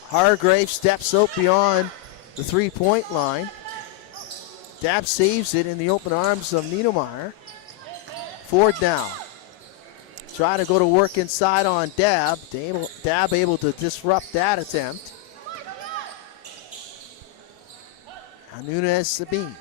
Hargraves steps out beyond the three-point line. Dab saves it in the open arms of Niedermeyer. Ford now. Try to go to work inside on Dab. Dab able to disrupt that attempt. Now Nunez Sabine.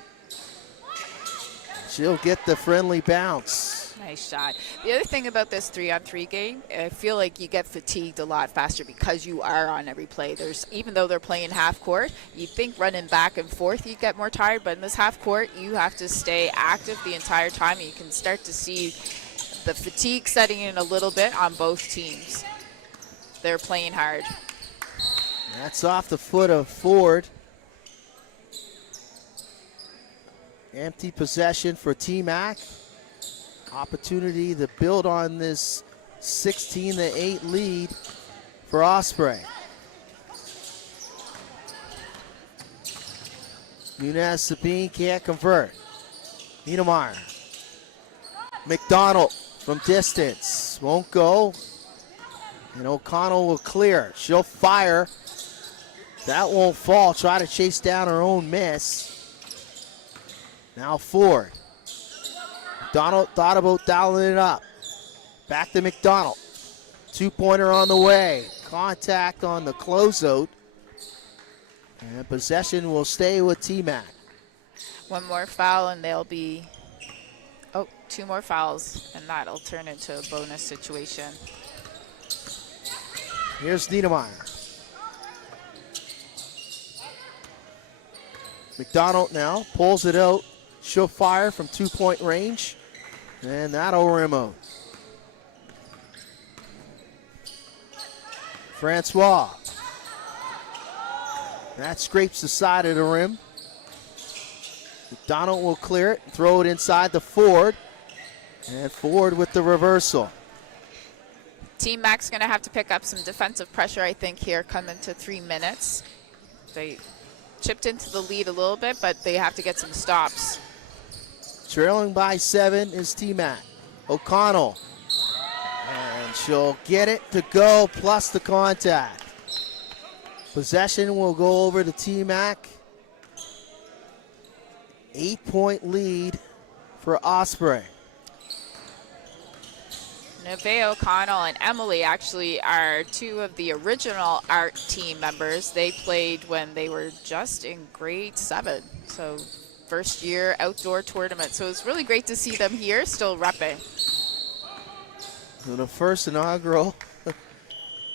She'll get the friendly bounce. Nice shot. The other thing about this 3-on-3 game, I feel like you get fatigued a lot faster because you are on every play. Even though they're playing half court, you think running back and forth you get more tired, but in this half court you have to stay active the entire time. You can start to see the fatigue setting in a little bit on both teams. They're playing hard. That's off the foot of Ford. Empty possession for T-Mac. Opportunity to build on this 16-8 lead for Osprey. Nunez Sabine can't convert. Niedermeyer. McDonald from distance. Won't go. And O'Connell will clear. She'll fire. That won't fall. Try to chase down her own miss. Now Ford. McDonald thought about dialing it up. Back to McDonald. Two-pointer on the way. Contact on the closeout. And possession will stay with T-Mac. One more foul and they'll be, two more fouls, and that'll turn into a bonus situation. Here's Niedermeyer. McDonald now pulls it out. She'll fire from two-point range. And that'll rim out. Francois. That scrapes the side of the rim. McDonald will clear it, throw it inside the Ford. And Ford with the reversal. Team Mac's going to have to pick up some defensive pressure, I think, here coming to 3 minutes. They chipped into the lead a little bit, but they have to get some stops. Trailing by 7 is T-Mac. O'Connell. And she'll get it to go, plus the contact. Possession will go over to T-Mac. 8-point lead for Osprey. Nevaeh O'Connell and Emily actually are two of the original A.R.T team members. They played when they were just in grade 7. So first year outdoor tournament. So it's really great to see them here still repping. So the first inaugural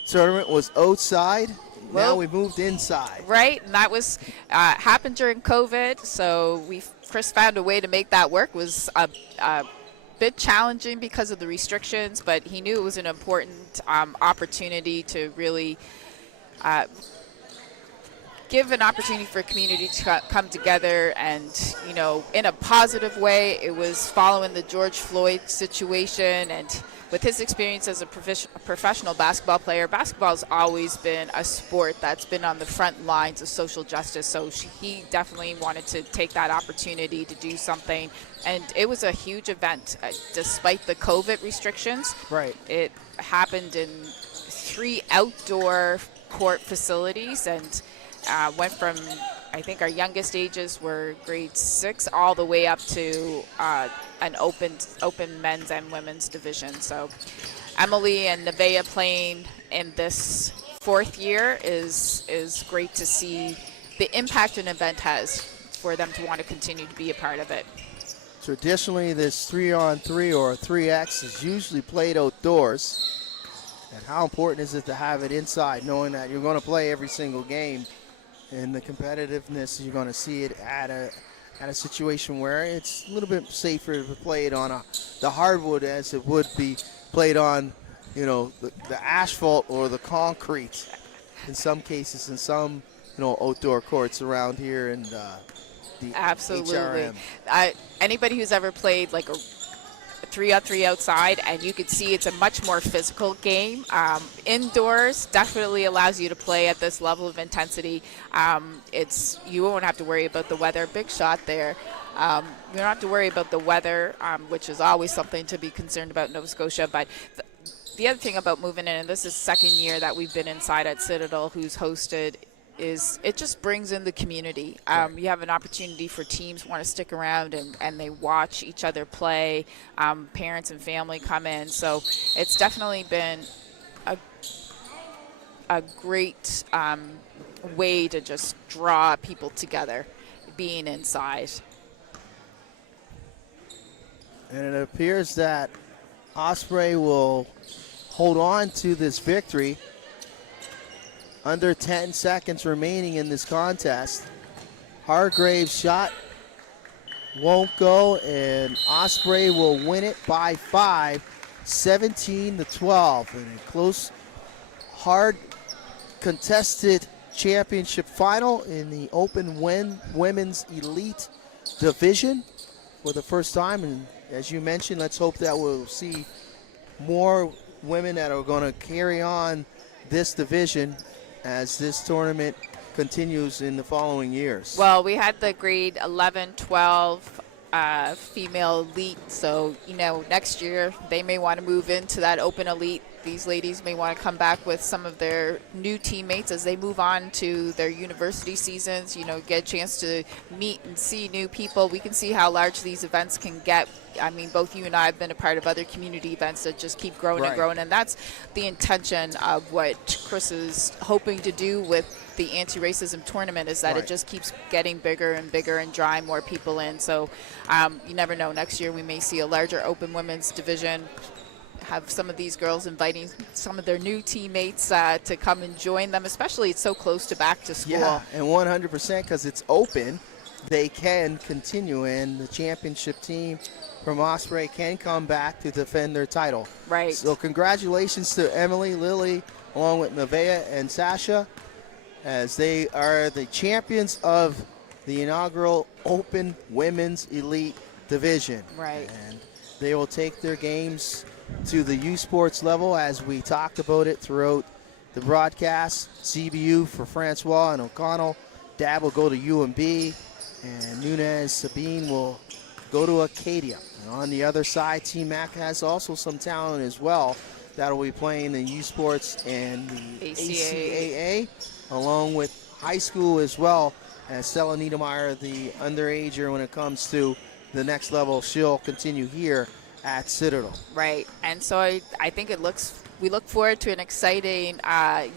tournament was outside. Now we moved inside. Right, and that was happened during COVID. So Chris found a way to make that work. It was a bit challenging because of the restrictions, but he knew it was an important opportunity to really give an opportunity for community to come together, and in a positive way. It was following the George Floyd situation, and with his experience as a professional basketball player, basketball's always been a sport that's been on the front lines of social justice. So he definitely wanted to take that opportunity to do something. And it was a huge event, despite the COVID restrictions. Right. It happened in 3 outdoor court facilities, and went from, I think our youngest ages were grade 6 all the way up to an open men's and women's division. So Emily and Nevaeh playing in this 4th year is great to see the impact an event has for them to want to continue to be a part of it. Traditionally, this 3-on-3 or 3X is usually played outdoors. And how important is it to have it inside, knowing that you're going to play every single game, and the competitiveness, you're going to see it at a situation where it's a little bit safer to play it on the hardwood as it would be played on, the asphalt or the concrete in some cases, in some, outdoor courts around here and the Absolutely. HRM. Anybody who's ever played like a 3-on-3 outside, and you can see it's a much more physical game. Indoors definitely allows you to play at this level of intensity. You won't have to worry about the weather. Big shot there. You don't have to worry about the weather, which is always something to be concerned about in Nova Scotia. But the other thing about moving in, and this is the second year that we've been inside at Citadel, who's hosted, is it just brings in the community. You have an opportunity for teams want to stick around and they watch each other play. Parents and family come in. So it's definitely been a great way to just draw people together, being inside. And it appears that Osprey will hold on to this victory. Under 10 seconds remaining in this contest. Hargrave's shot won't go, and Osprey will win it by 5, 17-12. In a close, hard, contested championship final in the Open Women's Elite Division for the first time. And as you mentioned, let's hope that we'll see more women that are going to carry on this division as this tournament continues in the following years. Well, we had the grade 11, 12 female elite, so next year they may want to move into that open elite. These ladies may want to come back with some of their new teammates as they move on to their university seasons, get a chance to meet and see new people. We can see how large these events can get. I mean, both you and I have been a part of other community events that just keep growing and growing, and that's the intention of what Chris is hoping to do with the anti-racism tournament, is that it just keeps getting bigger and bigger and drawing more people in. So you never know. Next year we may see a larger open women's division, have some of these girls inviting some of their new teammates to come and join them, especially it's so close to back to school. Yeah, and 100% because it's open, they can continue, and the championship team from Osprey can come back to defend their title. Right. So congratulations to Emily, Lily, along with Nevaeh and Sasha, as they are the champions of the inaugural Open Women's Elite Division. Right. And they will take their games to the U Sports level, as we talked about it throughout the broadcast. CBU for Francois and O'Connell. Dab will go to UMB, and Nunez Sabine will go to Acadia. And on the other side, Team Mac has also some talent as well that will be playing the U Sports and the ACAA, along with high school as well, as Stella Niedermeyer, the underager when it comes to the next level, she'll continue here at Citadel. Right, and so I think we look forward to an exciting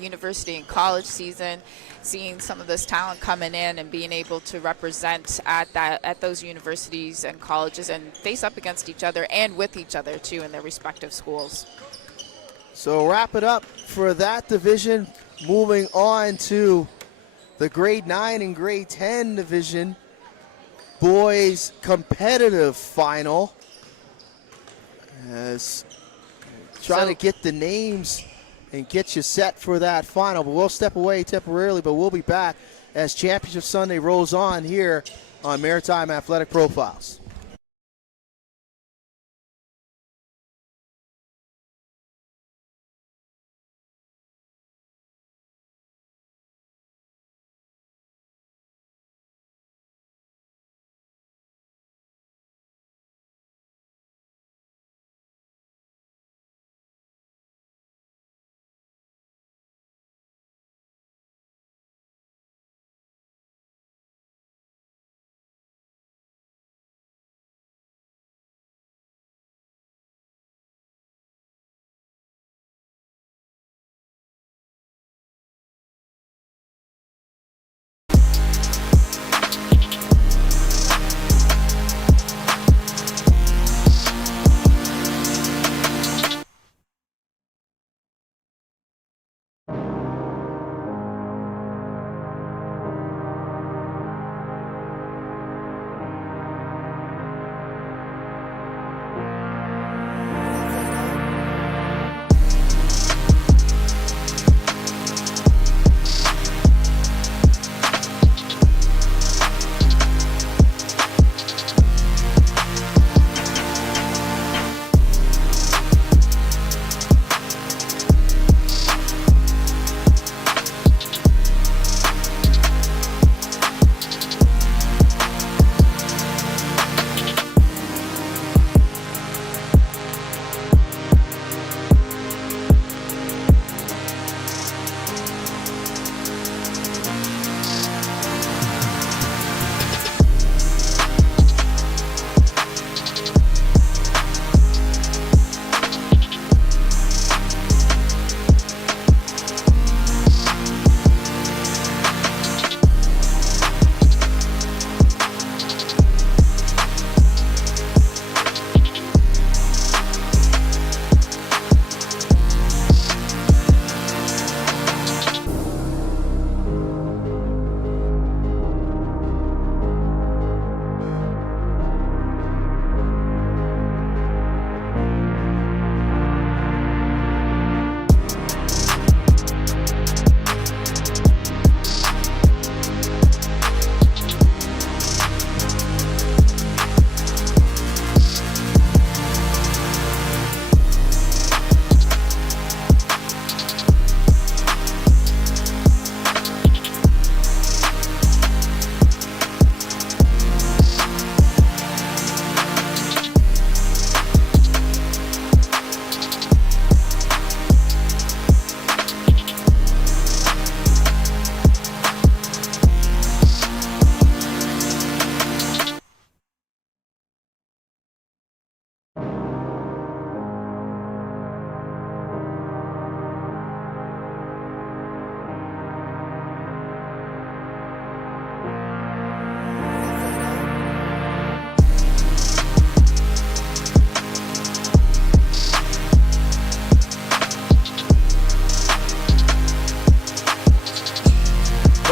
university and college season, seeing some of this talent coming in and being able to represent at those universities and colleges and face up against each other and with each other too in their respective schools. So wrap it up for that division. Moving on to the grade 9 and grade 10 division boys competitive final. As trying to get the names and get you set for that final, but we'll step away temporarily, but we'll be back as Championship Sunday rolls on here on Maritime Athletic Profiles.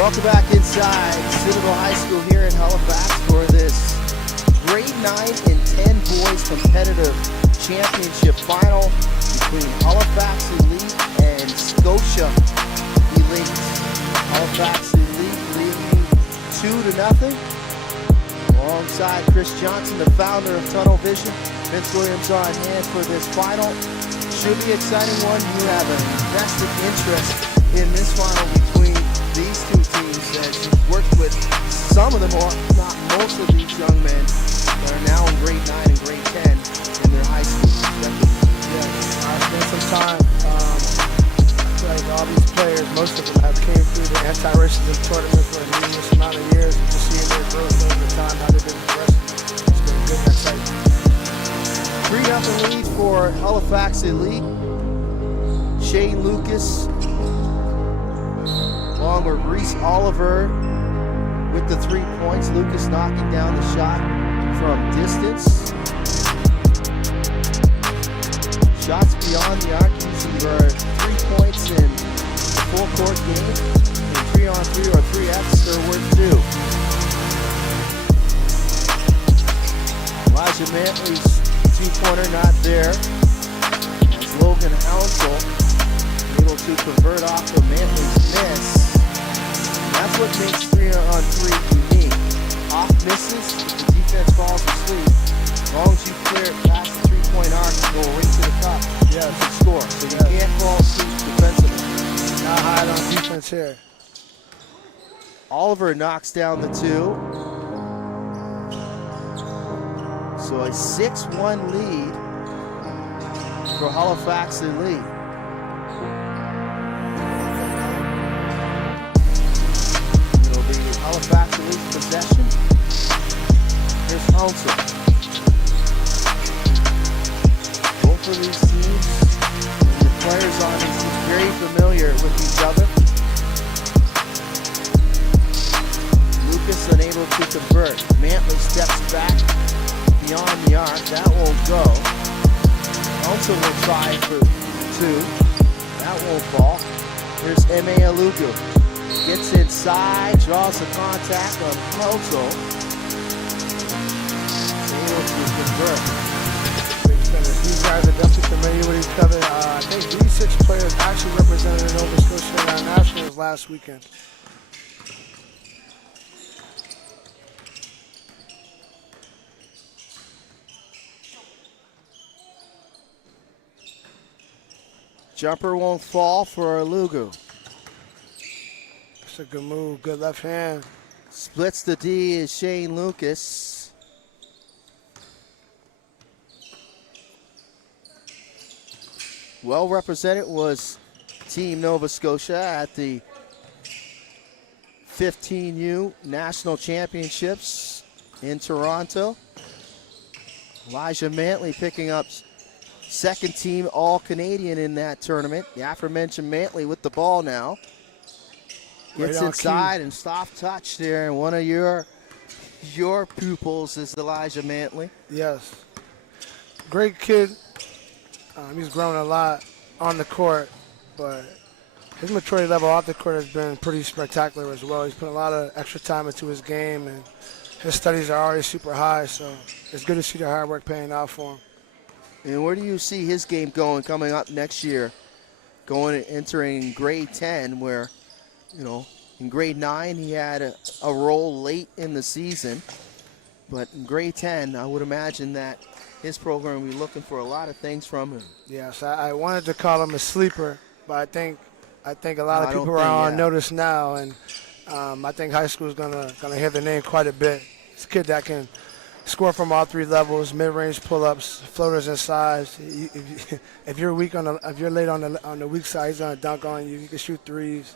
Welcome back inside Citadel High School here in Halifax for this grade 9 and 10 boys competitive championship final between Halifax Elite and Scotia Elite. Halifax Elite leading 2-0. Alongside Chris Johnson, the founder of Tunnel Vision, Vince Williams on hand for this final. Should be an exciting one. You have a vested interest in this final between these two teams as you've worked with some of them, or not most of these young men that are now in grade 9 and grade 10 in their high school respectively. Yeah, I spent some time. I feel like all these players, most of them have came through the anti-racism tournament for a numerous amount of years, and just seeing their growth over time, how they've been progressing, it's been good and exciting. 3-0 lead for Halifax Elite. Shane Lucas along with Reese Oliver with the 3 points. Lucas knocking down the shot from distance. Shots beyond the arc usually are 3 points in a full court game, and 3-on-3 or 3X are worth 2. Elijah Mantley's 2-pointer not there, as Logan Hounsel able to convert off of Mantley's miss. That's what makes 3-on-3 unique. Off misses, if the defense falls asleep, as long as you clear it past the 3-point arc and go right to the cup, you can score. So you can't fall asleep defensively. Not hide on defense here. Oliver knocks down the 2. So a 6-1 lead for Halifax Elite. It'll be Halifax Elite possession. Here's Hounsel. Both of these teams and the players on these teams very familiar with each other. Lucas unable to convert. Mantley steps back beyond the arc. That won't go. Hounsel will try for 2. That won't fall. Here's M.A. Alugu. Gets inside, draws the contact on Hounsel. Able to convert. These guys are definitely familiar with each other. I think these 6 players actually represented Nova Scotia in our nationals last weekend. Jumper won't fall for Alugu. It's a good move, good left hand. Splits the D is Shane Lucas. Well represented was Team Nova Scotia at the 15U National Championships in Toronto. Elijah Mantley picking up second team All-Canadian in that tournament. The aforementioned Mantley with the ball now. Gets Right inside and soft touch there, and one of your pupils is Elijah Mantley. Yes. Great kid. He's grown a lot on the court, but his maturity level off the court has been pretty spectacular as well. He's put a lot of extra time into his game, and his studies are already super high, so it's good to see the hard work paying off for him. And where do you see his game going coming up next year? Going and entering grade 10 where, you know, in grade 9 he had a role late in the season. But in grade 10, I would imagine that his program will be looking for a lot of things from him. Yes, I wanted to call him a sleeper, but I think a lot of people are on notice now, and I think high school is gonna hear the name quite a bit. It's a kid that can score from all 3 levels: mid-range pull-ups, floaters inside. If you're weak if you're late on the weak side, he's gonna dunk on you. You can shoot 3s,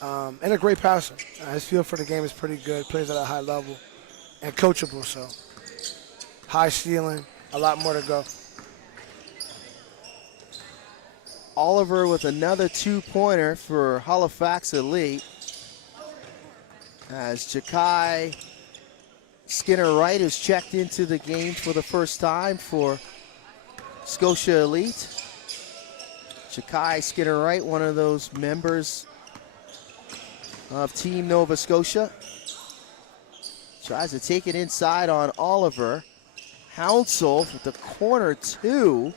and a great passer. His feel for the game is pretty good. Plays at a high level and coachable. So high ceiling, a lot more to go. Oliver with another 2-pointer for Halifax Elite. As Jakai Skinner-Wright has checked into the game for the first time for Scotia Elite. Jakai Skinner-Wright, one of those members of Team Nova Scotia. Tries to take it inside on Oliver. Hounsel with the corner 2.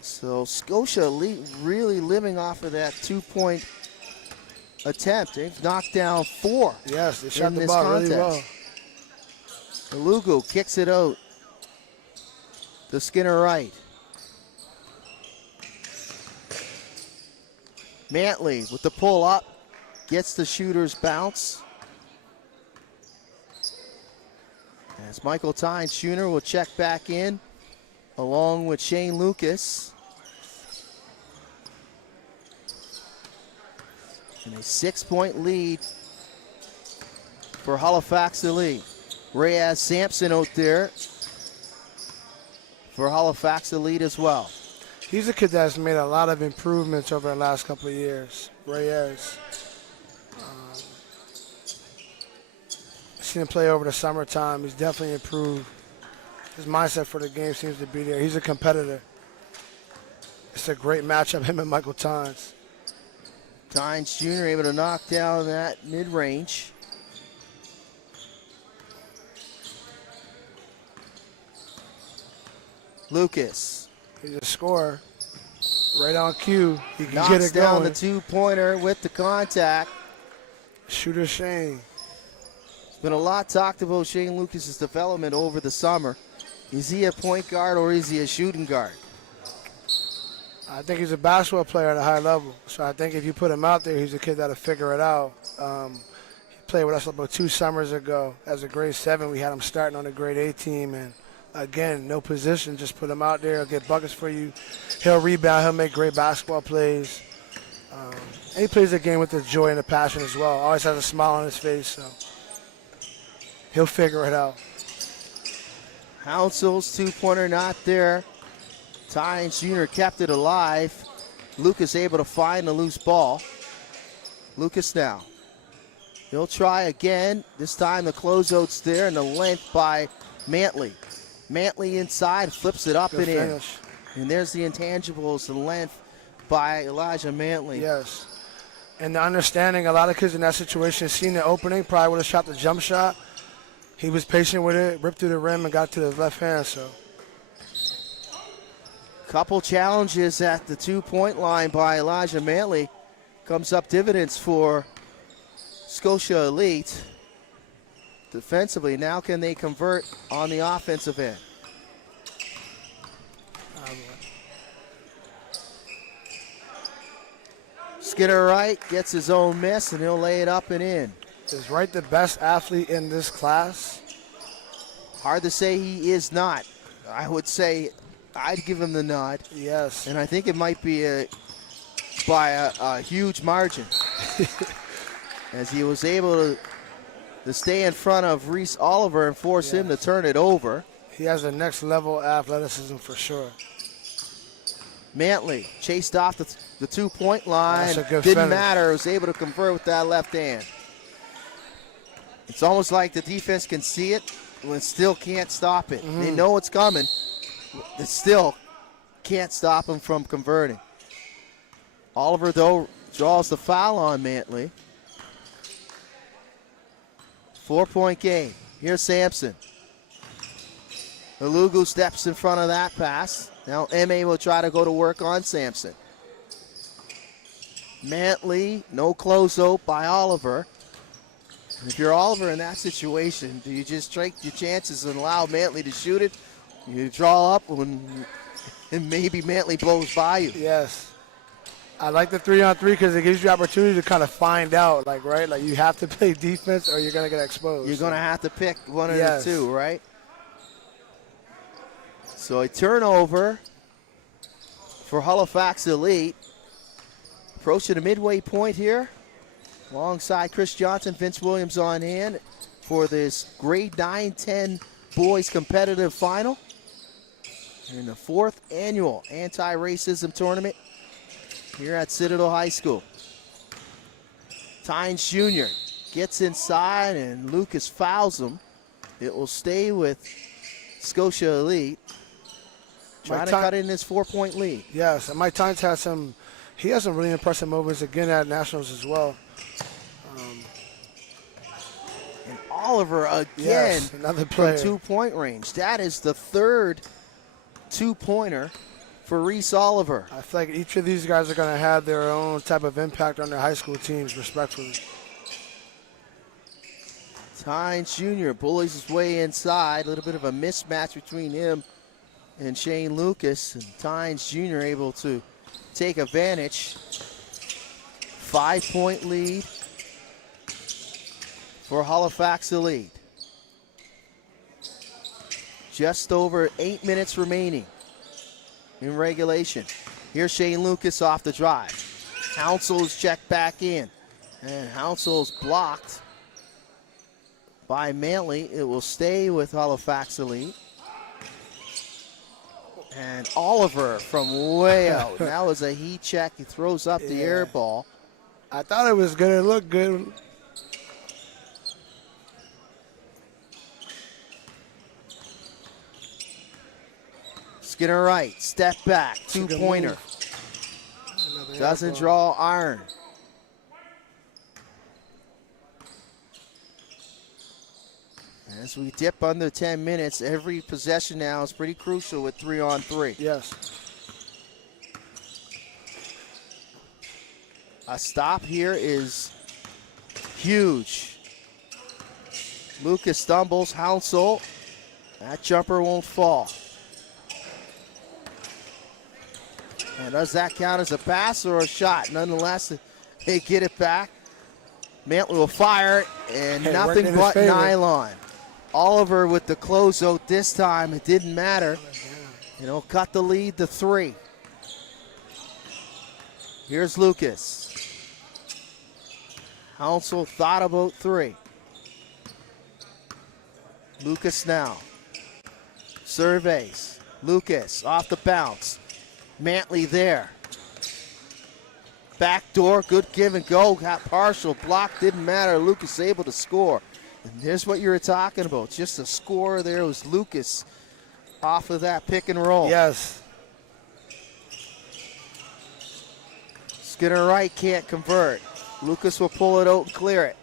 So Scotia really living off of that 2-point attempt. They've knocked down 4. Yes, they shot the ball really well. Lugu kicks it out to Skinner Wright. Mantley with the pull up, gets the shooter's bounce. As Michael Tynes Jr. will check back in along with Shane Lucas. And a 6-point lead for Halifax Elite. Reyes Sampson out there for Halifax Elite as well. He's a kid that's made a lot of improvements over the last couple of years. Reyes. Seen him play over the summertime. He's definitely improved. His mindset for the game seems to be there. He's a competitor. It's a great matchup, him and Michael Tynes. Tynes Jr. able to knock down that mid-range. Lucas. He's a scorer. Right on cue. He can knocks get it down going. the 2-pointer with the contact. Shooter Shane. There's been a lot talked about Shane Lucas's development over the summer. Is he a point guard or is he a shooting guard? I think he's a basketball player at a high level. So I think if you put him out there, he's a kid that'll figure it out. He played with us about 2 summers ago. As a grade 7, we had him starting on the grade 8 team. And again, no position, just put him out there. He'll get buckets for you. He'll rebound. He'll make great basketball plays. And he plays the game with the joy and the passion as well. Always has a smile on his face, so he'll figure it out. Hounsel's 2-pointer not there. Tynes Jr. kept it alive. Lucas able to find the loose ball. Lucas now. He'll try again. This time the closeout's there and the length by Mantley. Mantley inside, flips it up Good and finish. in. And there's the intangibles, the length by Elijah Mantley. Yes. And the understanding, a lot of kids in that situation seen the opening, probably would have shot the jump shot. He was patient with it, ripped through the rim and got to the left hand, so. Couple challenges at the 2-point line by Elijah Mantley. Comes up dividends for Scotia Elite. Defensively, now can they convert on the offensive end? Skinner Wright gets his own miss and he'll lay it up and in. Is Wright the best athlete in this class? Hard to say he is not. I would say I'd give him the nod. Yes. And I think it might be by a huge margin. As he was able to stay in front of Reese Oliver and force him to turn it over. He has the next level athleticism for sure. Mantley chased off the 2-point line. That's a good Didn't finish. matter. Was able to convert with that left hand. It's almost like the defense can see it and still can't stop it. They know it's coming. They still can't stop him from converting. Oliver, though, draws the foul on Mantley. 4-point game. Here's Sampson. Lugu steps in front of that pass. Now M.A. will try to go to work on Sampson. Mantley, no closeout by Oliver. If you're Oliver in that situation, do you just take your chances and allow Mantley to shoot it? You draw up and maybe Mantley blows by you. Yes. I like the 3-on-3 because it gives you opportunity to kind of find out, right? Like you have to play defense or you're going to get exposed. You're going to have to pick one of the two, right? So a turnover for Halifax Elite. Approaching the midway point here. Alongside Chris Johnson, Vince Williams on hand for this grade 9-10 boys competitive final. In the 4th annual anti-racism tournament here at Citadel High School. Tynes Jr. gets inside and Lucas fouls him. It will stay with Scotia Elite. Trying to cut in this 4-point lead. Yes, and Mike Tynes has some really impressive moments again at Nationals as well. And Oliver again, Yes, another player. from 2-point range. That is the third 2-pointer for Reese Oliver. I feel like each of these guys are going to have their own type of impact on their high school teams, respectfully. Tynes Jr. bullies his way inside. A little bit of a mismatch between him and Shane Lucas. And Tynes Jr. able to take advantage. 5-point lead for Halifax Elite. Just over 8 minutes remaining in regulation. Here's Shane Lucas off the drive. Hounsell's checked back in. And Hounsell's blocked by Manley. It will stay with Halifax Elite. And Oliver from way out. That was a heat check. He throws up the air ball. I thought it was good. It looked good. Skinner right, step back, 2-pointer. Doesn't draw iron. As we dip under 10 minutes, every possession now is pretty crucial with 3-on-3. Yes. A stop here is huge. Lucas stumbles, Hounsell. That jumper won't fall. And does that count as a pass or a shot? Nonetheless, they get it back. Mantley will fire it, and nothing but nylon. Oliver with the closeout this time. It didn't matter. You know, cut the lead to 3. Here's Lucas. Hounsell thought about 3. Lucas now. Surveys. Lucas off the bounce. Mantley there. Backdoor, good give and go. Got partial, block, didn't matter. Lucas able to score. And here's what you were talking about. Just a score there was Lucas off of that pick and roll. Yes. Skinner right can't convert. Lucas will pull it out and clear it.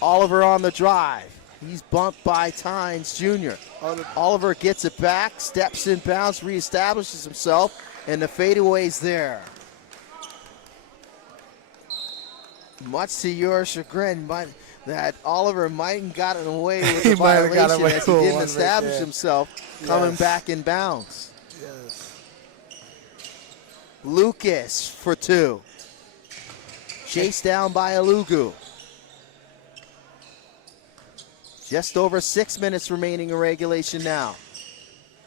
Oliver on the drive. He's bumped by Tynes Jr. Oliver gets it back, steps in bounds, reestablishes himself, and the fadeaway's there. Much to your chagrin, but that Oliver might have gotten away with the violation as he didn't establish himself coming back in bounds. Yes. Lucas for 2. Chased down by Alugu. Just over 6 minutes remaining in regulation now.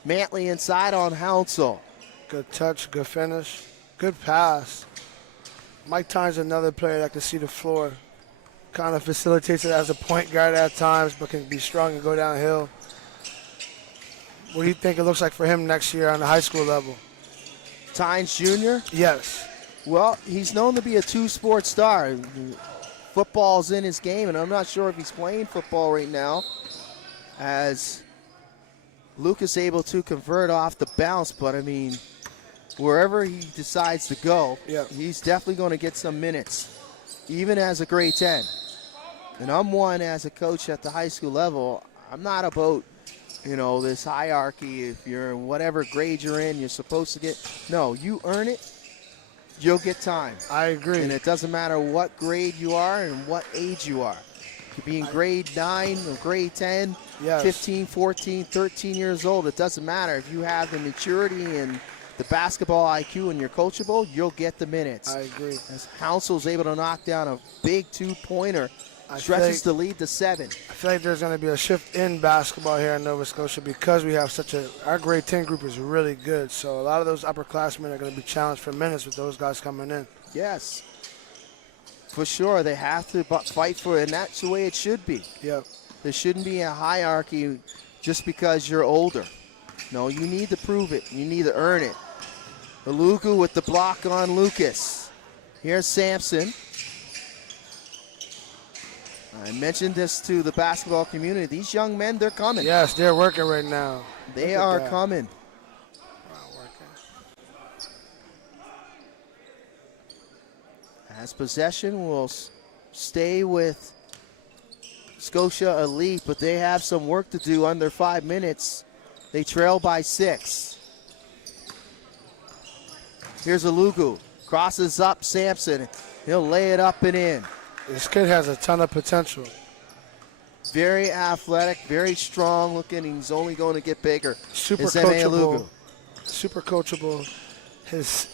Mantley inside on Hounsell. Good touch, good finish, good pass. Mike Tynes, another player that can see the floor. Kind of facilitates it as a point guard at times, but can be strong and go downhill. What do you think it looks like for him next year on the high school level? Tynes Jr.? Yes. Well, he's known to be a 2-sport star. Football's in his game, and I'm not sure if he's playing football right now, as Lucas able to convert off the bounce, but I mean, wherever he decides to go, he's definitely going to get some minutes, even as a grade 10. And I'm one as a coach at the high school level. I'm not about, you know, this hierarchy. If you're in whatever grade you're in, you're supposed to get. No, you earn it. You'll get time. I agree. And it doesn't matter what grade you are and what age you are. You could be in grade 9 or grade 10, 15, 14, 13 years old. It doesn't matter. If you have the maturity and the basketball IQ and you're coachable, you'll get the minutes. I agree. As Hounsell's able to knock down a big 2-pointer, stretches the lead to 7. I feel like there's going to be a shift in basketball here in Nova Scotia because we have our grade 10 group is really good. So a lot of those upperclassmen are going to be challenged for minutes with those guys coming in. Yes, for sure. They have to fight for it, and that's the way it should be. Yep. There shouldn't be a hierarchy just because you're older. No, you need to prove it. You need to earn it. Alugu with the block on Lucas. Here's Sampson. I mentioned this to the basketball community. These young men, they're coming. Yes, they're working right now. They are coming. As possession will stay with Scotia Elite, but they have some work to do under 5 minutes. They trail by 6. Here's Alugu. Crosses up Sampson. He'll lay it up and in. This kid has a ton of potential. Very athletic, very strong looking. He's only going to get bigger. Super It's M.A. coachable. Alugu. Super coachable.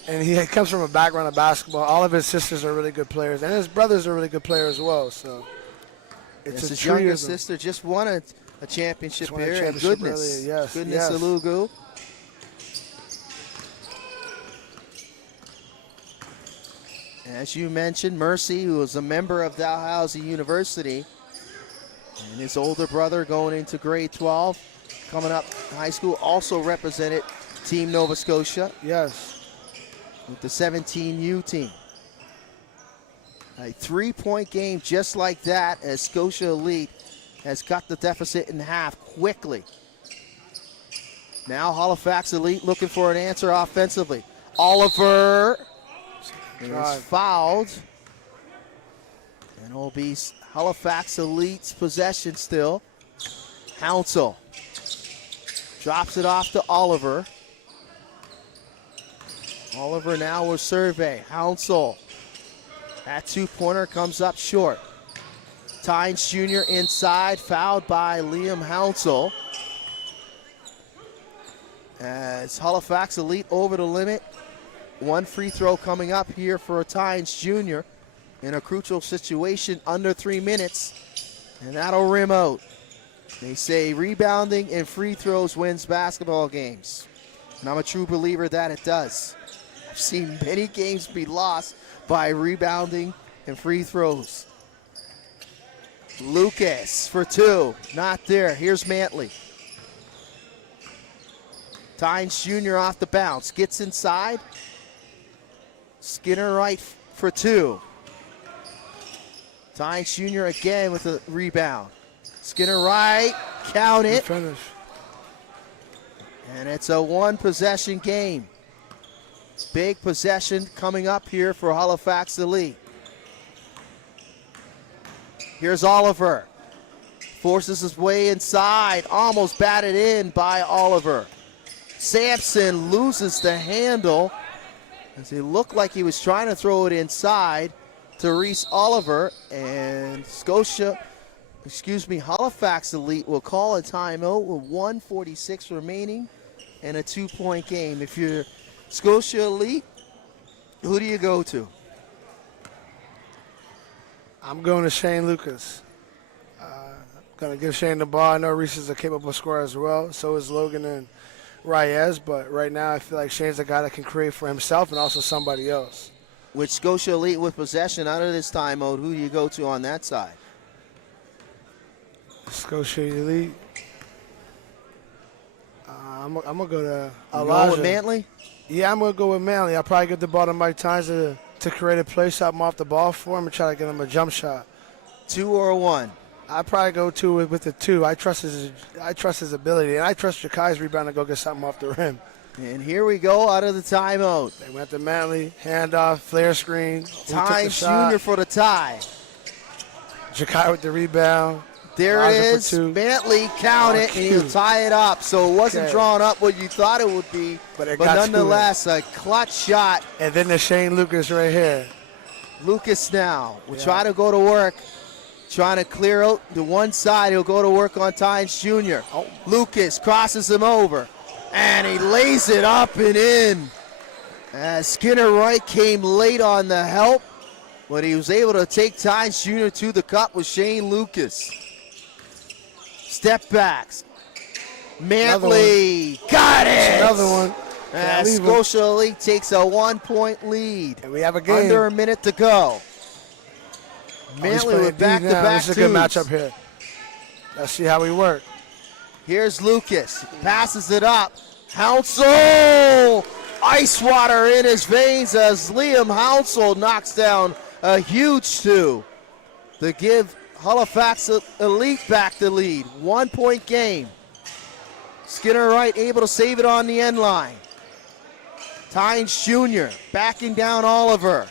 And he comes from a background of basketball. All of his sisters are really good players, and his brothers are really good players as well. So it's his younger sister just won a championship here. And goodness, earlier. Yes, goodness, yes. Alugu. As you mentioned, Mercy, who was a member of Dalhousie University, and his older brother going into grade 12, coming up high school, also represented Team Nova Scotia. Yes. With the 17U team. A 3-point game just like that, as Scotia Elite has cut the deficit in half quickly. Now Halifax Elite looking for an answer offensively. Oliver is fouled. And it'll be Halifax Elite's possession still. Hounsell drops it off to Oliver. Oliver now will survey. Hounsell. That 2-pointer comes up short. Tynes Jr. inside, fouled by Liam Hounsell. As Halifax Elite over the limit. 1 free throw coming up here for Tynes Jr. in a crucial situation under 3 minutes. And that'll rim out. They say rebounding and free throws wins basketball games. And I'm a true believer that it does. I've seen many games be lost by rebounding and free throws. Lucas for 2, not there. Here's Mantley. Tynes Jr. off the bounce, gets inside. Skinner right for 2. Tynes Jr. again with a rebound. Skinner right, count it. Finish. And it's a 1-possession game. Big possession coming up here for Halifax Elite. Here's Oliver. Forces his way inside. Almost batted in by Oliver. Sampson loses the handle as he looked like he was trying to throw it inside to Reese Oliver. And Halifax Elite will call a timeout with 1:46 remaining and a 2-point game. If you're Scotia Elite, who do you go to? I'm going to Shane Lucas. Going to give Shane the ball. I know Reese is a capable scorer as well. So is Logan and Reyes. But right now I feel like Shane's the guy that can create for himself and also somebody else. With Scotia Elite with possession out of this timeout, who do you go to on that side? Scotia Elite. I'm going to go to Elijah. Elijah. With Mantley? Yeah, I'm going to go with Mantley. I'll probably give the ball to Mike Tynes to create a play, stop him off the ball for him, and try to get him a jump shot. 2 or 1? I'd probably go 2 with the 2. I trust his ability, and I trust Jakai's rebound to go get something off the rim. And here we go out of the timeout. They went to Mantley, handoff, flare screen. Tynes Jr. for the tie. Jakai with the rebound. There it is. Mantley, count it, and he'll tie it up. So it wasn't drawn up what you thought it would be, but nonetheless, a clutch shot. And then the Shane Lucas right here. Lucas now will try to go to work, trying to clear out the one side. He'll go to work on Tynes Jr. Lucas crosses him over, and he lays it up and in. As Skinner Wright came late on the help, but he was able to take Tynes Jr. to the cup with Shane Lucas. Step backs. Mantley got it. Another one. As Scotia Elite takes a 1-point lead. And we have a game. Under a minute to go. Mantley with back-to-back twos. This is a good matchup here. Let's see how we work. Here's Lucas. Passes it up. Hounsell. Ice water in his veins as Liam Hounsell knocks down a huge 2 to give Halifax Elite back the lead. 1-point game. Skinner Wright able to save it on the end line. Tynes Jr. backing down Oliver.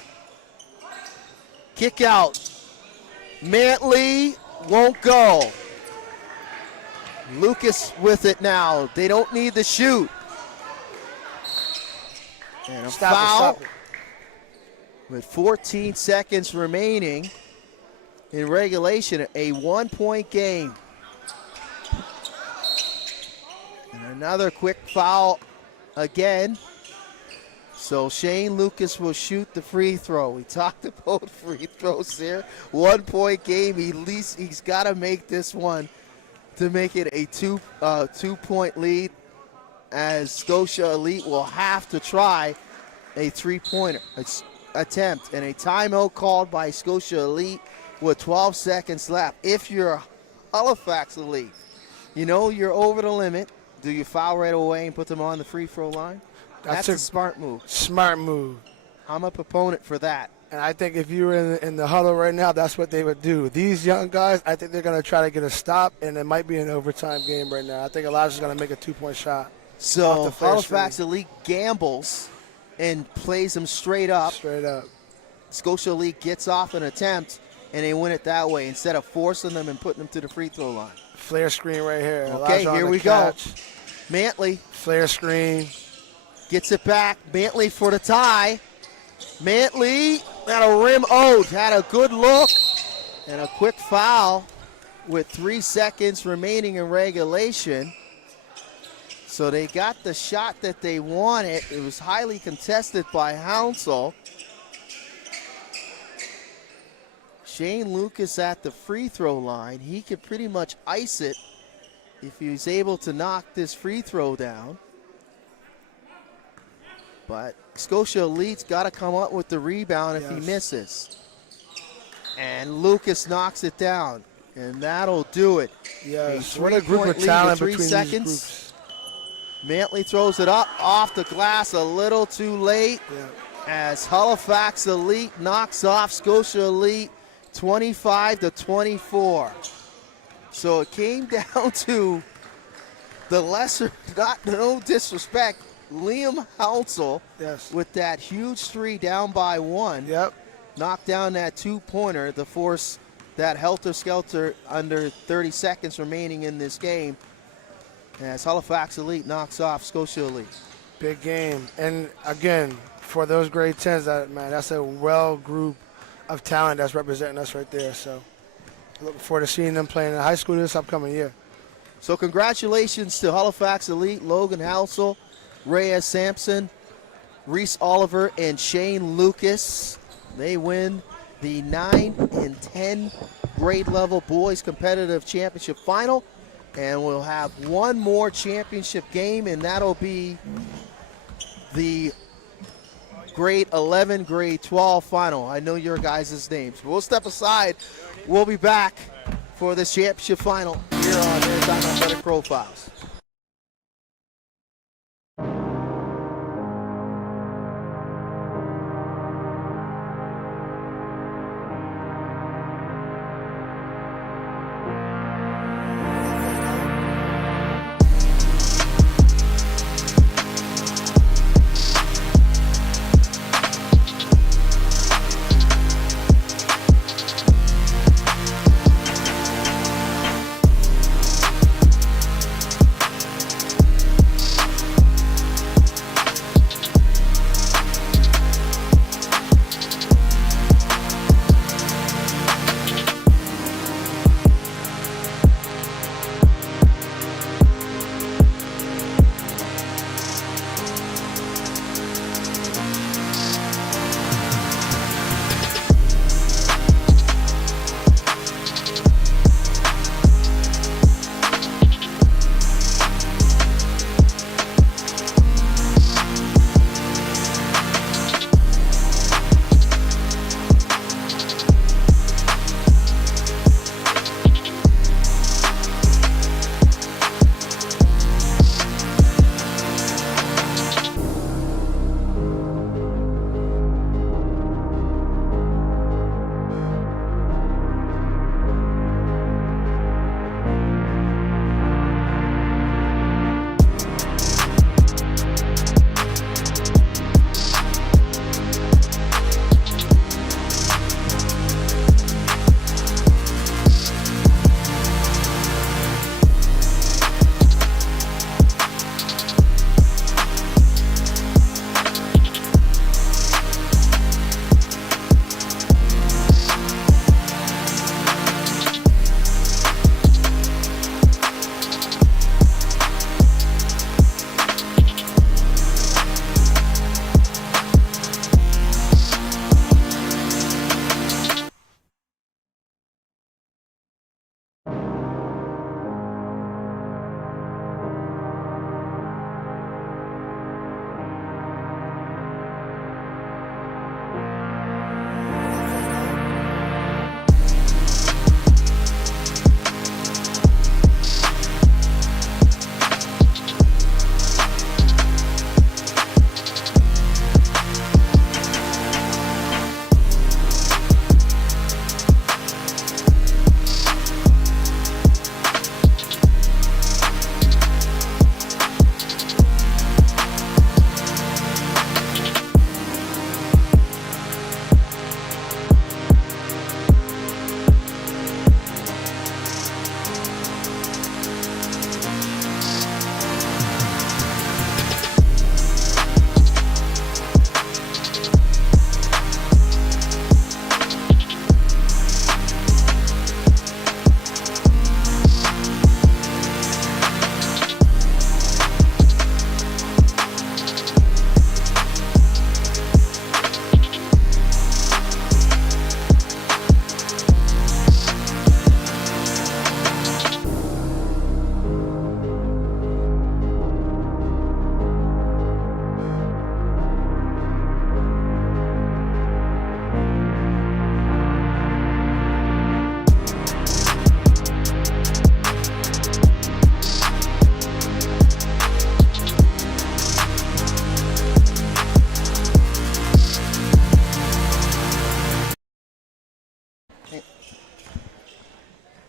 Kick out. Mantley won't go. Lucas with it now. They don't need the shoot. And a foul with 14 seconds remaining in regulation, a 1-point game. And another quick foul again. So Shane Lucas will shoot the free throw. We talked about free throws here. 1-point game. At least he's got to make this one to make it a two-point lead, as Scotia Elite will have to try a three-pointer attempt. And a timeout called by Scotia Elite with 12 seconds left. If you're Halifax Elite, you know you're over the limit. Do you foul right away and put them on the free throw line? That's a smart move. Smart move. I'm a proponent for that. And I think if you were in the huddle right now, that's what they would do. These young guys, I think they're going to try to get a stop, and it might be an overtime game right now. I think Elijah's going to make a 2-point shot. So Halifax Elite gambles and plays them straight up. Straight up. Scotia Elite gets off an attempt, and they win it that way instead of forcing them and putting them to the free throw line. Flare screen right here. Okay, Elijah here we catch. go. Mantley. Flare screen. Gets it back. Mantley for the tie. Mantley had a rim out. Had a good look. And a quick foul with 3 seconds remaining in regulation. So they got the shot that they wanted. It was highly contested by Hounsell. Shane Lucas at the free throw line. He could pretty much ice it if he was able to knock this free throw down. But Scotia Elite's got to come up with the rebound if he misses. And Lucas knocks it down, and that'll do it. Yes, what a group of talent between 3 seconds. These groups. Mantley throws it up off the glass a little too late as Halifax Elite knocks off Scotia Elite 25-24. So it came down to the lesser, no disrespect, Liam Hounsell with that huge three down by 1. Knocked down that 2-pointer to force that helter-skelter under 30 seconds remaining in this game as Halifax Elite knocks off Scotia Elite. Big game. And again, for those grade 10s, that's a well group of talent that's representing us right there. So looking forward to seeing them playing in high school this upcoming year. So congratulations to Halifax Elite, Logan Hounsell, Reyes Sampson, Reese Oliver, and Shane Lucas. They win the 9 and 10 grade level boys competitive championship final. And we'll have one more championship game, and that'll be the grade 11, grade 12 final. I know your guys' names. We'll step aside. We'll be back for this championship final here on Arizona Athletic Profiles.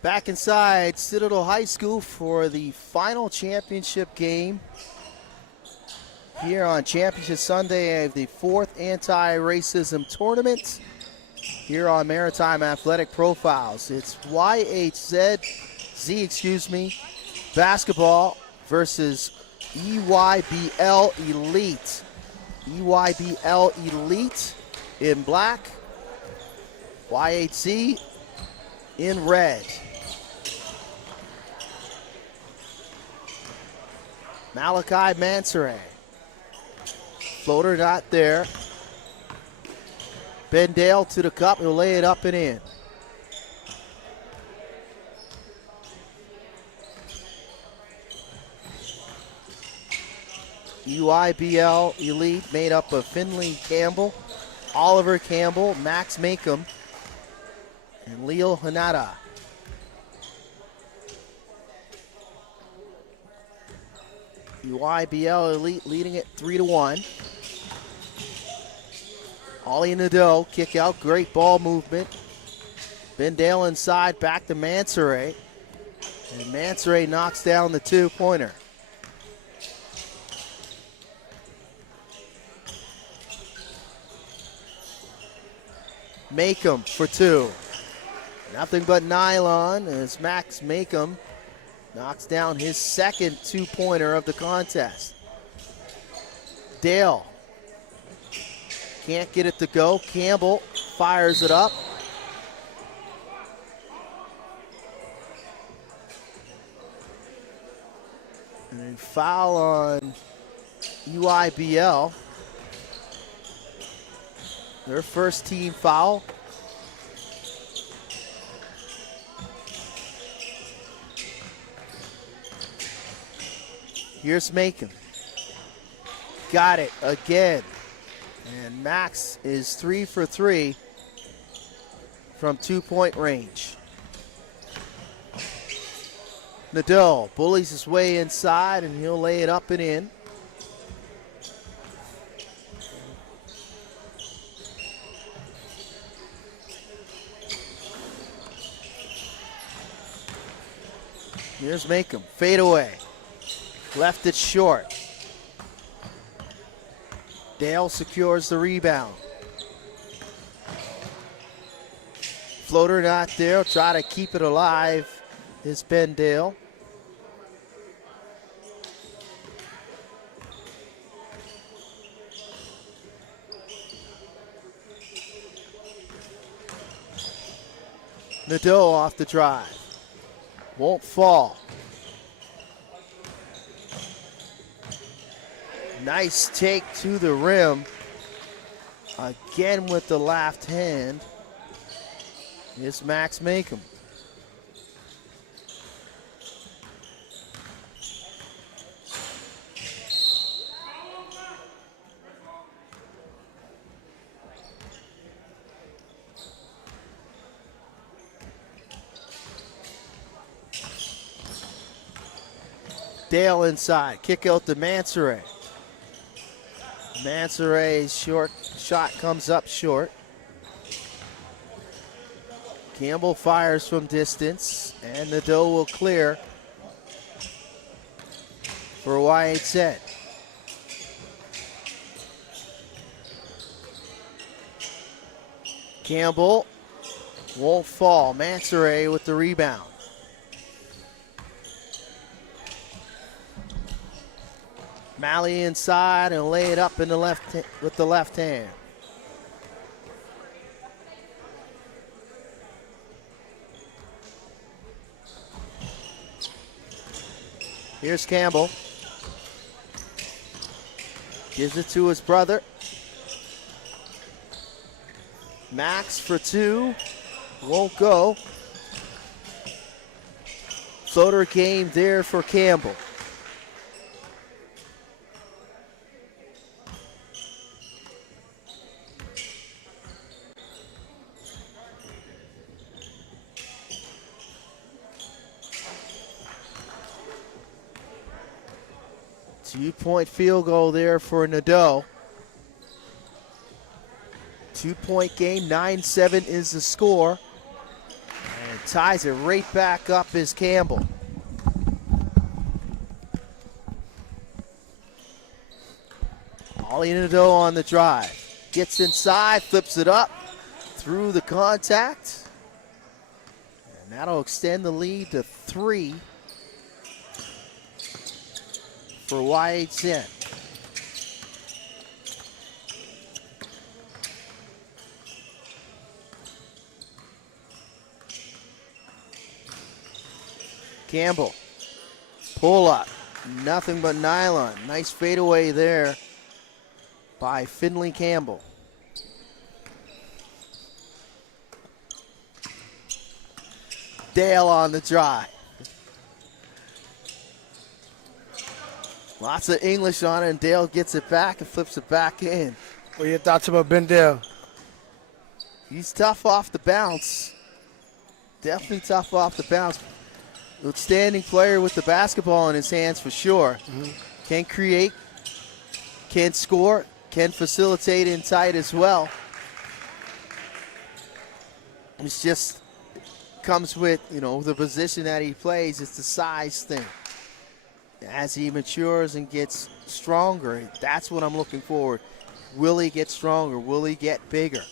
Back inside Citadel High School for the final championship game here on Championship Sunday of the 4th Anti-Racism Tournament here on Maritime Athletic Profiles. It's basketball versus EYBL Elite. EYBL Elite in black, YHZ in red. Malachi Mansoure. Floater not there. Ben Dale to the cup. He'll lay it up and in. EYBL Elite made up of Finley Campbell, Oliver Campbell, Max Makem, and Leo Hanada. EYBL Elite leading it 3-1. Ollie Nadeau, kick out, great ball movement. Ben Dale inside, back to Mansoure. And Mansoure knocks down the two-pointer. Makem for two. Nothing but nylon as Max Makem knocks down his second two-pointer of the contest. Dale can't get it to go. Campbell fires it up. And a foul on EYBL. Their first team foul. Here's Makem. Got it again. And Max is 3 for 3 from 2-point range. Nadeau bullies his way inside and he'll lay it up and in. Here's Makem, fade away. Left it short. Dale secures the rebound. Floater not there, try to keep it alive is Ben Dale. Nadeau off the drive. Won't fall. Nice take to the rim. Again with the left hand. It's Max Makem. Dale inside, kick out to Mansoure. Mansoure's short shot comes up short. Campbell fires from distance, and Nadeau will clear for YHZ. Campbell won't fall. Mansoure with the rebound. Malley inside and lay it up in the with the left hand. Here's Campbell. Gives it to his brother. Max for two. Won't go. Floater game there for Campbell. Two-point field goal there for Nadeau. 2-point game, 9-7 is the score. Ties it right back up is Campbell. Ollie Nadeau on the drive. Gets inside, flips it up through the contact. And that'll extend the lead to 3 for YHZ. Campbell, pull up, nothing but nylon. Nice fadeaway there by Finley Campbell. Dale on the drive. Lots of English on it, and Dale gets it back and flips it back in. What are your thoughts about Ben Dale? He's tough off the bounce. Definitely tough off the bounce. Outstanding player with the basketball in his hands for sure. Can create, can score, can facilitate in tight as well. It's just comes with, the position that he plays. It's the size thing. As he matures and gets stronger, that's what I'm looking forward. Will he get stronger? Will he get bigger?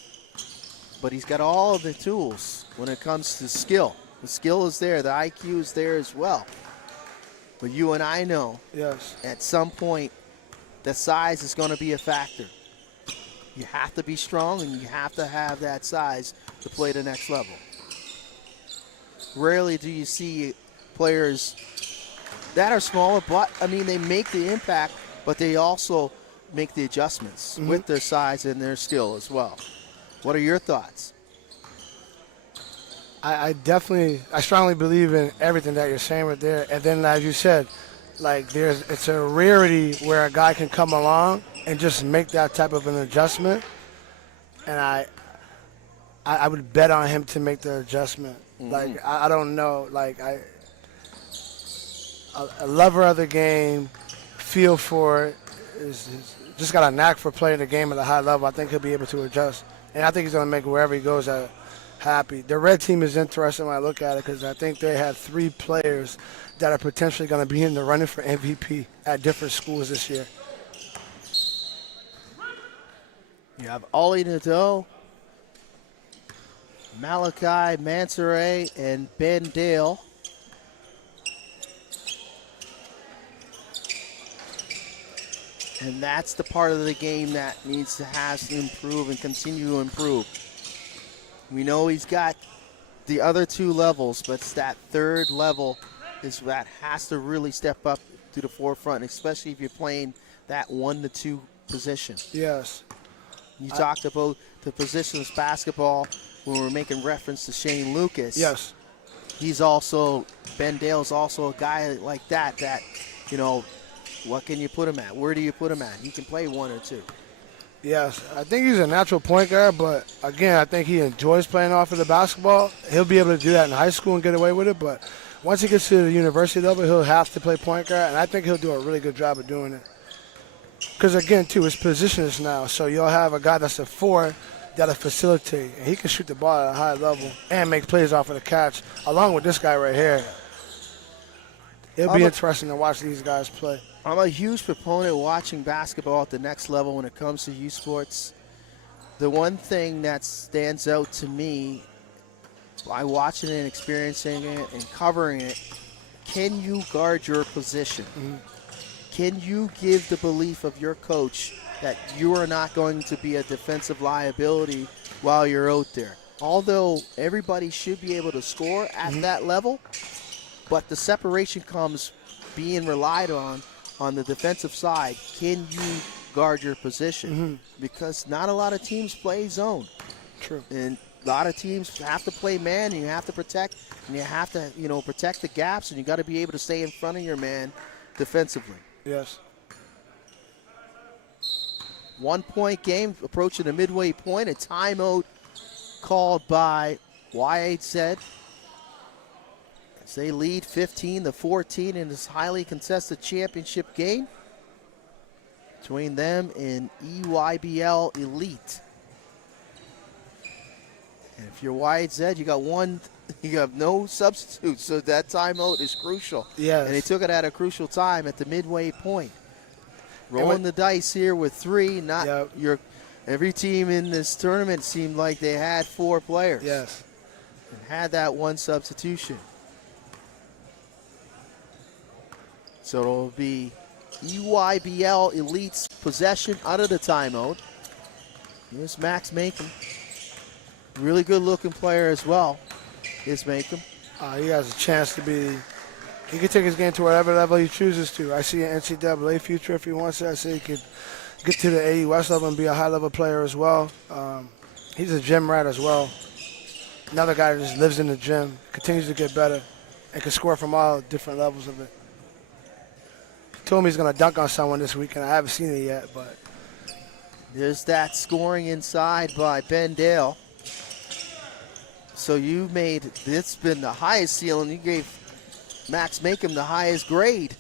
But he's got all of the tools when it comes to skill. The skill is there. The IQ is there as well. But you and I know, yes, at some point, the size is going to be a factor. You have to be strong, and you have to have that size to play the next level. Rarely do you see players that are smaller, but, they make the impact, but they also make the adjustments with their size and their skill as well. What are your thoughts? I strongly believe in everything that you're saying right there. And then, as you said, it's a rarity where a guy can come along and just make that type of an adjustment. And I would bet on him to make the adjustment. I don't know. A lover of the game, feel for it, is just got a knack for playing the game at a high level. I think he'll be able to adjust. And I think he's going to make wherever he goes happy. The red team is interesting when I look at it because I think they have 3 players that are potentially going to be in the running for MVP at different schools this year. You have Ollie Nadeau, Malachi Mansoure, and Ben Dale. And that's the part of the game that has to improve and continue to improve. We know he's got the other 2 levels, but it's that 3rd level is that has to really step up to the forefront, especially if you're playing that 1 to 2 position. Yes. You talked about the positions basketball when we're making reference to Shane Lucas. Yes. Ben Dale's also a guy like that, what can you put him at? Where do you put him at? He can play 1 or 2. Yes, I think he's a natural point guard, but again, I think he enjoys playing off of the basketball. He'll be able to do that in high school and get away with it, but once he gets to the university level, he'll have to play point guard, and I think he'll do a really good job of doing it. Because again, too, his position is now, so you'll have a guy that's a 4 that'll facilitate, and he can shoot the ball at a high level and make plays off of the catch, along with this guy right here. It'll be interesting to watch these guys play. I'm a huge proponent of watching basketball at the next level when it comes to youth sports. The one thing that stands out to me by watching it and experiencing it and covering it, can you guard your position? Can you give the belief of your coach that you are not going to be a defensive liability while you're out there? Although everybody should be able to score at that level, but the separation comes being relied on the defensive side. Can you guard your position? Because not a lot of teams play zone. True. And a lot of teams have to play man, and you have to protect, and you have to, protect the gaps, and you got to be able to stay in front of your man defensively. Yes. 1-point game approaching the midway point. A timeout called by YHZ. As they lead 15-14 in this highly contested championship game between them and EYBL Elite. And if you're YHZ, you got one You have no substitutes, so that timeout is crucial. Yes. And they took it at a crucial time at the midway point. Rolling the dice here with 3. Every team in this tournament seemed like they had 4 players. Yes. And had that one substitution. So it'll be EYBL Elite's possession out of the timeout. Here's Max Makem. Really good looking player as well. Here's Makem. He has a chance to be, he can take his game to whatever level he chooses to. I see an NCAA future if he wants to. I see he could get to the AE West level and be a high level player as well. He's a gym rat as well. Another guy that just lives in the gym, continues to get better, and can score from all different levels of it. He told me he's going to dunk on someone this weekend. I haven't seen it yet, but. There's that scoring inside by Ben Dale. So you made, this been the highest ceiling. You gave Max Makem the highest grade.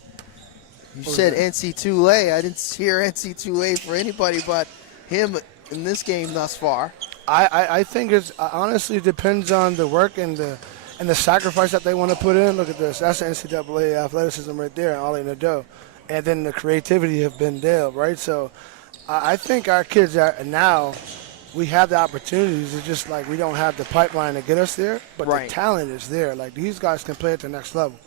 You said NC2A. I didn't hear NC2A for anybody but him in this game thus far. I think it's honestly depends on the work and the sacrifice that they want to put in. Look at this. That's the NCAA athleticism right there, all in the dough. And then the creativity of Ben Dale, right? So I think our kids are now, we have the opportunities. It's just like we don't have the pipeline to get us there, but the talent is there. Like these guys can play at the next level.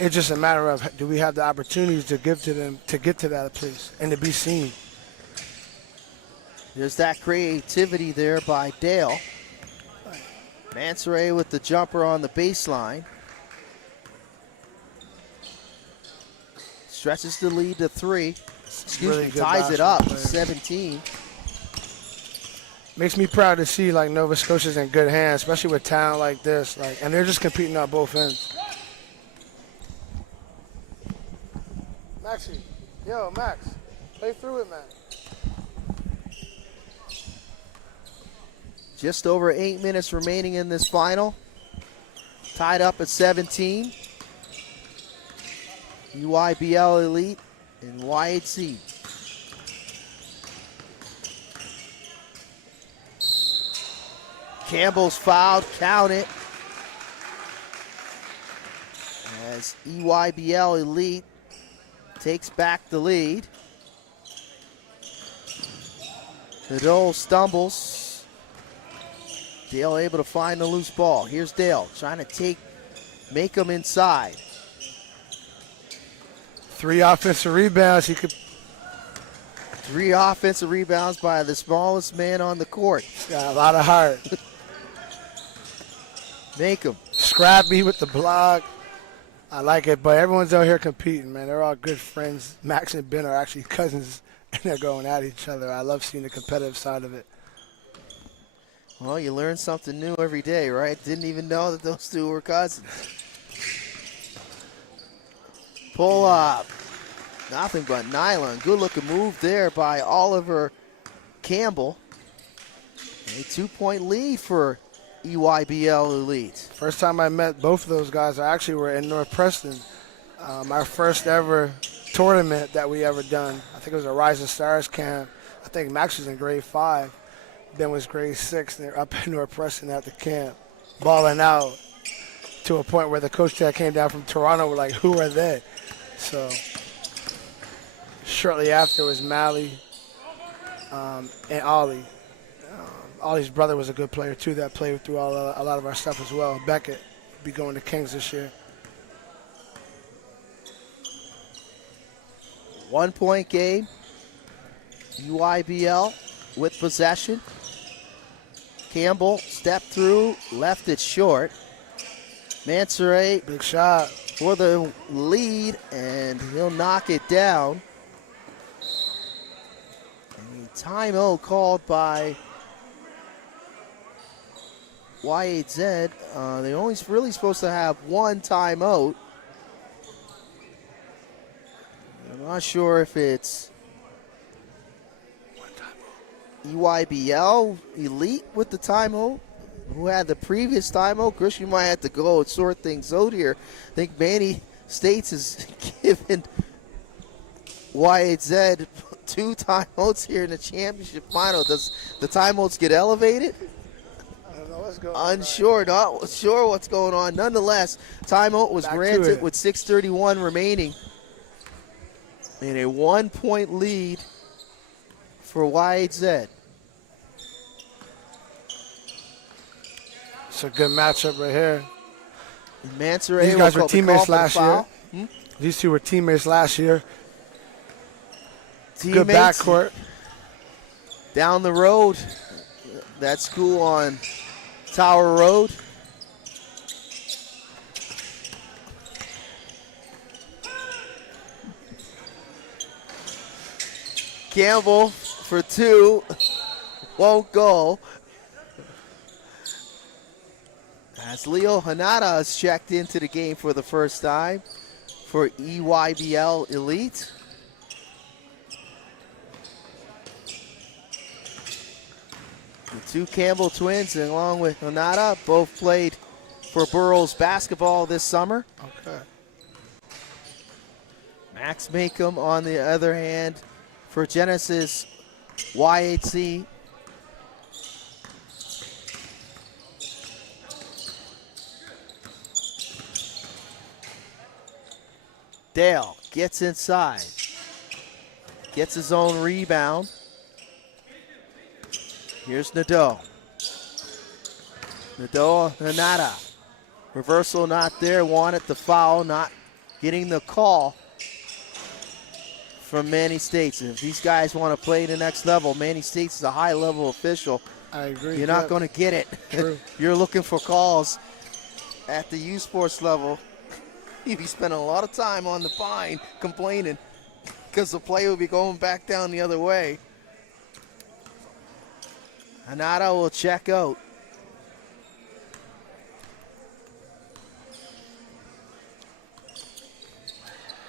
It's just a matter of do we have the opportunities to give to them to get to that place and to be seen. There's that creativity there by Dale. Mansoray with the jumper on the baseline. Stretches the lead to 3. Ties it up, 17. Makes me proud to see like Nova Scotia's in good hands, especially with talent like this. Like, and they're just competing on both ends. Maxie, yo, Max, play through it, man. Just over 8 minutes remaining in this final. Tied up at 17. EYBL Elite and Y8C. Campbell's fouled, count it. As EYBL Elite takes back the lead. Nadol stumbles. Dale able to find the loose ball. Here's Dale trying to make him inside. 3 offensive rebounds. He could. 3 offensive rebounds by the smallest man on the court. He's got a lot of heart. Make him. Scrappy with the block. I like it, but everyone's out here competing, man. They're all good friends. Max and Ben are actually cousins, and they're going at each other. I love seeing the competitive side of it. Well, you learn something new every day, right? Didn't even know that those 2 were cousins. Pull up. Nothing but nylon. Good looking move there by Oliver Campbell. A 2-point lead for EYBL Elite. First time I met both of those guys, I actually were in North Preston. Our first ever tournament that we ever done. I think it was a Rising Stars camp. I think Max was in grade 5. Ben was grade 6. They're up in North Preston at the camp, balling out to a point where the coach that came down from Toronto were like, who are they? So shortly after was Mally and Ollie. Ollie's brother was a good player too that played through a lot of our stuff as well. Beckett will be going to Kings this year. 1-point game. EYBL with possession. Campbell stepped through, left it short. Mansoray, big shot for the lead, and he'll knock it down. A timeout called by Y8Z. They're only really supposed to have 1 timeout. I'm not sure if it's EYBL Elite with the timeout, who had the previous timeout. Chris, you might have to go and sort things out here. I think Manny States has given Y8Z 2 timeouts here in the championship final. Does the timeouts get elevated? I don't know unsure, not sure what's going on. Nonetheless, timeout was granted with 6:31 remaining. And a 1-point lead for YHZ. It's a good matchup right here. Mansoray, these guys were teammates last year. These two were teammates last year. Good backcourt. Down the road, that school on Tower Road. Campbell for two, won't go. As Leo Hanada has checked into the game for the first time for EYBL Elite. The two Campbell twins, along with Hanada, both played for Burroughs basketball this summer. Okay. Max Makem, on the other hand, for Genesis YHC. Dale gets inside, gets his own rebound. Here's Nadeau. Nadeau, Hanada. Reversal not there, wanted the foul, not getting the call from Manny States. And if these guys want to play the next level, Manny States is a high-level official. I agree. You're not going to get it. You're looking for calls at the U Sports level. You'd be spending a lot of time on the fine complaining because the play will be going back down the other way. Hanada will check out.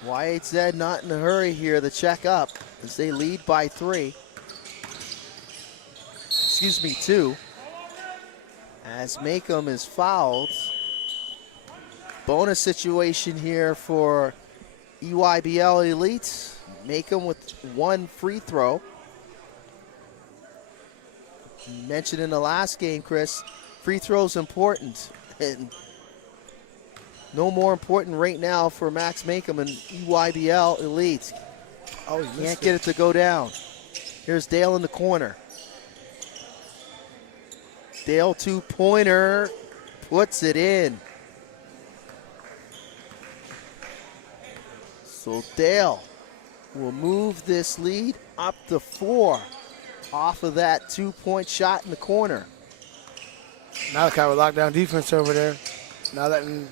YHZ not in a hurry here to check up as they lead by 3. Excuse me, 2. As Makem is fouled. Bonus situation here for EYBL Elite. Makem with 1 free throw. You mentioned in the last game, Chris, free throws important. And no more important right now for Max Makem and EYBL Elite. Oh, he can't get it to go down. Here's Dale in the corner. Dale 2-pointer, puts it in. So Dale will move this lead up to 4 off of that 2-point shot in the corner. Malachi with lockdown defense over there. Now letting.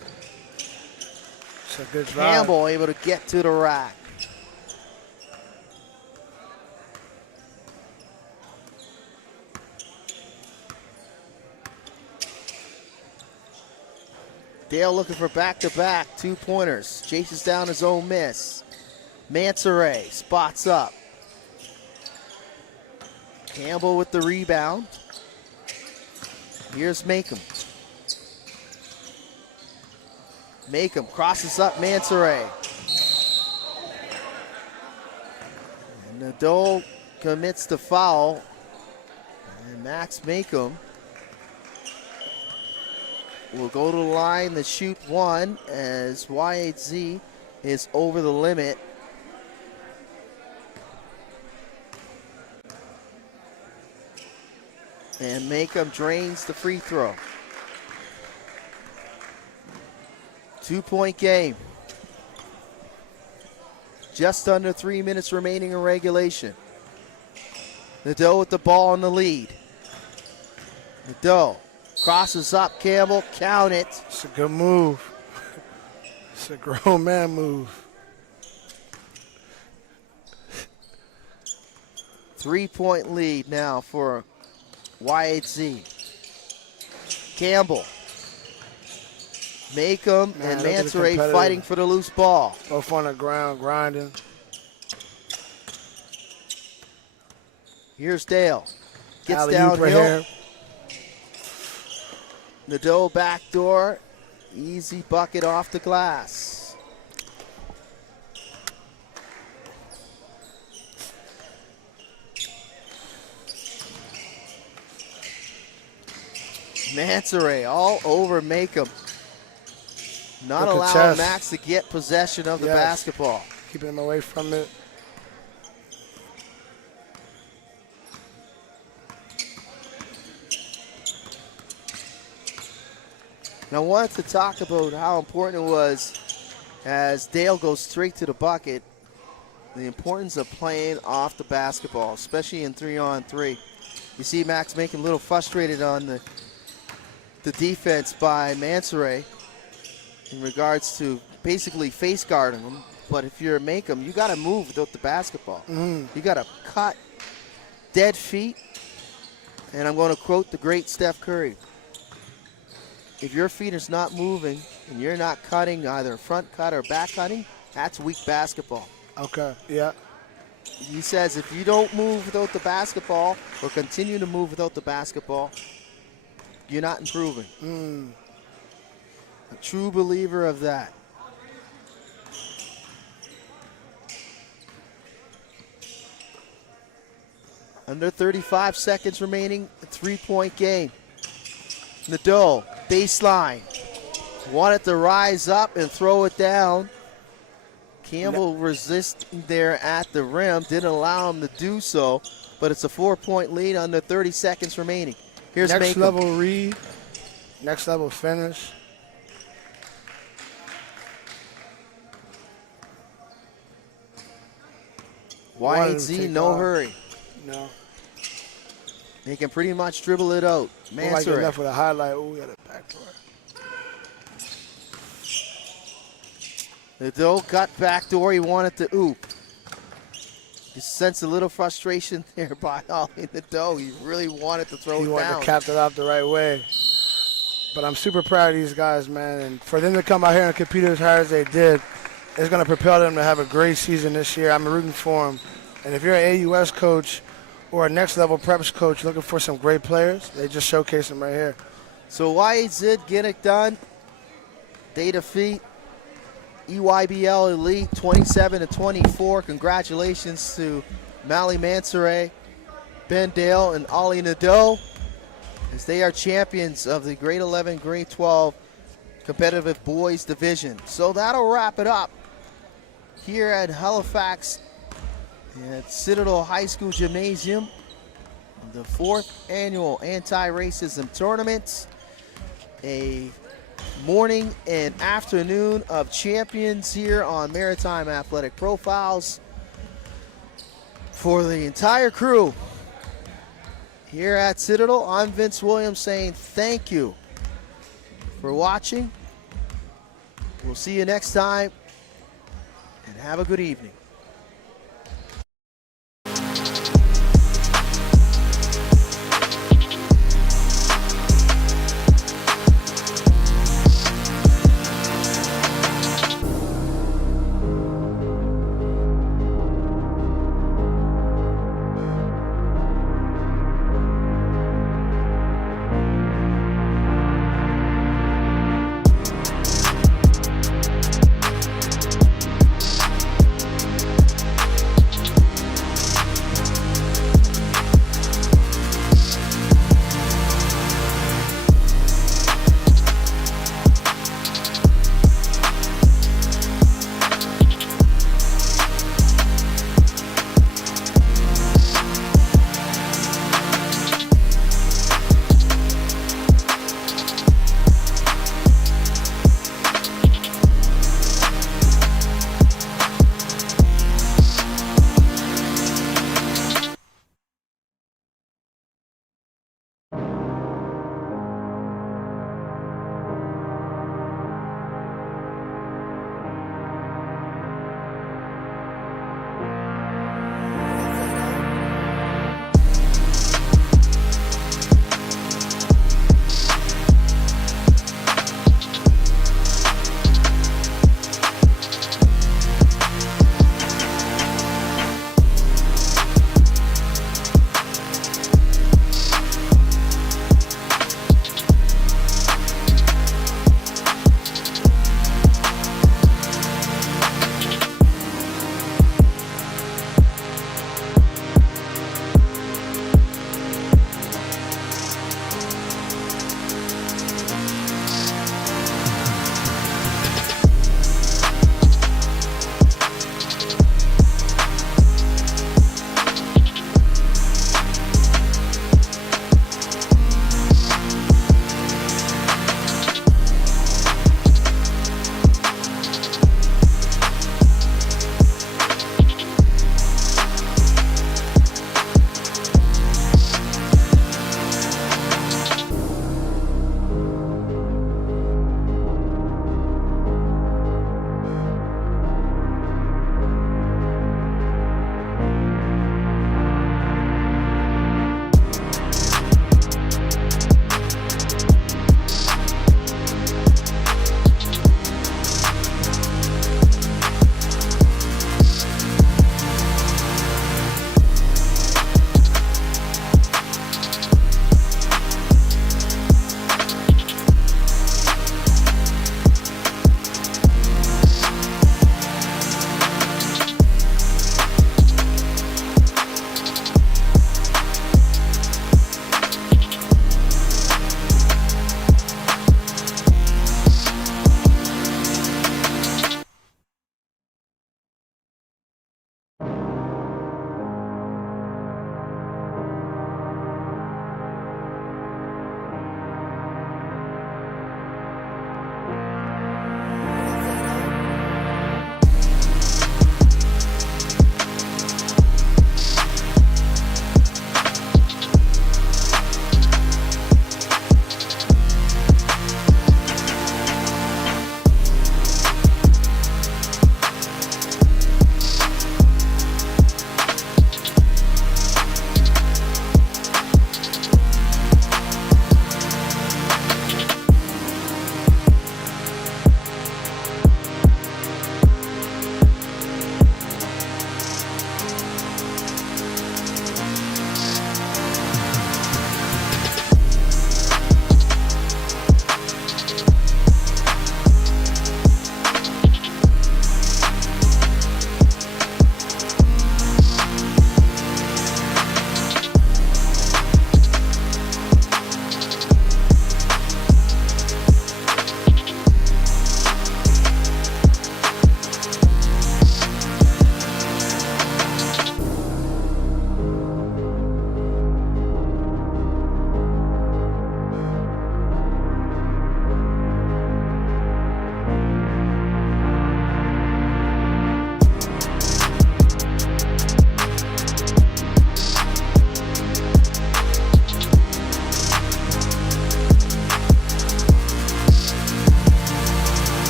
It's a good drive. Campbell able to get to the rack. Dale looking for back-to-back 2-pointers. Chases down his own miss. Mansoray spots up. Campbell with the rebound. Here's Makem. Makem crosses up Mansoray. And Nadeau commits the foul. And Max Makem will go to the line to shoot 1 as YHZ is over the limit. And Makem drains the free throw. 2-point game. Just under 3 minutes remaining in regulation. Nadeau with the ball in the lead. Nadeau crosses up, Campbell, count it. It's a good move. It's a grown man move. 3-point lead now for YHZ. Campbell. Makem and Mansoray fighting for the loose ball. Both on the ground, grinding. Here's Dale. Gets Alley-oop right downhill. here. Nadeau backdoor. Easy bucket off the glass. Mansoray all over Macomb. Not Look at allowing Chess. Max to get possession of the basketball. Keeping him away from it. Now I wanted to talk about how important it was as Dale goes straight to the bucket, the importance of playing off the basketball, especially in 3-on-3. You see Max making a little frustrated on the defense by Mansoray in regards to basically face guarding him. But if you're Macomb, you got to move without the basketball. You got to cut dead feet. And I'm going to quote the great Steph Curry. If your feet is not moving and you're not cutting, either front cut or back cutting, that's weak basketball. Okay, yeah. He says if you don't move without the basketball or continue to move without the basketball, you're not improving. A true believer of that. Under 35 seconds remaining, a 3-point game. Nadeau, baseline. Wanted to rise up and throw it down. Campbell resisting there at the rim. Didn't allow him to do so, but it's a 4-point lead under 30 seconds remaining. Here's next Macomb. level read, next level finish. YZ, no hurry. No. They can pretty much dribble it out. Mansoray. Like left with a highlight. Oh, we got a backdoor. Nadeau got backdoor. He wanted to oop. You sense a little frustration there by Ollie Nadeau. He really wanted to throw it down. He wanted to cap it off the right way. But I'm super proud of these guys, man. And for them to come out here and compete as hard as they did, it's going to propel them to have a great season this year. I'm rooting for them. And if you're an AUS coach or a next level preps coach looking for some great players, they just showcase them right here. So YZ get it done. They defeat EYBL Elite 27-24. Congratulations to Mally Mansoray, Ben Dale, and Ollie Nadeau, as they are champions of the grade 11, grade 12 competitive boys division. So that'll wrap it up here at Halifax at Citadel High School Gymnasium, the 4th annual anti-racism tournament. A morning and afternoon of champions here on Maritime Athletic Profiles. For the entire crew here at Citadel, I'm Vince Williams saying thank you for watching. We'll see you next time, and have a good evening.